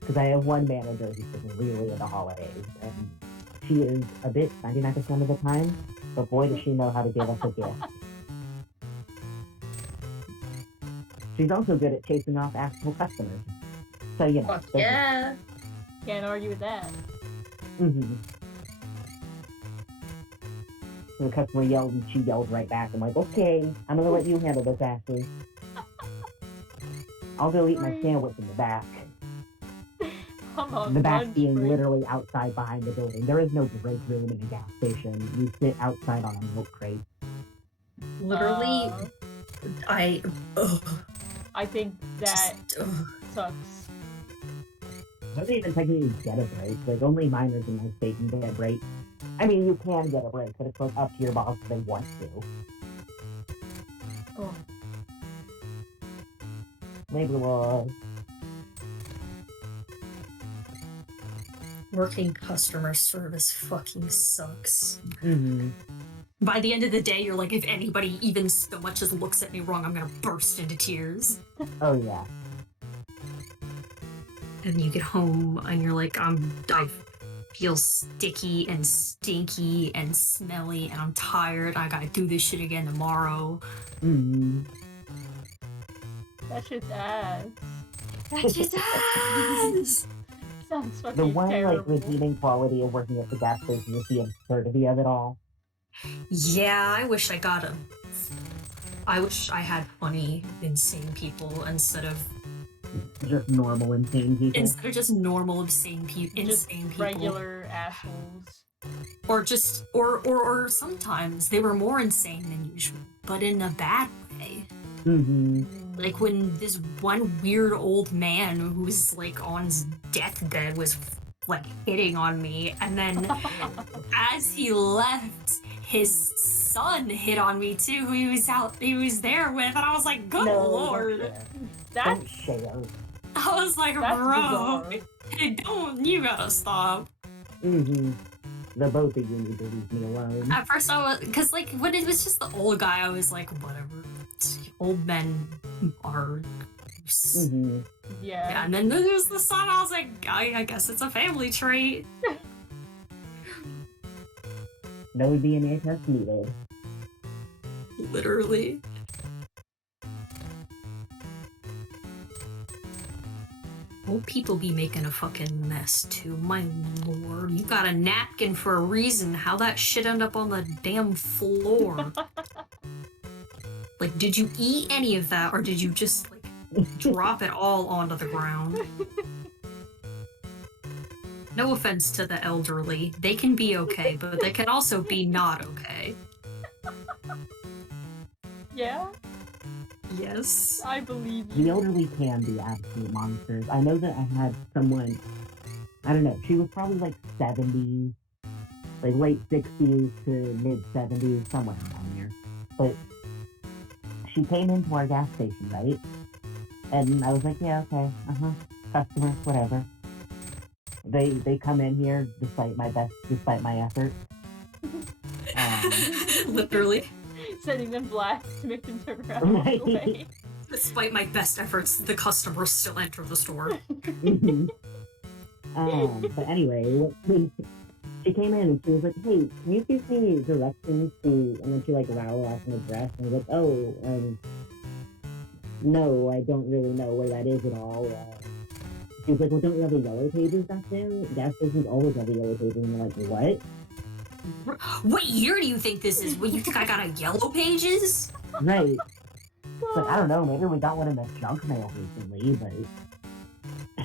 Because I have one manager who's been really into holidays, and she is a bitch 99% of the time, but boy, does she know how to give us a gift. She's also good at chasing off actual customers. So, you know. Fuck yeah. Can't argue with that. Mm-hmm. So the customer yelled and she yelled right back. I'm like, okay, I'm gonna let you handle this, Ashley. I'll go eat my sandwich in the back. I'm on The back lunch being break. literally outside behind the building. There is no break room in a gas station. You sit outside on a milk crate. Literally, I. Ugh, I think that just, ugh. sucks. Doesn't even technically get a break. Like, only minors in my state can get a break. I mean, you can get a break, but it's like up to your boss if they want to. Oh. Maybe we'll. Working customer service fucking sucks. Mm-hmm. By the end of the day, you're like, if anybody even so much as looks at me wrong, I'm gonna burst into tears. Oh, yeah. And you get home and you're like, I feel sticky and stinky and smelly and I'm tired. I gotta do this shit again tomorrow. Mm-hmm. That shit's ass. That shit's ass! Sounds fucking The one, terrible. like, redeeming quality of working at the gas station is the absurdity of it all. Yeah, I wish I got I wish I had funny, insane people instead of Just normal, insane people. instead of just normal, insane Just people. regular assholes. Or just or sometimes they were more insane than usual, but in a bad way. Mm-hmm. Like when this one weird old man who was like on his deathbed was like hitting on me, and then as he left, his son hit on me too, who he was there with, and I was like, good No, lord. Don't That's share. I was like, that's bro, bizarre. you gotta stop. Mm-hmm. The both of you need to leave me alone. At first I was, cause like when it was just the old guy, I was like, whatever. Old men are. Mm-hmm. Yeah. And then there's the son. I was like, I guess it's a family trait. No DNA test needed. Literally. Old people be making a fucking mess too. My lord, you got a napkin for a reason. How that shit end up on the damn floor? Like, did you eat any of that, or did you just like drop it all onto the ground? No offense to the elderly. They can be okay, but they can also be not okay. Yeah, Yes. I believe The you. elderly can be absolute monsters. I know that I had someone, I don't know, she was probably like 70s, like late 60s to mid 70s, somewhere around there. But she came into our gas station, right? And I was like, yeah, okay, customer, whatever. They come in here despite my best, despite my effort. Literally. Sending them blasts to make them turn around and walk away. Despite my best efforts, the customers still enter the store. But anyway, she came in and she was like, hey, can you give me directions to, and then she like rattled off an address, and I was like, oh, no, I don't really know where that is at all. She was like, well, don't you have the yellow pages back there? Gas stations always have the yellow pages, and I'm like, what? What year do you think this is? What, you think I got a Yellow Pages? Right. But I don't know, maybe we got one in the junk mail recently, but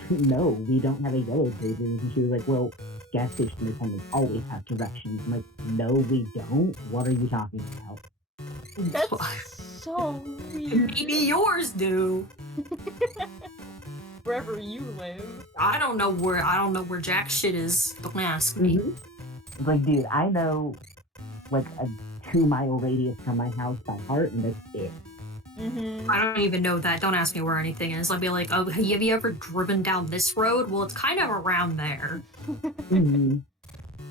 no, we don't have a Yellow Pages. And she was like, well, gas station attendants always have directions. I'm like, no, we don't. What are you talking about? That's so weird. Maybe yours do. Wherever you live. I don't know where jack shit is. Don't ask me. It's like, dude, I know like a 2-mile radius from my house by heart, and that's it. I don't even know that. Don't ask me where anything is. I'll be like, oh, have you ever driven down this road? Well, it's kind of around there.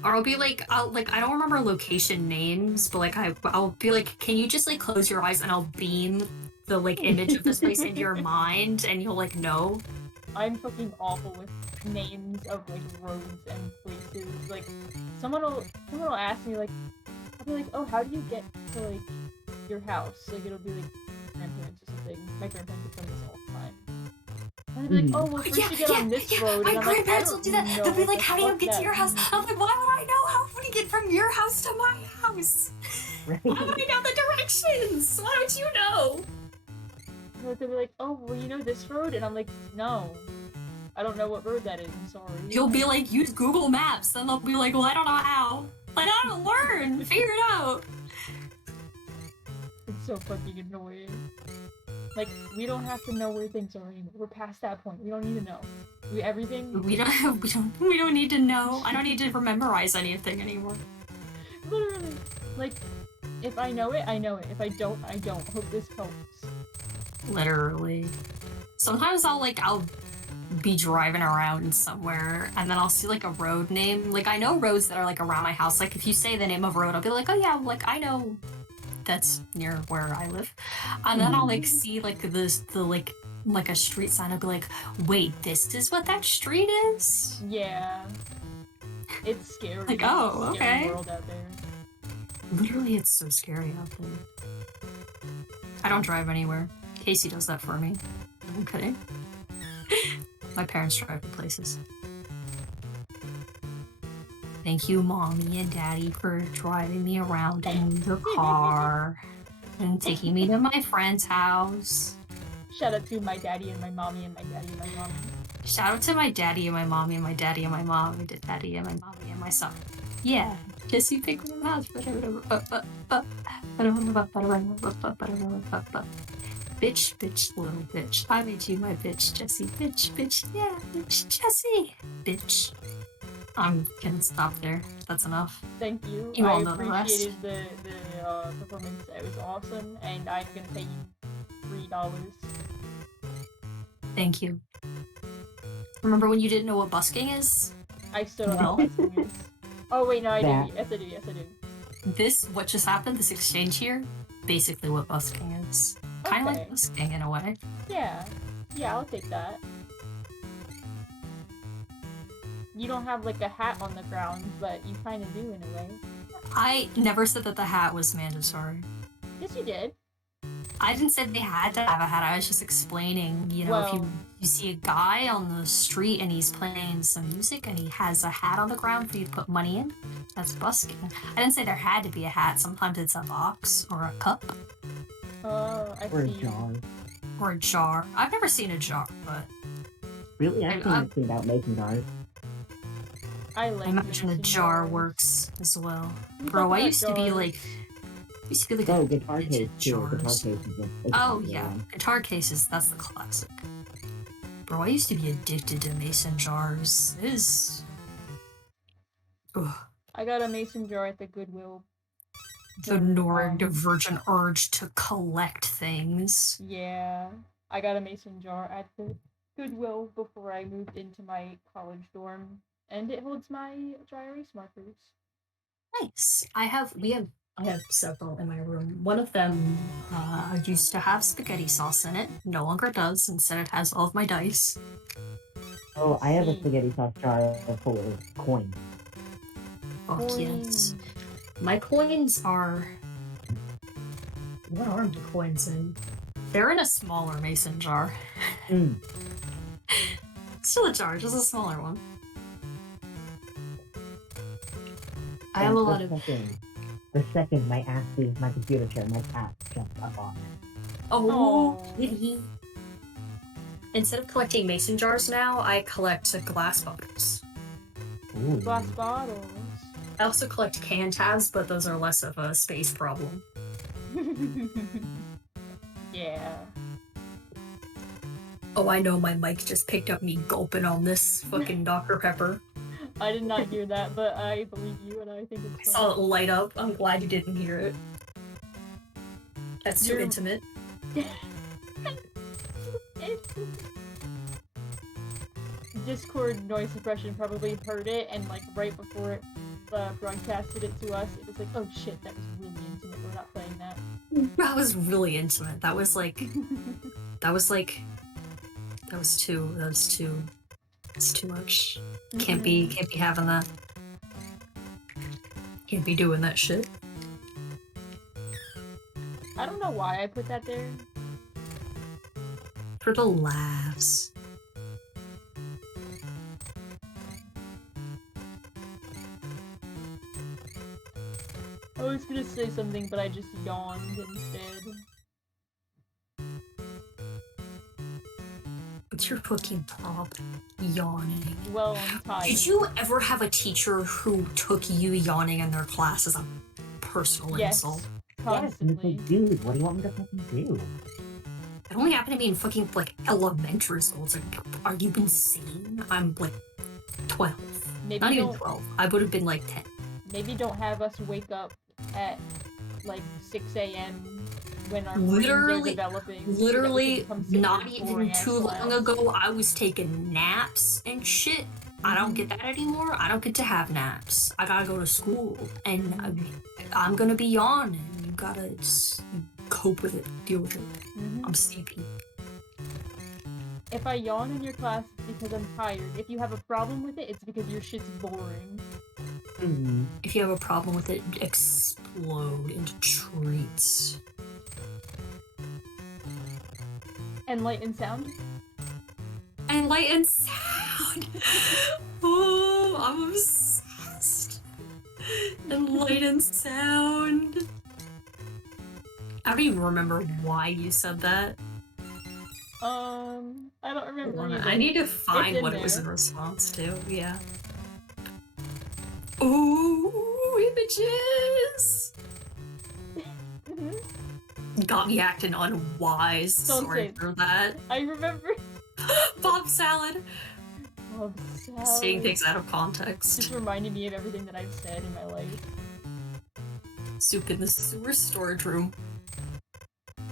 Or I'll be like, I don't remember location names, but like I'll be like, can you just like close your eyes and I'll beam the like image of this place into your mind, and you'll like know. I'm fucking awful with names of like roads and places. Like someone will ask me like, I'll be like, oh, how do you get to like your house? Like it'll be like grandparents or something. My grandparents have done this all the time. And they'll be like, oh, well, first you get on this road. My and I'm like, grandparents will do that. They'll be like, how do you get to your house? I'm like, why would I know how to get from your house to my house? Right. Why would I know the directions? Why don't you know? They'll be like, oh, well, you know this road? And I'm like, no. I don't know what road that is, I'm sorry. You'll be like, use Google Maps. Then they'll be like, well, I don't know how. Like, I don't learn. Figure it out. It's so fucking annoying. Like, we don't have to know where things are anymore. We're past that point. We don't need to know. We don't need to know. I don't need to memorize anything anymore. Literally. Like, if I know it, I know it. If I don't, I don't. Hope this helps. Literally. Sometimes I'll be driving around somewhere and then I'll see like a road name. Like I know roads that are like around my house. Like if you say the name of a road, I'll be like, oh yeah, like I know that's near where I live. And then I'll like see like like a street sign. I'll be like, wait, this is what that street is? Yeah. It's scary. Like, oh, it's a scary okay. world out there. Literally, it's so scary out there. I don't drive anywhere. Casey does that for me. I'm kidding. My parents drive me places. Thank you, Mommy and Daddy, for driving me around in the car and taking me to my friend's house. Shout out to my daddy and my mommy and my daddy and my mommy. Shout out to my daddy and my mommy and my daddy and my mom and daddy and my mommy and my son. Yeah, Jesse Picross house. Bitch, bitch, little bitch. I made you my bitch, Jesse. Bitch, bitch, yeah, bitch, Jesse. Bitch. I'm gonna stop there. That's enough. Thank you. You all I know the rest. appreciated the performance. It was awesome, and I'm gonna pay you $3. Thank you. Remember when you didn't know what busking is? I still don't know what busking is. Oh wait, no, I do. Yes, I do. Yes, I do. What just happened, this exchange here, basically what busking is. Kind of Okay. like busking in a way. Yeah. Yeah, I'll take that. You don't have like a hat on the ground, but you kind of do in a way. I never said that the hat was mandatory. Yes, you did. I didn't say they had to have a hat. I was just explaining, you know, if Well- you see a guy on the street and he's playing some music and he has a hat on the ground for you to put money in, that's busking. I didn't say there had to be a hat. Sometimes it's a box or a cup Oh, I Or a see. jar. or a jar. I've never seen a jar, but Really? I've I'm- seen about making jars. I like I imagine a mason jar jars. works as well. You Bro, talking I about used to be jars? like Oh, guitar vintage case too. Guitar jars. case is a Oh popular yeah, one. guitar cases, that's the classic. Bro, I used to be addicted to mason jars. It is... Ugh. I got a mason jar at the Goodwill. The neurodivergent urge to collect things. Yeah, I got a mason jar at the Goodwill before I moved into my college dorm, and it holds my dry erase markers. Nice. I have several in my room. One of them used to have spaghetti sauce in it. No longer does. Instead, it has all of my dice. Oh, I have a See. spaghetti sauce jar full of coins. Fuck yes. Coins. My coins are... What are my coins in? They're in a smaller mason jar. Mm. Still a jar, just a smaller one. I have a And lot of. the second my ass leaves my computer chair, my cat jumps up on it. Oh, Aw. did he? Instead of collecting mason jars now, I collect glass bottles. Ooh. Glass bottles. I also collect can tabs, but those are less of a space problem. Yeah. Oh, I know my mic just picked up me gulping on this fucking Dr. Pepper. I did not hear that, but I believe you, and I think I it's saw fun. it light up. I'm glad you didn't hear it. That's too You're- intimate. Discord noise suppression probably heard it, and like right before it broadcasted it to us, it was like, oh shit, that was really intimate. We're not playing that. That was really intimate. That was too much. Can't be having that. Can't be doing that shit. I don't know why I put that there. For the laughs. I was gonna say something, but I just yawned instead. What's your fucking problem? Yawning. Well, I'm tired. Did you ever have a teacher who took you yawning in their class as a personal insult? Yes, Yes, and it's constantly. like, dude, what do you want me to fucking do? It only happened to me in fucking like elementary school. It's like, are you insane? I'm like 12. Maybe Not even don't 12. I would have been like 10. maybe don't have us wake up at like 6 a.m. when our Literally- brains are developing. so that we Literally, can come sit in not this even boring-ass too class. long ago, I was taking naps and shit. I don't get that anymore. I don't get to have naps. I gotta go to school, and I'm gonna be yawning. You gotta just cope with it, deal with it. Mhm. I'm sleepy. If I yawn in your class, it's because I'm tired. If you have a problem with it, it's because your shit's boring. Mm-hmm. If you have a problem with it, explode into treats. And light and sound? And light and sound. Oh, I'm obsessed. And light and sound. I don't even remember why you said that. I don't remember either. I need to It's find in what it was there. in response to. Yeah. Ooh, images. Mhm. Got me acting unwise. Don't Sorry say- for that. I remember. Bob salad. Oh, Saying salad. things out of context. Just reminding me of everything that I've said in my life. Soup in the sewer storage room.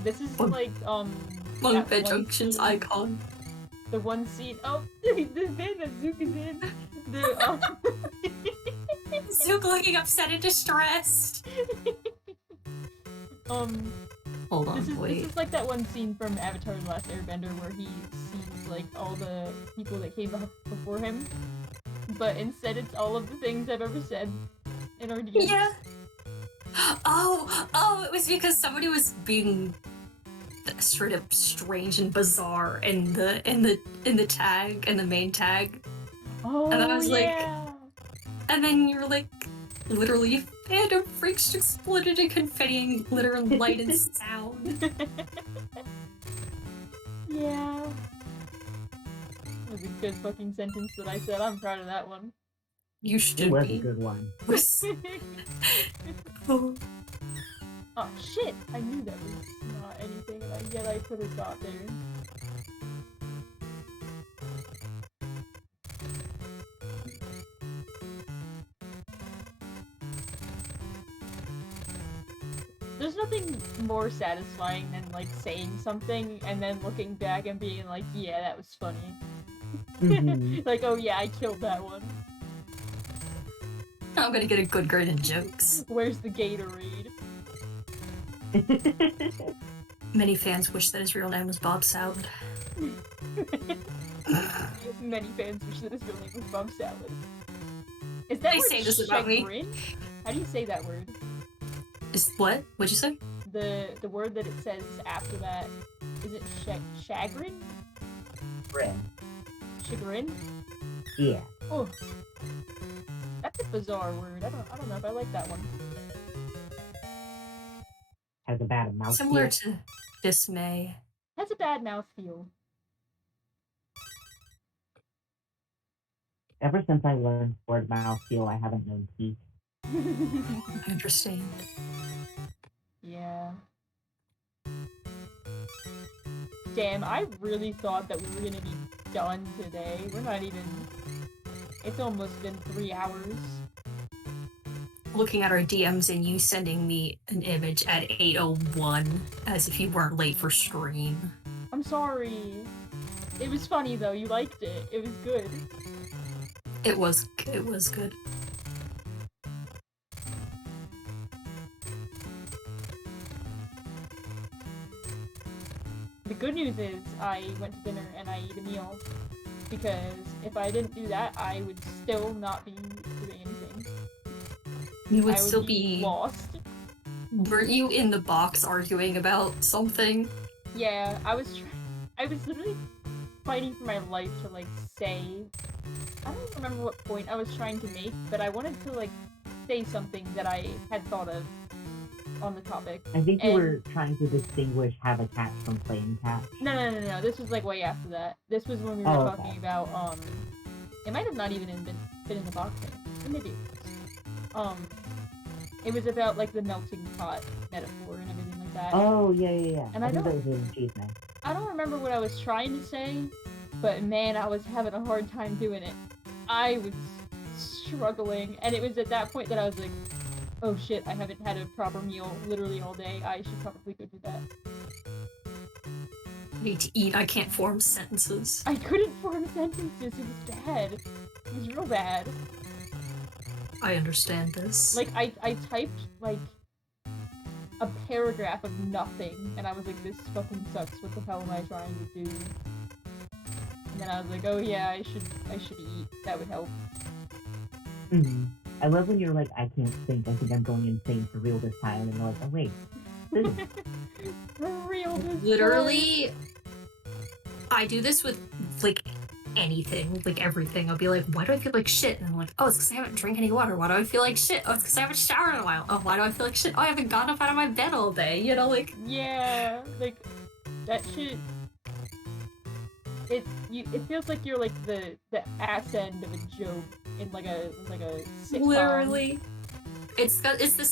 This is Bunk- like, Monk that Bed one Junction's scene- icon. The one scene. Oh, the band that Zook is in. The, Zook looking upset and distressed. Hold on, this wait. is like that one scene from Avatar: The Last Airbender where he sees like all the people that came before him, but instead it's all of the things I've ever said in our DMs. Yeah. Oh, it was because somebody was being straight up strange and bizarre in the tag, in the main tag. Oh, And I was like- yeah. And then you were like, literally, fandom freaks exploded in confetti and glitter and light and sound. Yeah. That was a good fucking sentence that I said. I'm proud of that one. You It should was a be. good one. Oh, Oh shit! I knew that was not anything, and yet I put a dot there. There's nothing more satisfying than like saying something and then looking back and being like, yeah, that was funny. Mhm. Like, oh yeah, I killed that one. I'm gonna get a good grade in jokes. Where's the Gatorade? Many fans wish that his real name was Bob Salad. Many fans wish that his real name was Bob Salad. Is that They word say this about me. chagrin? How do you say that word? Is what? What'd you say? The word that it says after that, is it chagrin? Friend. Chagrin? Yeah. Oh, that's a bizarre word. I don't know if I like that one. Has a bad mouth Similar feel. to dismay. Has a bad mouthfeel. Ever since I learned the word mouth feel, I haven't known teeth. I understand. Yeah. Damn, I really thought that we were gonna be done today. We're not even... It's almost been 3 hours. Looking at our DMs and you sending me an image at 8:01 as if you weren't late for stream. I'm sorry. It was funny though, you liked it. It was good. It was good. The good news is I went to dinner and I ate a meal. Because if I didn't do that, I would still not be doing anything. You would I still would be lost. Weren't you in the box arguing about something? Yeah, I was literally fighting for my life to like say, I don't remember what point I was trying to make, but I wanted to like say something that I had thought of on the topic. I think you were trying to distinguish habitat from plain cat. No. This was like way after that. This was when we were talking about it might have not even been in the box thing. Maybe. It was about like the melting pot metaphor and everything like that. Oh yeah. And I think that was in Achievement. I don't remember what I was trying to say, but man, I was having a hard time doing it. I was struggling, and it was at that point that I was like, oh shit, I haven't had a proper meal literally all day. I should probably go do that. I need to eat. I can't form sentences. I couldn't form sentences. It was bad. It was real bad. I understand this. Like, I typed, like, a paragraph of nothing, and I was like, this fucking sucks. What the hell am I trying to do? And then I was like, oh yeah, I should eat. That would help. Mm-hmm. I love when you're like, I can't think. I think I'm going insane for real this time. And you're like, oh wait. For real this time. Literally, I do this with, like, anything, like everything. I'll be like, why do I feel like shit? And I'm like, oh, it's because I haven't drank any water. Why do I feel like shit? Oh, it's because I haven't showered in a while. Oh, why do I feel like shit? Oh, I haven't gotten up out of my bed all day. You know, like... Yeah, like, that shit... It feels like you're like the ass end of a joke in like a sitcom. Literally. It's the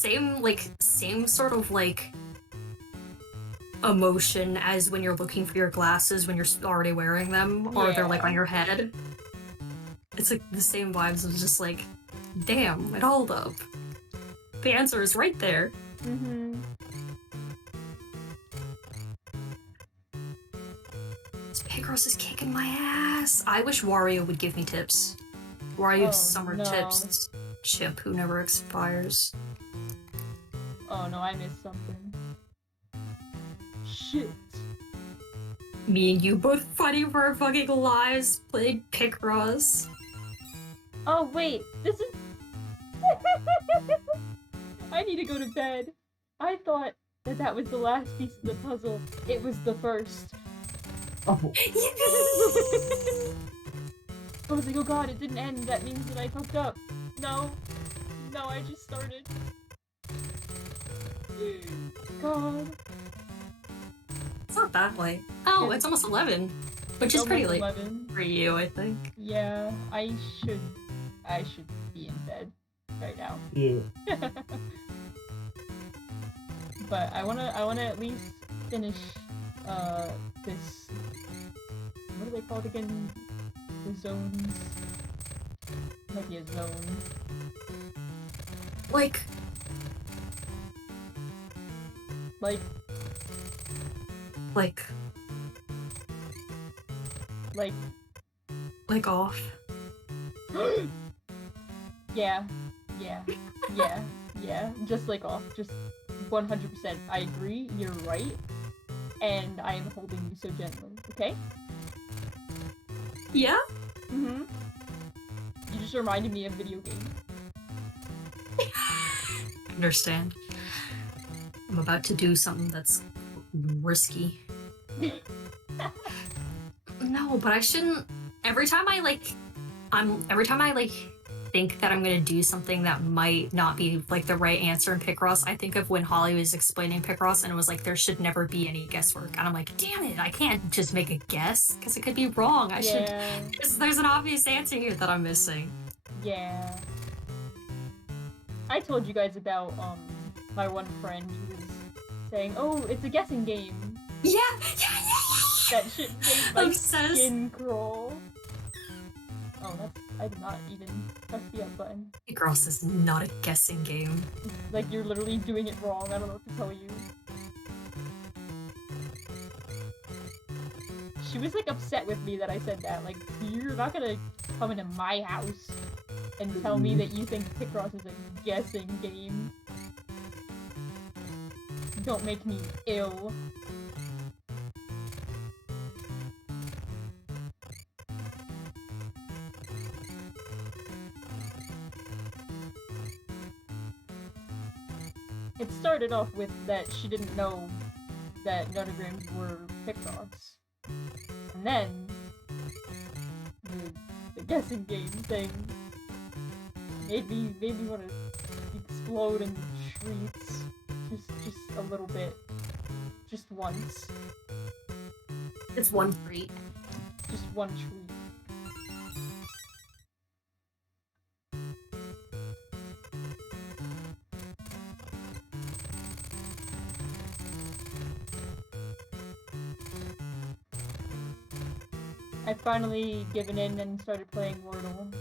same sort of like emotion as when you're looking for your glasses when you're already wearing them, or they're like on your head. It's like the same vibes of just like, damn, it hold up. The answer is right there. Mm-hmm. Picross is kicking my ass. I wish Wario would give me tips. Wario's summer tips. Shampoo never expires. Oh no, I missed something. Shit. Me and you both fighting for our fucking lives, playing Picross. Oh wait, this is... I need to go to bed. I thought that was the last piece of the puzzle. It was the first. Oh. I was like, oh god, it didn't end. That means that I fucked up. No, I just started. God. It's not that late. Oh, it's almost 11, which is pretty late 11. for you, I think. Yeah, I should be in bed right now. Yeah. But I wanna at least finish this. What are they called again? The zones. Might be a zone. Like off. Yeah. Just like off. Just 100%. I agree. You're right. And I am holding you so gently. Okay? Yeah? Mm-hmm. You just reminded me of video games. Understand. I'm about to do something that's risky. No, but I shouldn't. Every time I every time I like think that I'm gonna do something that might not be like the right answer in Picross, I think of when Holly was explaining Picross and it was like there should never be any guesswork, and I'm like, damn it, I can't just make a guess because it could be wrong. I should. There's an obvious answer here that I'm missing. Yeah. I told you guys about my one friend who was saying, "Oh, it's a guessing game." Yeah. That shit made my Obsessed. skin crawl. Oh, I did not even press the up button. Picross is not a guessing game. Like, you're literally doing it wrong. I don't know what to tell you. She was, like, upset with me that I said that. Like, you're not gonna come into my house and tell me that you think Picross is a guessing game. Don't make me ill. It started off with that she didn't know that nonograms were Picross. And then the guessing game thing made me want to explode in treats. Just a little bit. Just once. It's one treat. Just one treat. I've finally given in and started playing Wordle.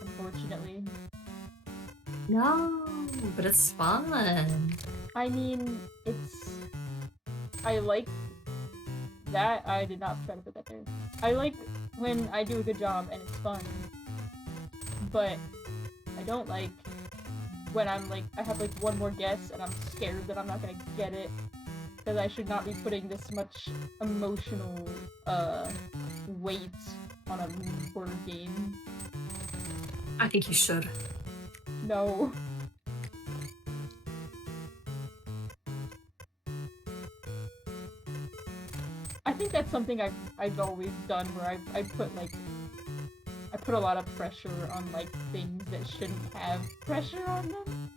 Unfortunately. No, but it's fun. I mean, I like that. I did not try to put that there. I like when I do a good job and it's fun. But I don't like when I'm like, I have like one more guess and I'm scared that I'm not gonna get it. Because I should not be putting this much emotional, weight on a word game. I think you should. No. I think that's something I've always done, where I put a lot of pressure on like things that shouldn't have pressure on them.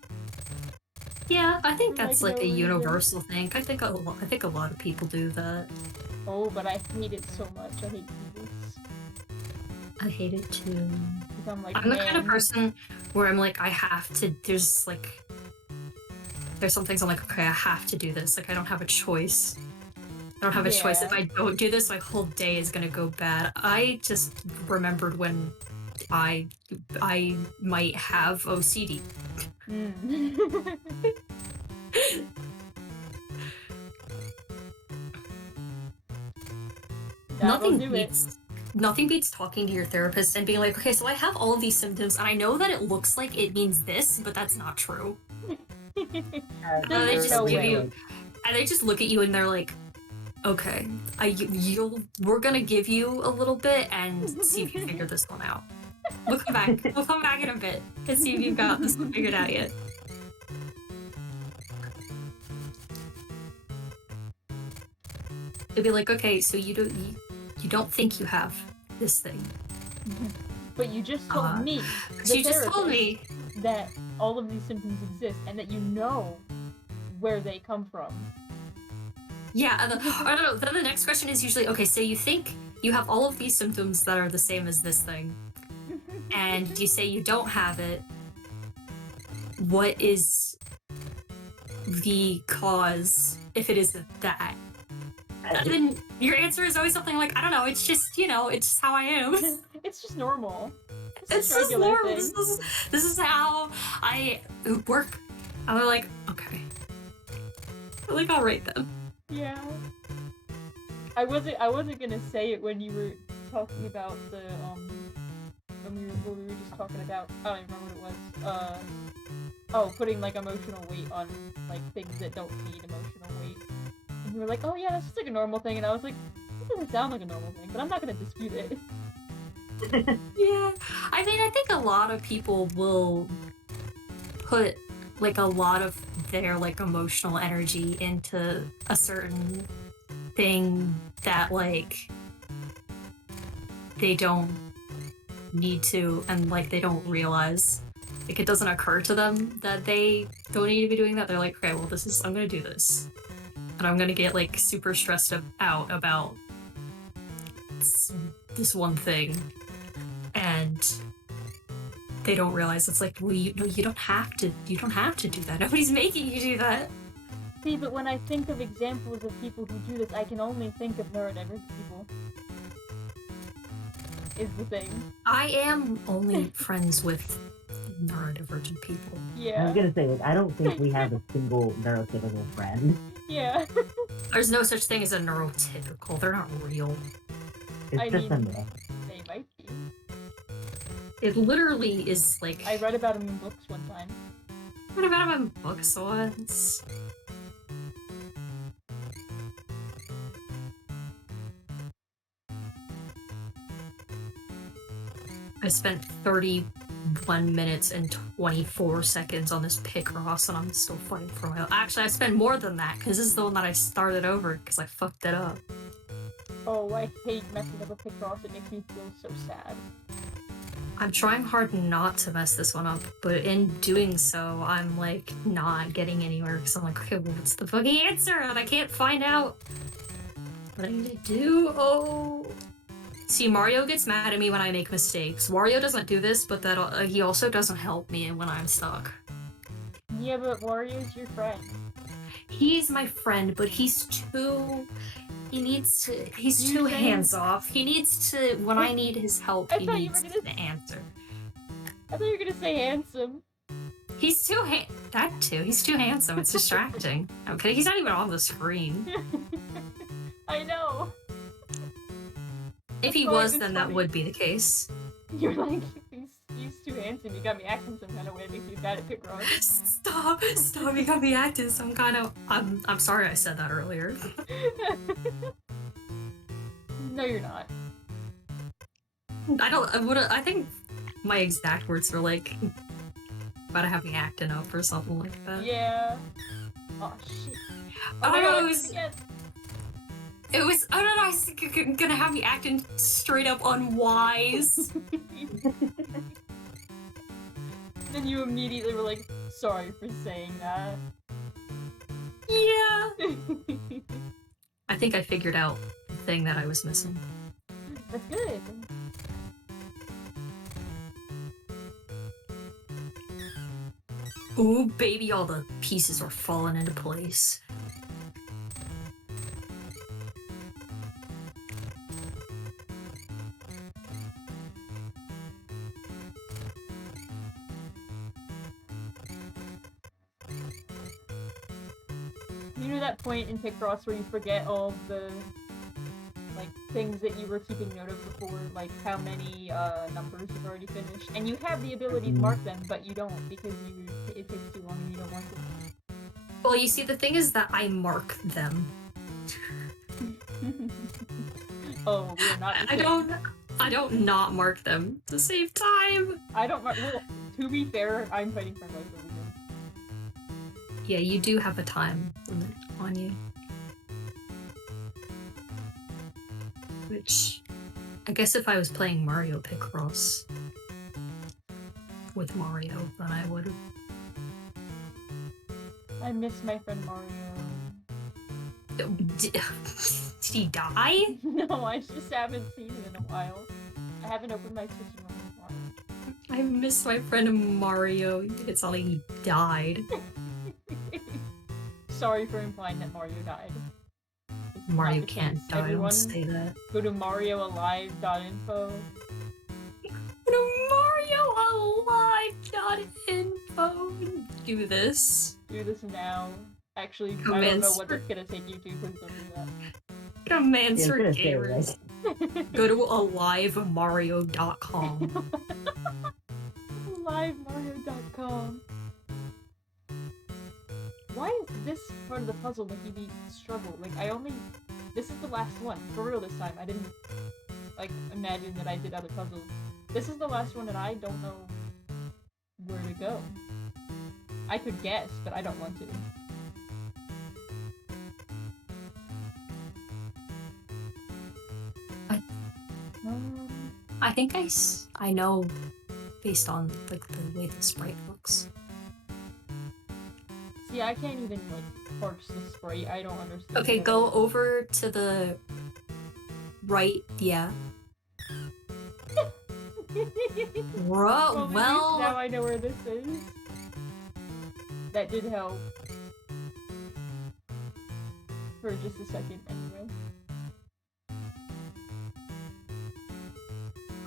Yeah, I think that's like no a reason. universal thing. I think a lot of people do that. Oh, but I hate it so much. I hate this. I hate it too. I'm like, I'm the kind of person where I'm like, I have to. There's some things I'm like, okay, I have to do this. Like, I don't have a choice. I don't have a choice. If I don't do this, my whole day is gonna go bad. I just remembered when I might have OCD. Nothing beats talking to your therapist and being like, okay, so I have all of these symptoms and I know that it looks like it means this, but that's not true. And they just look at you and they're like, okay, we're gonna give you a little bit and see if you figure this one out. We'll come back in a bit and see if you've got this figured out yet. They'll be like, okay, so you don't think you have this thing. But you just told me. You just told me that all of these symptoms exist and that you know where they come from. Yeah, I don't know. Then the next question is usually, okay, so you think you have all of these symptoms that are the same as this thing, and you say you don't have it. What is the cause if it isn't that? And then your answer is always something like, I don't know, it's just, it's just how I am. It's just normal. It's just normal. This is how I work. I'm like, okay. I'm like, all right then. Yeah. I wasn't gonna say it when you were talking about the when we were just talking about, I don't even remember what it was. Putting like emotional weight on like things that don't need emotional weight. And you were like, oh yeah, that's just like a normal thing, and I was like, that doesn't sound like a normal thing, but I'm not gonna dispute it. Yeah. I mean, I think a lot of people will put like a lot of their like emotional energy into a certain thing that like they don't need to, and like they don't realize, like it doesn't occur to them that they don't need to be doing that. They're like, okay, well, I'm gonna do this, and I'm gonna get like super stressed out about this one thing, and they don't realize it's like, well, you don't have to do that. Nobody's making you do that. See, but when I think of examples of people who do this, I can only think of neurodiverse people. Is the thing. I am only friends with neurodivergent people. Yeah. I was gonna say, like, I don't think we have a single neurotypical friend. Yeah. There's no such thing as a neurotypical. They're not real. It's I just a mean- myth. They might be. It literally is like... I read about them in books one time. I read about them in books once. I spent 31 minutes and 24 seconds on this Picross, and I'm still fighting for my... Actually, I spent more than that, because this is the one that I started over, because I fucked it up. Oh, I hate messing up a Picross. It makes me feel so sad. I'm trying hard not to mess this one up, but in doing so, I'm, like, not getting anywhere, because I'm like, okay, well, what's the fucking answer? And I can't find out what I need to do. Oh... See, Mario gets mad at me when I make mistakes. Wario doesn't do this, but he also doesn't help me when I'm stuck. Yeah, but Wario's your friend. He's my friend, but he's too too hands-off. He needs to, when I need his help, he needs to answer. I thought you were gonna say handsome. He's too he's too handsome. It's distracting. Okay, he's not even on the screen. I know. If he was, then that would be the case. You're like, he's too handsome. You got me acting some kind of way. It makes me bad at Picross. Stop! You got me acting some kind of... I'm sorry I said that earlier. No, you're not. I think my exact words were like, about to have me acting up or something like that. Yeah. Oh, shit. Oh my god, it was, oh no, I was gonna have me acting straight up unwise. Then you immediately were like, sorry for saying that. Yeah. I think I figured out the thing that I was missing. That's good. Ooh, baby, all the pieces are falling into place. You know that point in Picross where you forget all of the like things that you were keeping note of before, like how many numbers you've already finished, and you have the ability to mark them, but you don't because it takes too long and you don't want to. Well, you see, the thing is that I mark them. Oh, we're not. I don't not mark them to save time. I don't mark. Well, to be fair, I'm fighting for my life over here. Yeah, you do have a time limit on you. Which, I guess if I was playing Mario Picross with Mario, then I would. I miss my friend Mario. Did he die? No, I just haven't seen him in a while. I haven't opened my Switch in a while. I miss my friend Mario. It's all he died. Sorry for implying that Mario died. This is Mario not the can't case. die, Everyone, don't say that. go to marioalive.info. MarioAlive.info. Do this. Do this now. Actually, I don't Commands know what for- that's gonna take you to. Please don't do that. Commands Yeah, for I was gonna say, gamers. like, Go to alivemario.com. Livemario.com. Why is this part of the puzzle making me struggle? Like, this is the last one. For real this time. I didn't, like, imagine that I did other puzzles. This is the last one and I don't know where to go. I could guess, but I don't want to. I think I know based on like the way the sprite looks. See, I can't even like parse the sprite. I don't understand. Okay, at go all. over to the right. Yeah. Well, at least now Well, I know where this is. That did help. For just a second, anyway.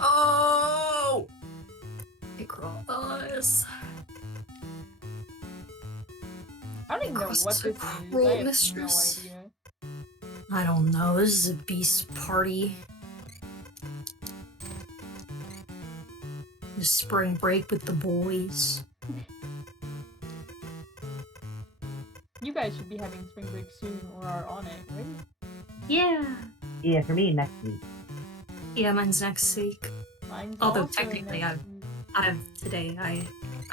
oh, Picross. I don't even know Picross what is this a is. cruel I have mistress. no idea. I don't know. This is a beast party. The spring break with the boys. You guys should be having spring break soon or are on it, right? Yeah. Yeah, for me next week. Yeah, mine's next week. Mine's Although also technically next week. I have today. I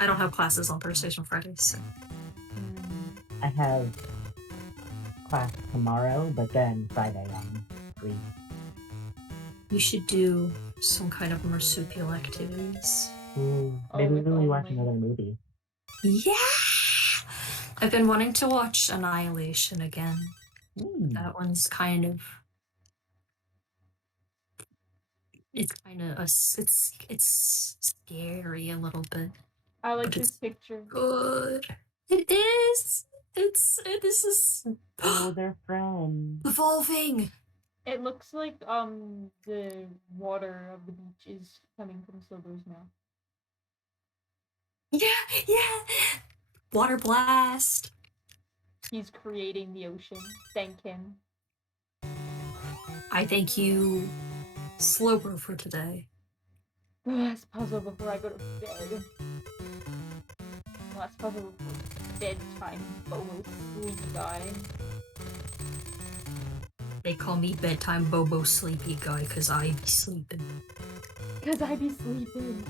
don't have classes on Thursdays and Fridays. So. I have class tomorrow, but then Friday I'm free. We should do some kind of marsupial activities. Ooh, Oh, maybe if we watch only. another movie. Yeah! I've been wanting to watch Annihilation again. That one's kind of... It's kind of... It's scary a little bit. I like But this it's picture. good. It is! It is Oh, they're friends. evolving! It looks like the water of the beach is coming from Silver's mouth. Yeah! Water blast! He's creating the ocean. Thank him. I thank you, Sloper, for today. Last puzzle before I go to bed. Last puzzle before bedtime. Bobo sleepy guy. They call me bedtime Bobo sleepy guy because I be sleeping. Cause I be sleeping.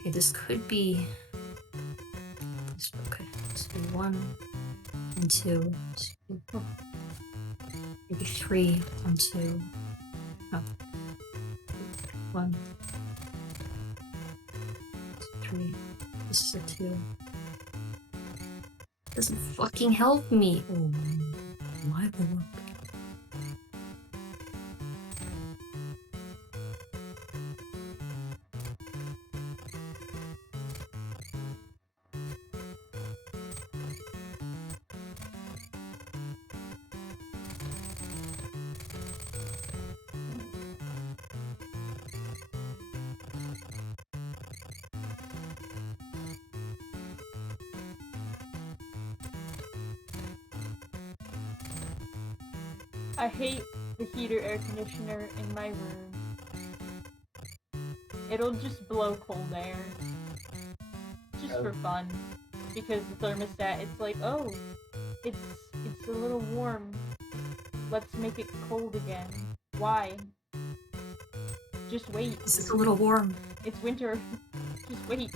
Okay, this could be... Okay, let's do 1 and 2. Maybe 3 and 2. Oh. 1. 3. This is a 2. Doesn't fucking help me. Oh, my lord. I hate the heater air conditioner in my room. It'll just blow cold air. Just for fun. Because the thermostat, it's like, oh, it's a little warm. Let's make it cold again. Why? Just wait. This is a little warm. It's winter. Just wait.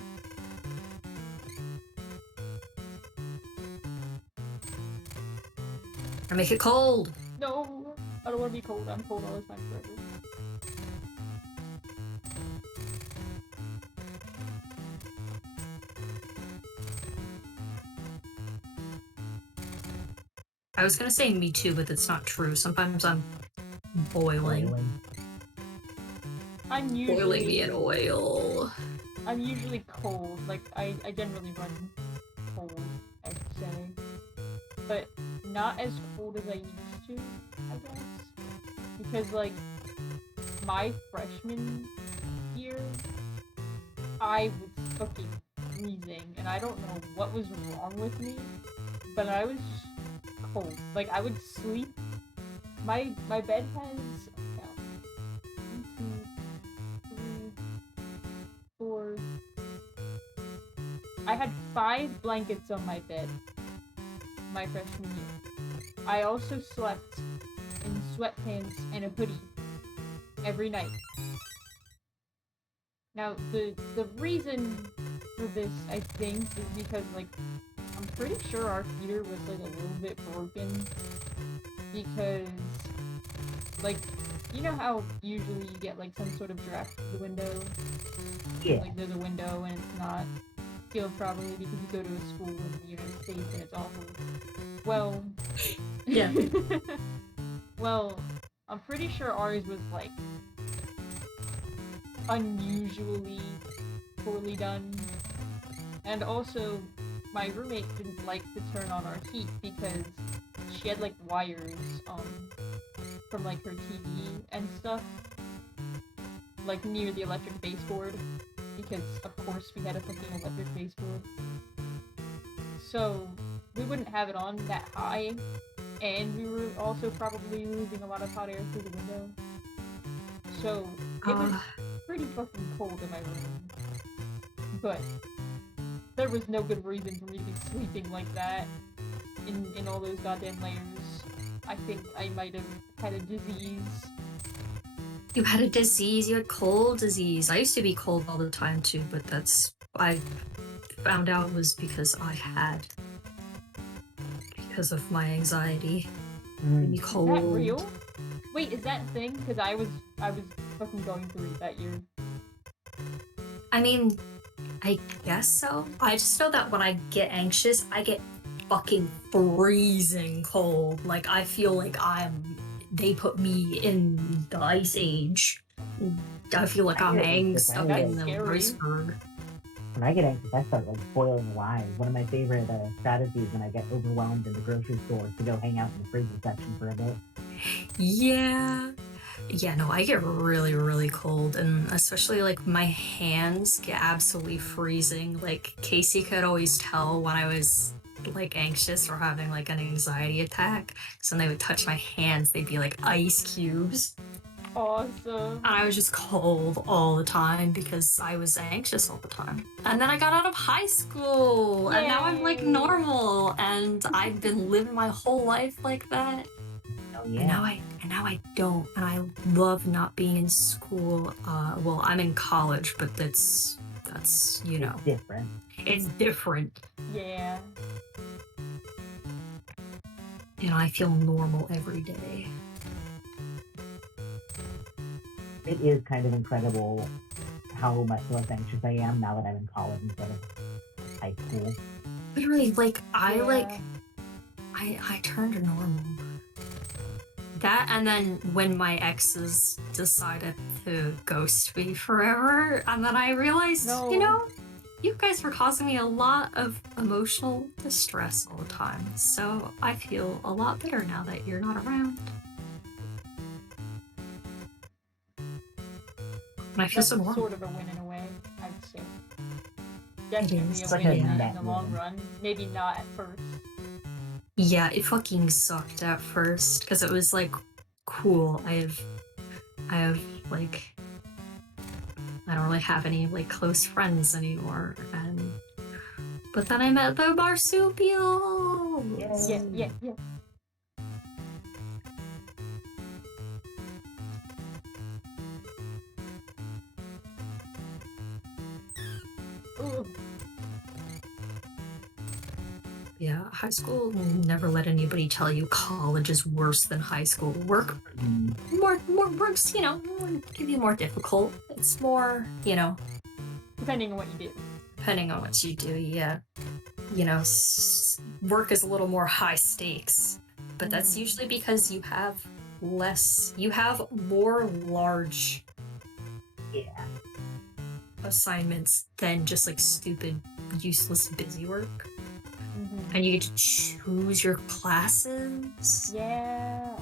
I make it cold. No, I don't want to be cold. I'm cold all the time forever. I was gonna say me too, but that's not true. Sometimes I'm boiling. I'm usually Boiling me in oil. I'm usually cold. Like I generally run cold, I'd say. But not as cold as I used to, I guess. Because like my freshman year, I was fucking freezing, and I don't know what was wrong with me, but I was just cold. Like I would sleep. My bed has 1, 2, 3, 4. I had 5 blankets on my bed my freshman year. I also slept in sweatpants and a hoodie every night. Now the reason for this, I think, is because like I'm pretty sure our heater was like a little bit broken because Like, you know how usually you get like some sort of draft to the window? Yeah. Like there's a window and it's not sealed properly because you go to a school in the United States and it's awful. Well, Yeah. well, I'm pretty sure ours was like unusually poorly done. And also, my roommate didn't like to turn on our heat because she had like wires from like her TV and stuff, like near the electric baseboard, because of course we had a fucking electric baseboard. So we wouldn't have it on that high, and we were also probably losing a lot of hot air through the window. So it was pretty fucking cold in my room. But there was no good reason for me to be sleeping like that in all those goddamn layers. I think I might have had a disease. You had a disease, you had cold disease. I used to be cold all the time too, but I found out was because of my anxiety. Be cold. Is that real? Wait, is that a thing? Because I was fucking going through it that year. I mean, I guess so. I just know that when I get anxious, I get fucking freezing cold. Like, I feel like they put me in the ice age. I feel like I'm stuck in the iceberg. When I get anxious, I start like boiling alive. One of my favorite strategies when I get overwhelmed in the grocery store is to go hang out in the freezer section for a bit. Yeah. Yeah, no, I get really, really cold, and especially like my hands get absolutely freezing. Like Casey could always tell when I was like anxious or having like an anxiety attack. So when they would touch my hands, they'd be like ice cubes. Awesome. And I was just cold all the time because I was anxious all the time. And then I got out of high school, and now I'm like normal, and I've been living my whole life like that. Oh yeah. And now I don't, and I love not being in school. Well, I'm in college, but that's you know, it's different. It's different. Yeah. You know, I feel normal every day. It is kind of incredible how much less anxious I am now that I'm in college instead of high school. Literally, like I turned normal. That, and then when my exes decided to ghost me forever, and then I realized, you know, you guys were causing me a lot of emotional distress all the time. So I feel a lot better now that you're not around. And I feel That's so normal. sort of a win in a way, I'd say. Definitely a win in the long run. Maybe not at first. Yeah, it fucking sucked at first because it was like, cool. I have like, I don't really have any like close friends anymore, but then I met the marsupials. Yeah. Ooh. Yeah, high school never let anybody tell you college is worse than high school. Work's, you know, can be more difficult. It's more, you know, Depending on what you do. Depending on what you do, yeah. You know, work is a little more high stakes, but that's usually because you have more large assignments than just like stupid, useless busy work. And you get to choose your classes. Yeah.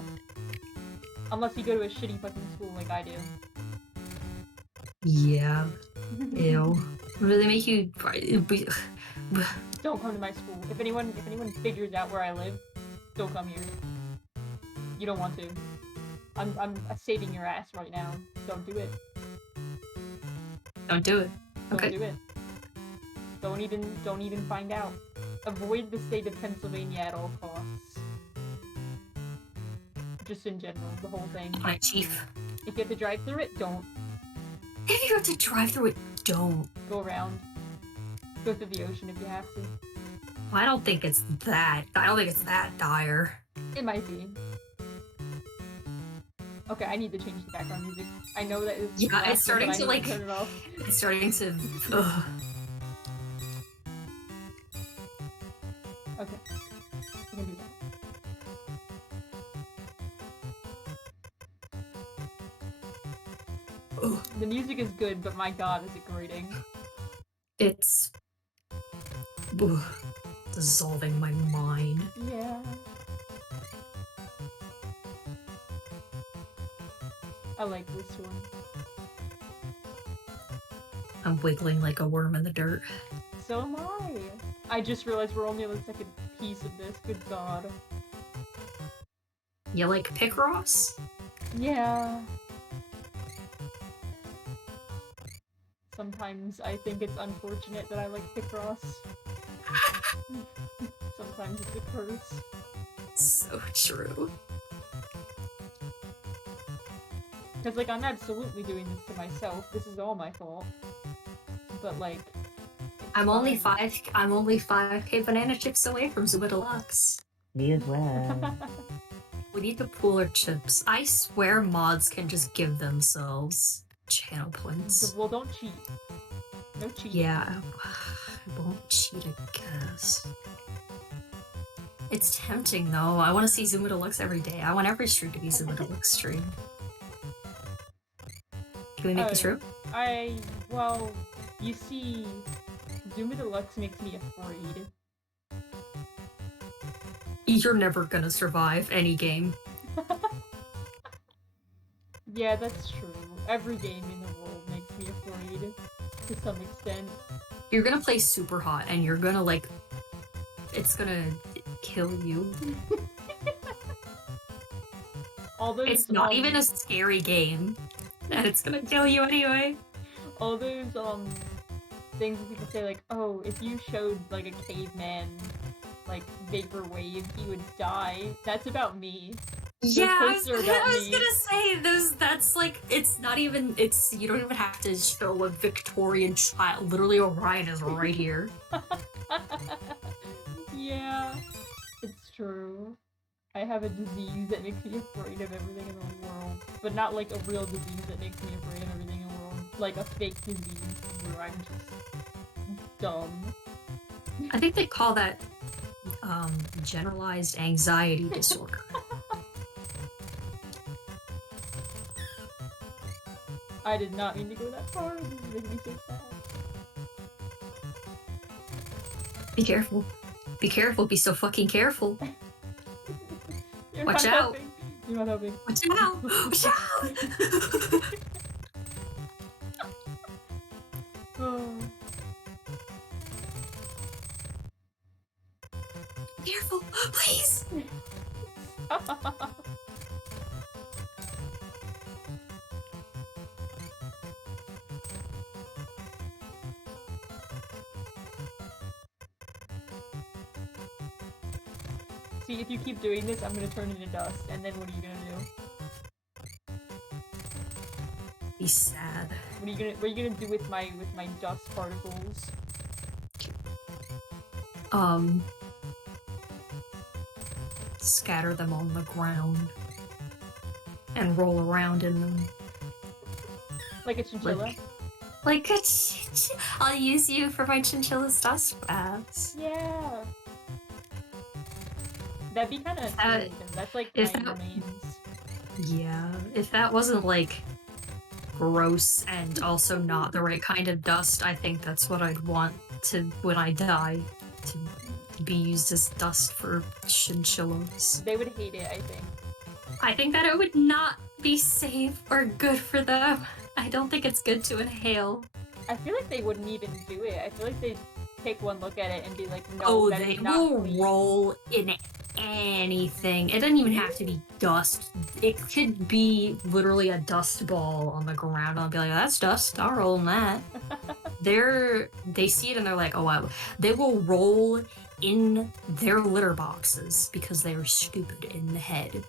Unless you go to a shitty fucking school like I do. Yeah. Ew. Really make you. Don't come to my school. If anyone figures out where I live, don't come here. You don't want to. I'm saving your ass right now. Don't do it. Don't do it. Okay. Don't do it. Don't even find out. Avoid the state of Pennsylvania at all costs. Just in general, the whole thing. My chief. If you have to drive through it, don't. If you have to drive through it, don't. Go around. Go through the ocean if you have to. I don't think it's that dire. It might be. Okay, I need to change the background music. I know that it's Yeah, it's starting but I to, need like- turn it off. It's starting to. Ugh. Okay. I can do that. Ugh. The music is good, but my god, is it grating. It's ugh, dissolving my mind. Yeah. I like this one. I'm wiggling like a worm in the dirt. So am I. I just realized we're only on the second piece of this. Good god. You like Picross? Yeah. Sometimes I think it's unfortunate that I like Picross. Sometimes it's a curse. So true. Because, like, I'm absolutely doing this to myself. This is all my fault. But, like... I'm only 5k banana chips away from Zuma Deluxe. Me as well. We need to pool our chips. I swear mods can just give themselves channel points. Well, don't cheat. No cheating. Yeah, I won't cheat, I guess. It's tempting though. I want to see Zuma Deluxe every day. I want every stream to be Zuma Deluxe stream. Can we make this room? Well, you see, Zuma Deluxe makes me afraid. You're never gonna survive any game. Yeah, that's true. Every game in the world makes me afraid, to some extent. You're gonna play super hot and you're gonna like... It's gonna kill you. All those, It's not even a scary game. And it's gonna kill you anyway. all those, things that people say, like, oh, if you showed, like, a caveman, like, vaporwave, he would die. That's about me. Yeah, I was poster about me. gonna say that's like, it's not even, you don't even have to show a Victorian child. Literally Orion is right here. Yeah, it's true. I have a disease that makes me afraid of everything in the world. But not like a real disease that makes me afraid of everything in the world. Like a fake disease where I'm just dumb. I think they call that generalized anxiety disorder. I did not mean to go that far. This is making me so sad. Be careful. Be careful. Be so fucking careful. You're Watch not out. helping. You're not helping. Watch out! Watch out! Oh. Careful, please! See, if you keep doing this, I'm gonna turn into dust, and then what are you gonna do? Be sad. What are you gonna do with my dust particles? Scatter them on the ground. And roll around in them. Like a chinchilla? Like a I'll use you for my chinchilla's dust baths. Yeah. That'd be kind of that's like if my that- remains. Yeah, if that wasn't like gross and also not the right kind of dust, I think that's what I'd want to, when I die, to be used as dust for chinchillas. They would hate it, I think. I think that it would not be safe or good for them. I don't think it's good to inhale. I feel like they wouldn't even do it. I feel like they'd take one look at it and be like, no, Oh, that they is not will clean. roll in anything. It doesn't even have to be dust. It could be literally a dust ball on the ground. I'll be like, that's dust. I'll roll in that. They see it and they're like, oh wow. They will roll in their litter boxes because they are stupid in the head.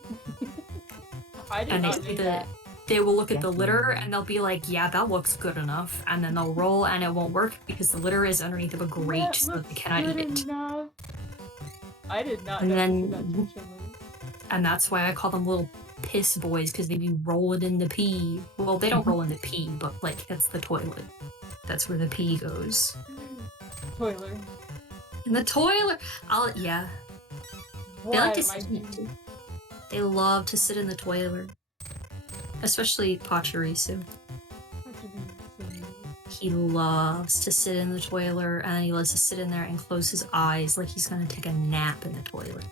I did And not do that. they will look at the litter and they'll be like, yeah, that looks good enough. And then they'll roll and it won't work because the litter is underneath of a grate That so that they looks cannot eat good it. enough. I did not And know then- this about chinchillas. And that's why I call them little piss boys because they be rolling in the pee. Well, they don't roll in the pee, but like that's the toilet. That's where the pee goes. Toiler. In the toilet. Yeah. They like to sit. They love to sit in the toiler, especially Pachirisu. He loves to sit in the toiler, and he loves to sit in there and close his eyes like he's gonna take a nap in the toilet.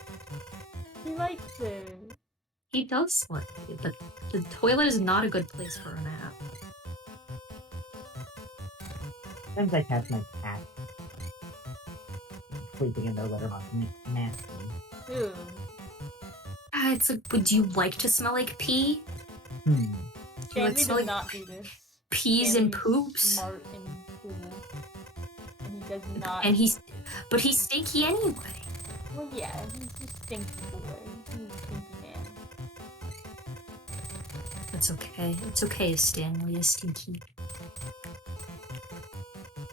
He likes it. He does like it, but the toilet is not a good place for a nap. Sometimes I catch my cat sleeping in their litter box and it's nasty. Ew. It's like, would you like to smell like pee? Stanley does not do this. Peas and poops. Smart and cool. And he does not. But he's stinky anyway. Well, yeah, he's just stinky boy. He's a stinky man. It's okay. It's okay if Stanley is stinky.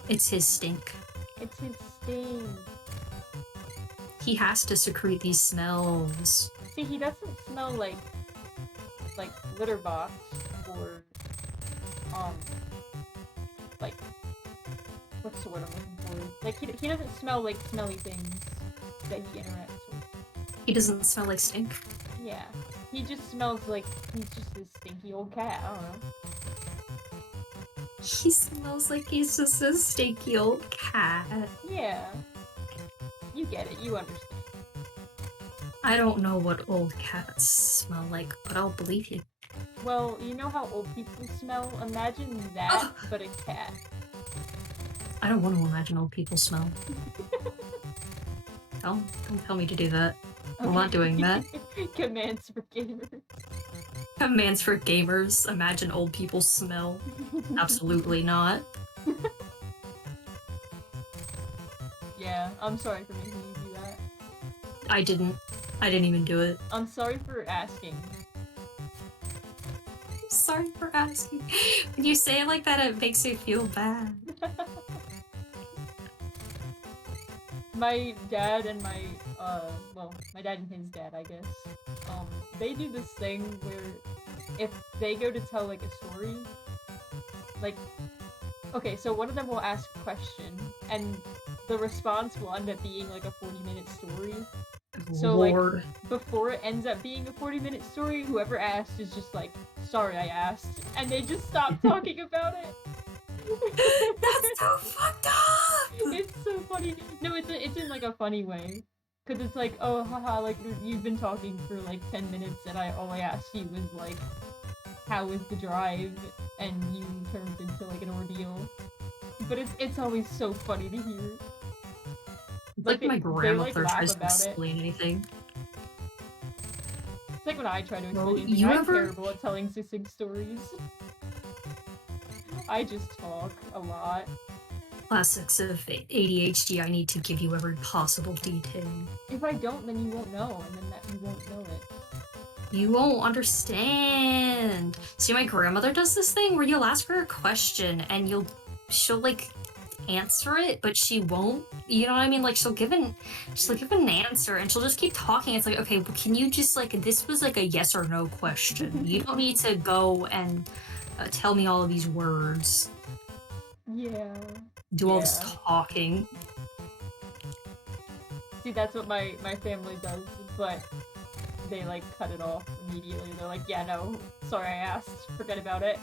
It's his stink. It's his stink. He has to secrete these smells. See, he doesn't smell like litter box or like what's the word I'm looking for? Like he doesn't smell like smelly things that he interacts with. He doesn't smell like stink. Yeah, he just smells like he's just a stinky old cat. I don't know. He smells like he's just a stinky old cat. Yeah, you get it. You understand. I don't know what old cats smell like, but I'll believe you. Well, you know how old people smell? Imagine that, but a cat. I don't want to imagine old people smell. Don't tell me to do that. Okay. I'm not doing that. Commands for gamers. Commands for gamers. Imagine old people smell. Absolutely not. Yeah, I'm sorry for making you do that. I didn't even do it. I'm sorry for asking. Sorry for asking. When you say it like that, it makes me feel bad. My dad and my dad and his dad, I guess, they do this thing where if they go to tell, like, a story, like, okay, so one of them will ask a question, and the response will end up being, like, a 40-minute story. So, Lord. like, before it ends up being a 40-minute story, whoever asked is just like, sorry I asked, and they just stop talking about it. That's so fucked up! It's so funny. No, it's in, like, a funny way. Because it's like, oh, haha, like, you've been talking for, like, 10 minutes, and all I asked you was, like, how was the drive? And you turned into, like, an ordeal. But it's always so funny to hear. Like my grandmother tries to explain anything. It's like when I try to explain anything, I'm terrible at telling succinct stories. I just talk a lot. Classics of ADHD, I need to give you every possible detail. If I don't, then you won't know, and then you won't know it. You won't understand. See, my grandmother does this thing where you'll ask her a question, and she'll, like, answer it, but she won't. You know what I mean? Like, she'll give an answer, and she'll just keep talking. It's like, okay, well, can you just, like, this was like a yes or no question. You don't need to go and tell me all of these words. Yeah. Do all this talking. See, that's what my family does, but they, like, cut it off immediately. They're like, yeah, no, sorry I asked, forget about it.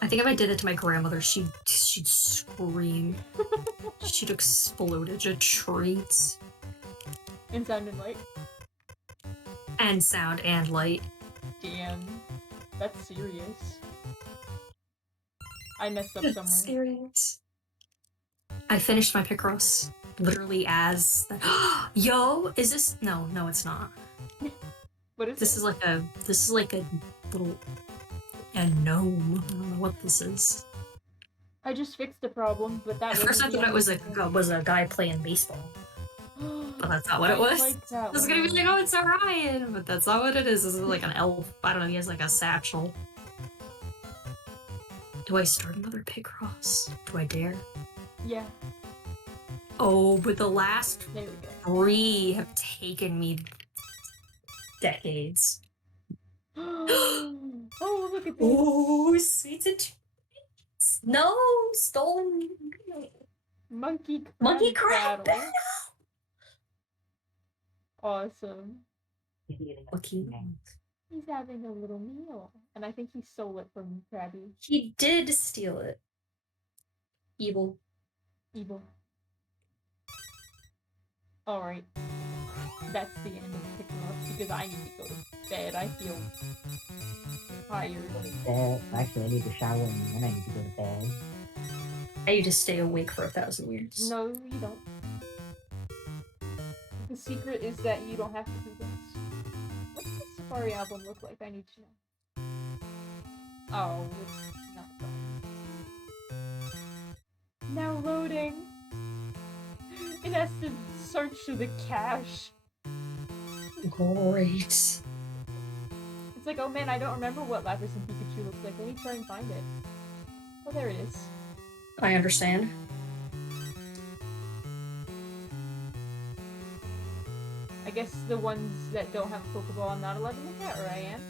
I think if I did it to my grandmother, she'd scream. She'd explode into treats. And sound and light? And sound and light. Damn. That's serious. I messed up somewhere. Serious. I finished my Picross. Literally as... Yo! Is this... No, it's not. What is this? This is like a little... A gnome. I don't know what this is. I just fixed the problem, but that. At first, I thought it was a guy playing baseball, but that's not what it was. I was gonna be like, oh, it's Orion, but that's not what it is. This is like an elf. I don't know. He has like a satchel. Do I start another Picross? Do I dare? Yeah. Oh, but the last there we go. 3 have taken me decades. Oh, look at this. Oh, sweet and no, stolen Monkey crab monkey crab battle. Awesome. He's eating a Monkey. snack. He's having a little meal. And I think he stole it from Krabby. He did steal it. Evil. Evil. Alright. That's the end of Picross because I need to go to bed. I feel tired. Actually, I need to shower and then I need to go to bed. I need to stay awake for 1,000 years. No, you don't. The secret is that you don't have to do this. What's the Safari album look like? I need to know. Oh, it's not done. Now loading! It has to search through the cache. Great. It's like, oh man, I don't remember what Lapras and Pikachu looks like. Let me try and find it. Oh, there it is. I understand. I guess the ones that don't have a Pokeball I'm not allowed to look at, or I am?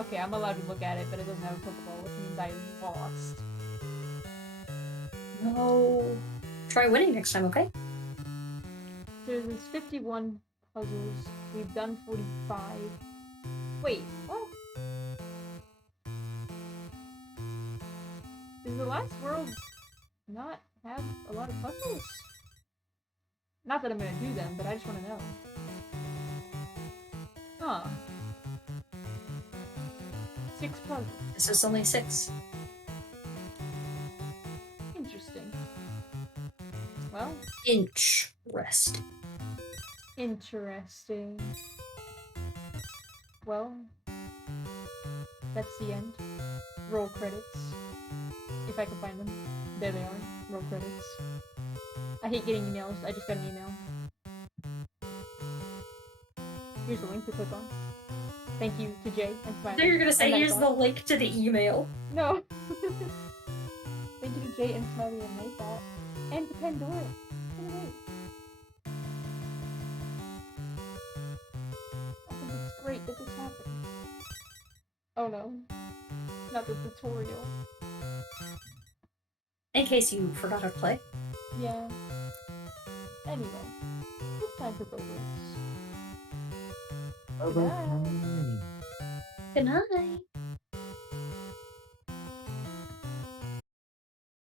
Okay, I'm allowed to look at it, but it doesn't have a Pokeball, which means I lost. No. Try winning next time, okay? There's 51 puzzles. We've done 45. Wait, what? Does the last world not have a lot of puzzles? Not that I'm gonna do them, but I just want to know. Huh. 6 puzzles. This is only 6. Interesting. Well, Interesting. interesting. Well, that's the end. Roll credits. If I can find them. There they are. Roll credits. I hate getting emails. I just got an email. Here's a link to click on. Thank you to Jay and Smiley. I thought you were gonna say and here's the Nightbot. link to the email. No. Thank you to Jay and Smiley and Nightbot. And to Pandora. Wait. I think it's great that this happened. Oh no. Not the tutorial. In case you forgot how to play. Yeah. Anyway. It's time for Bobos. Oh, Good night. Good night.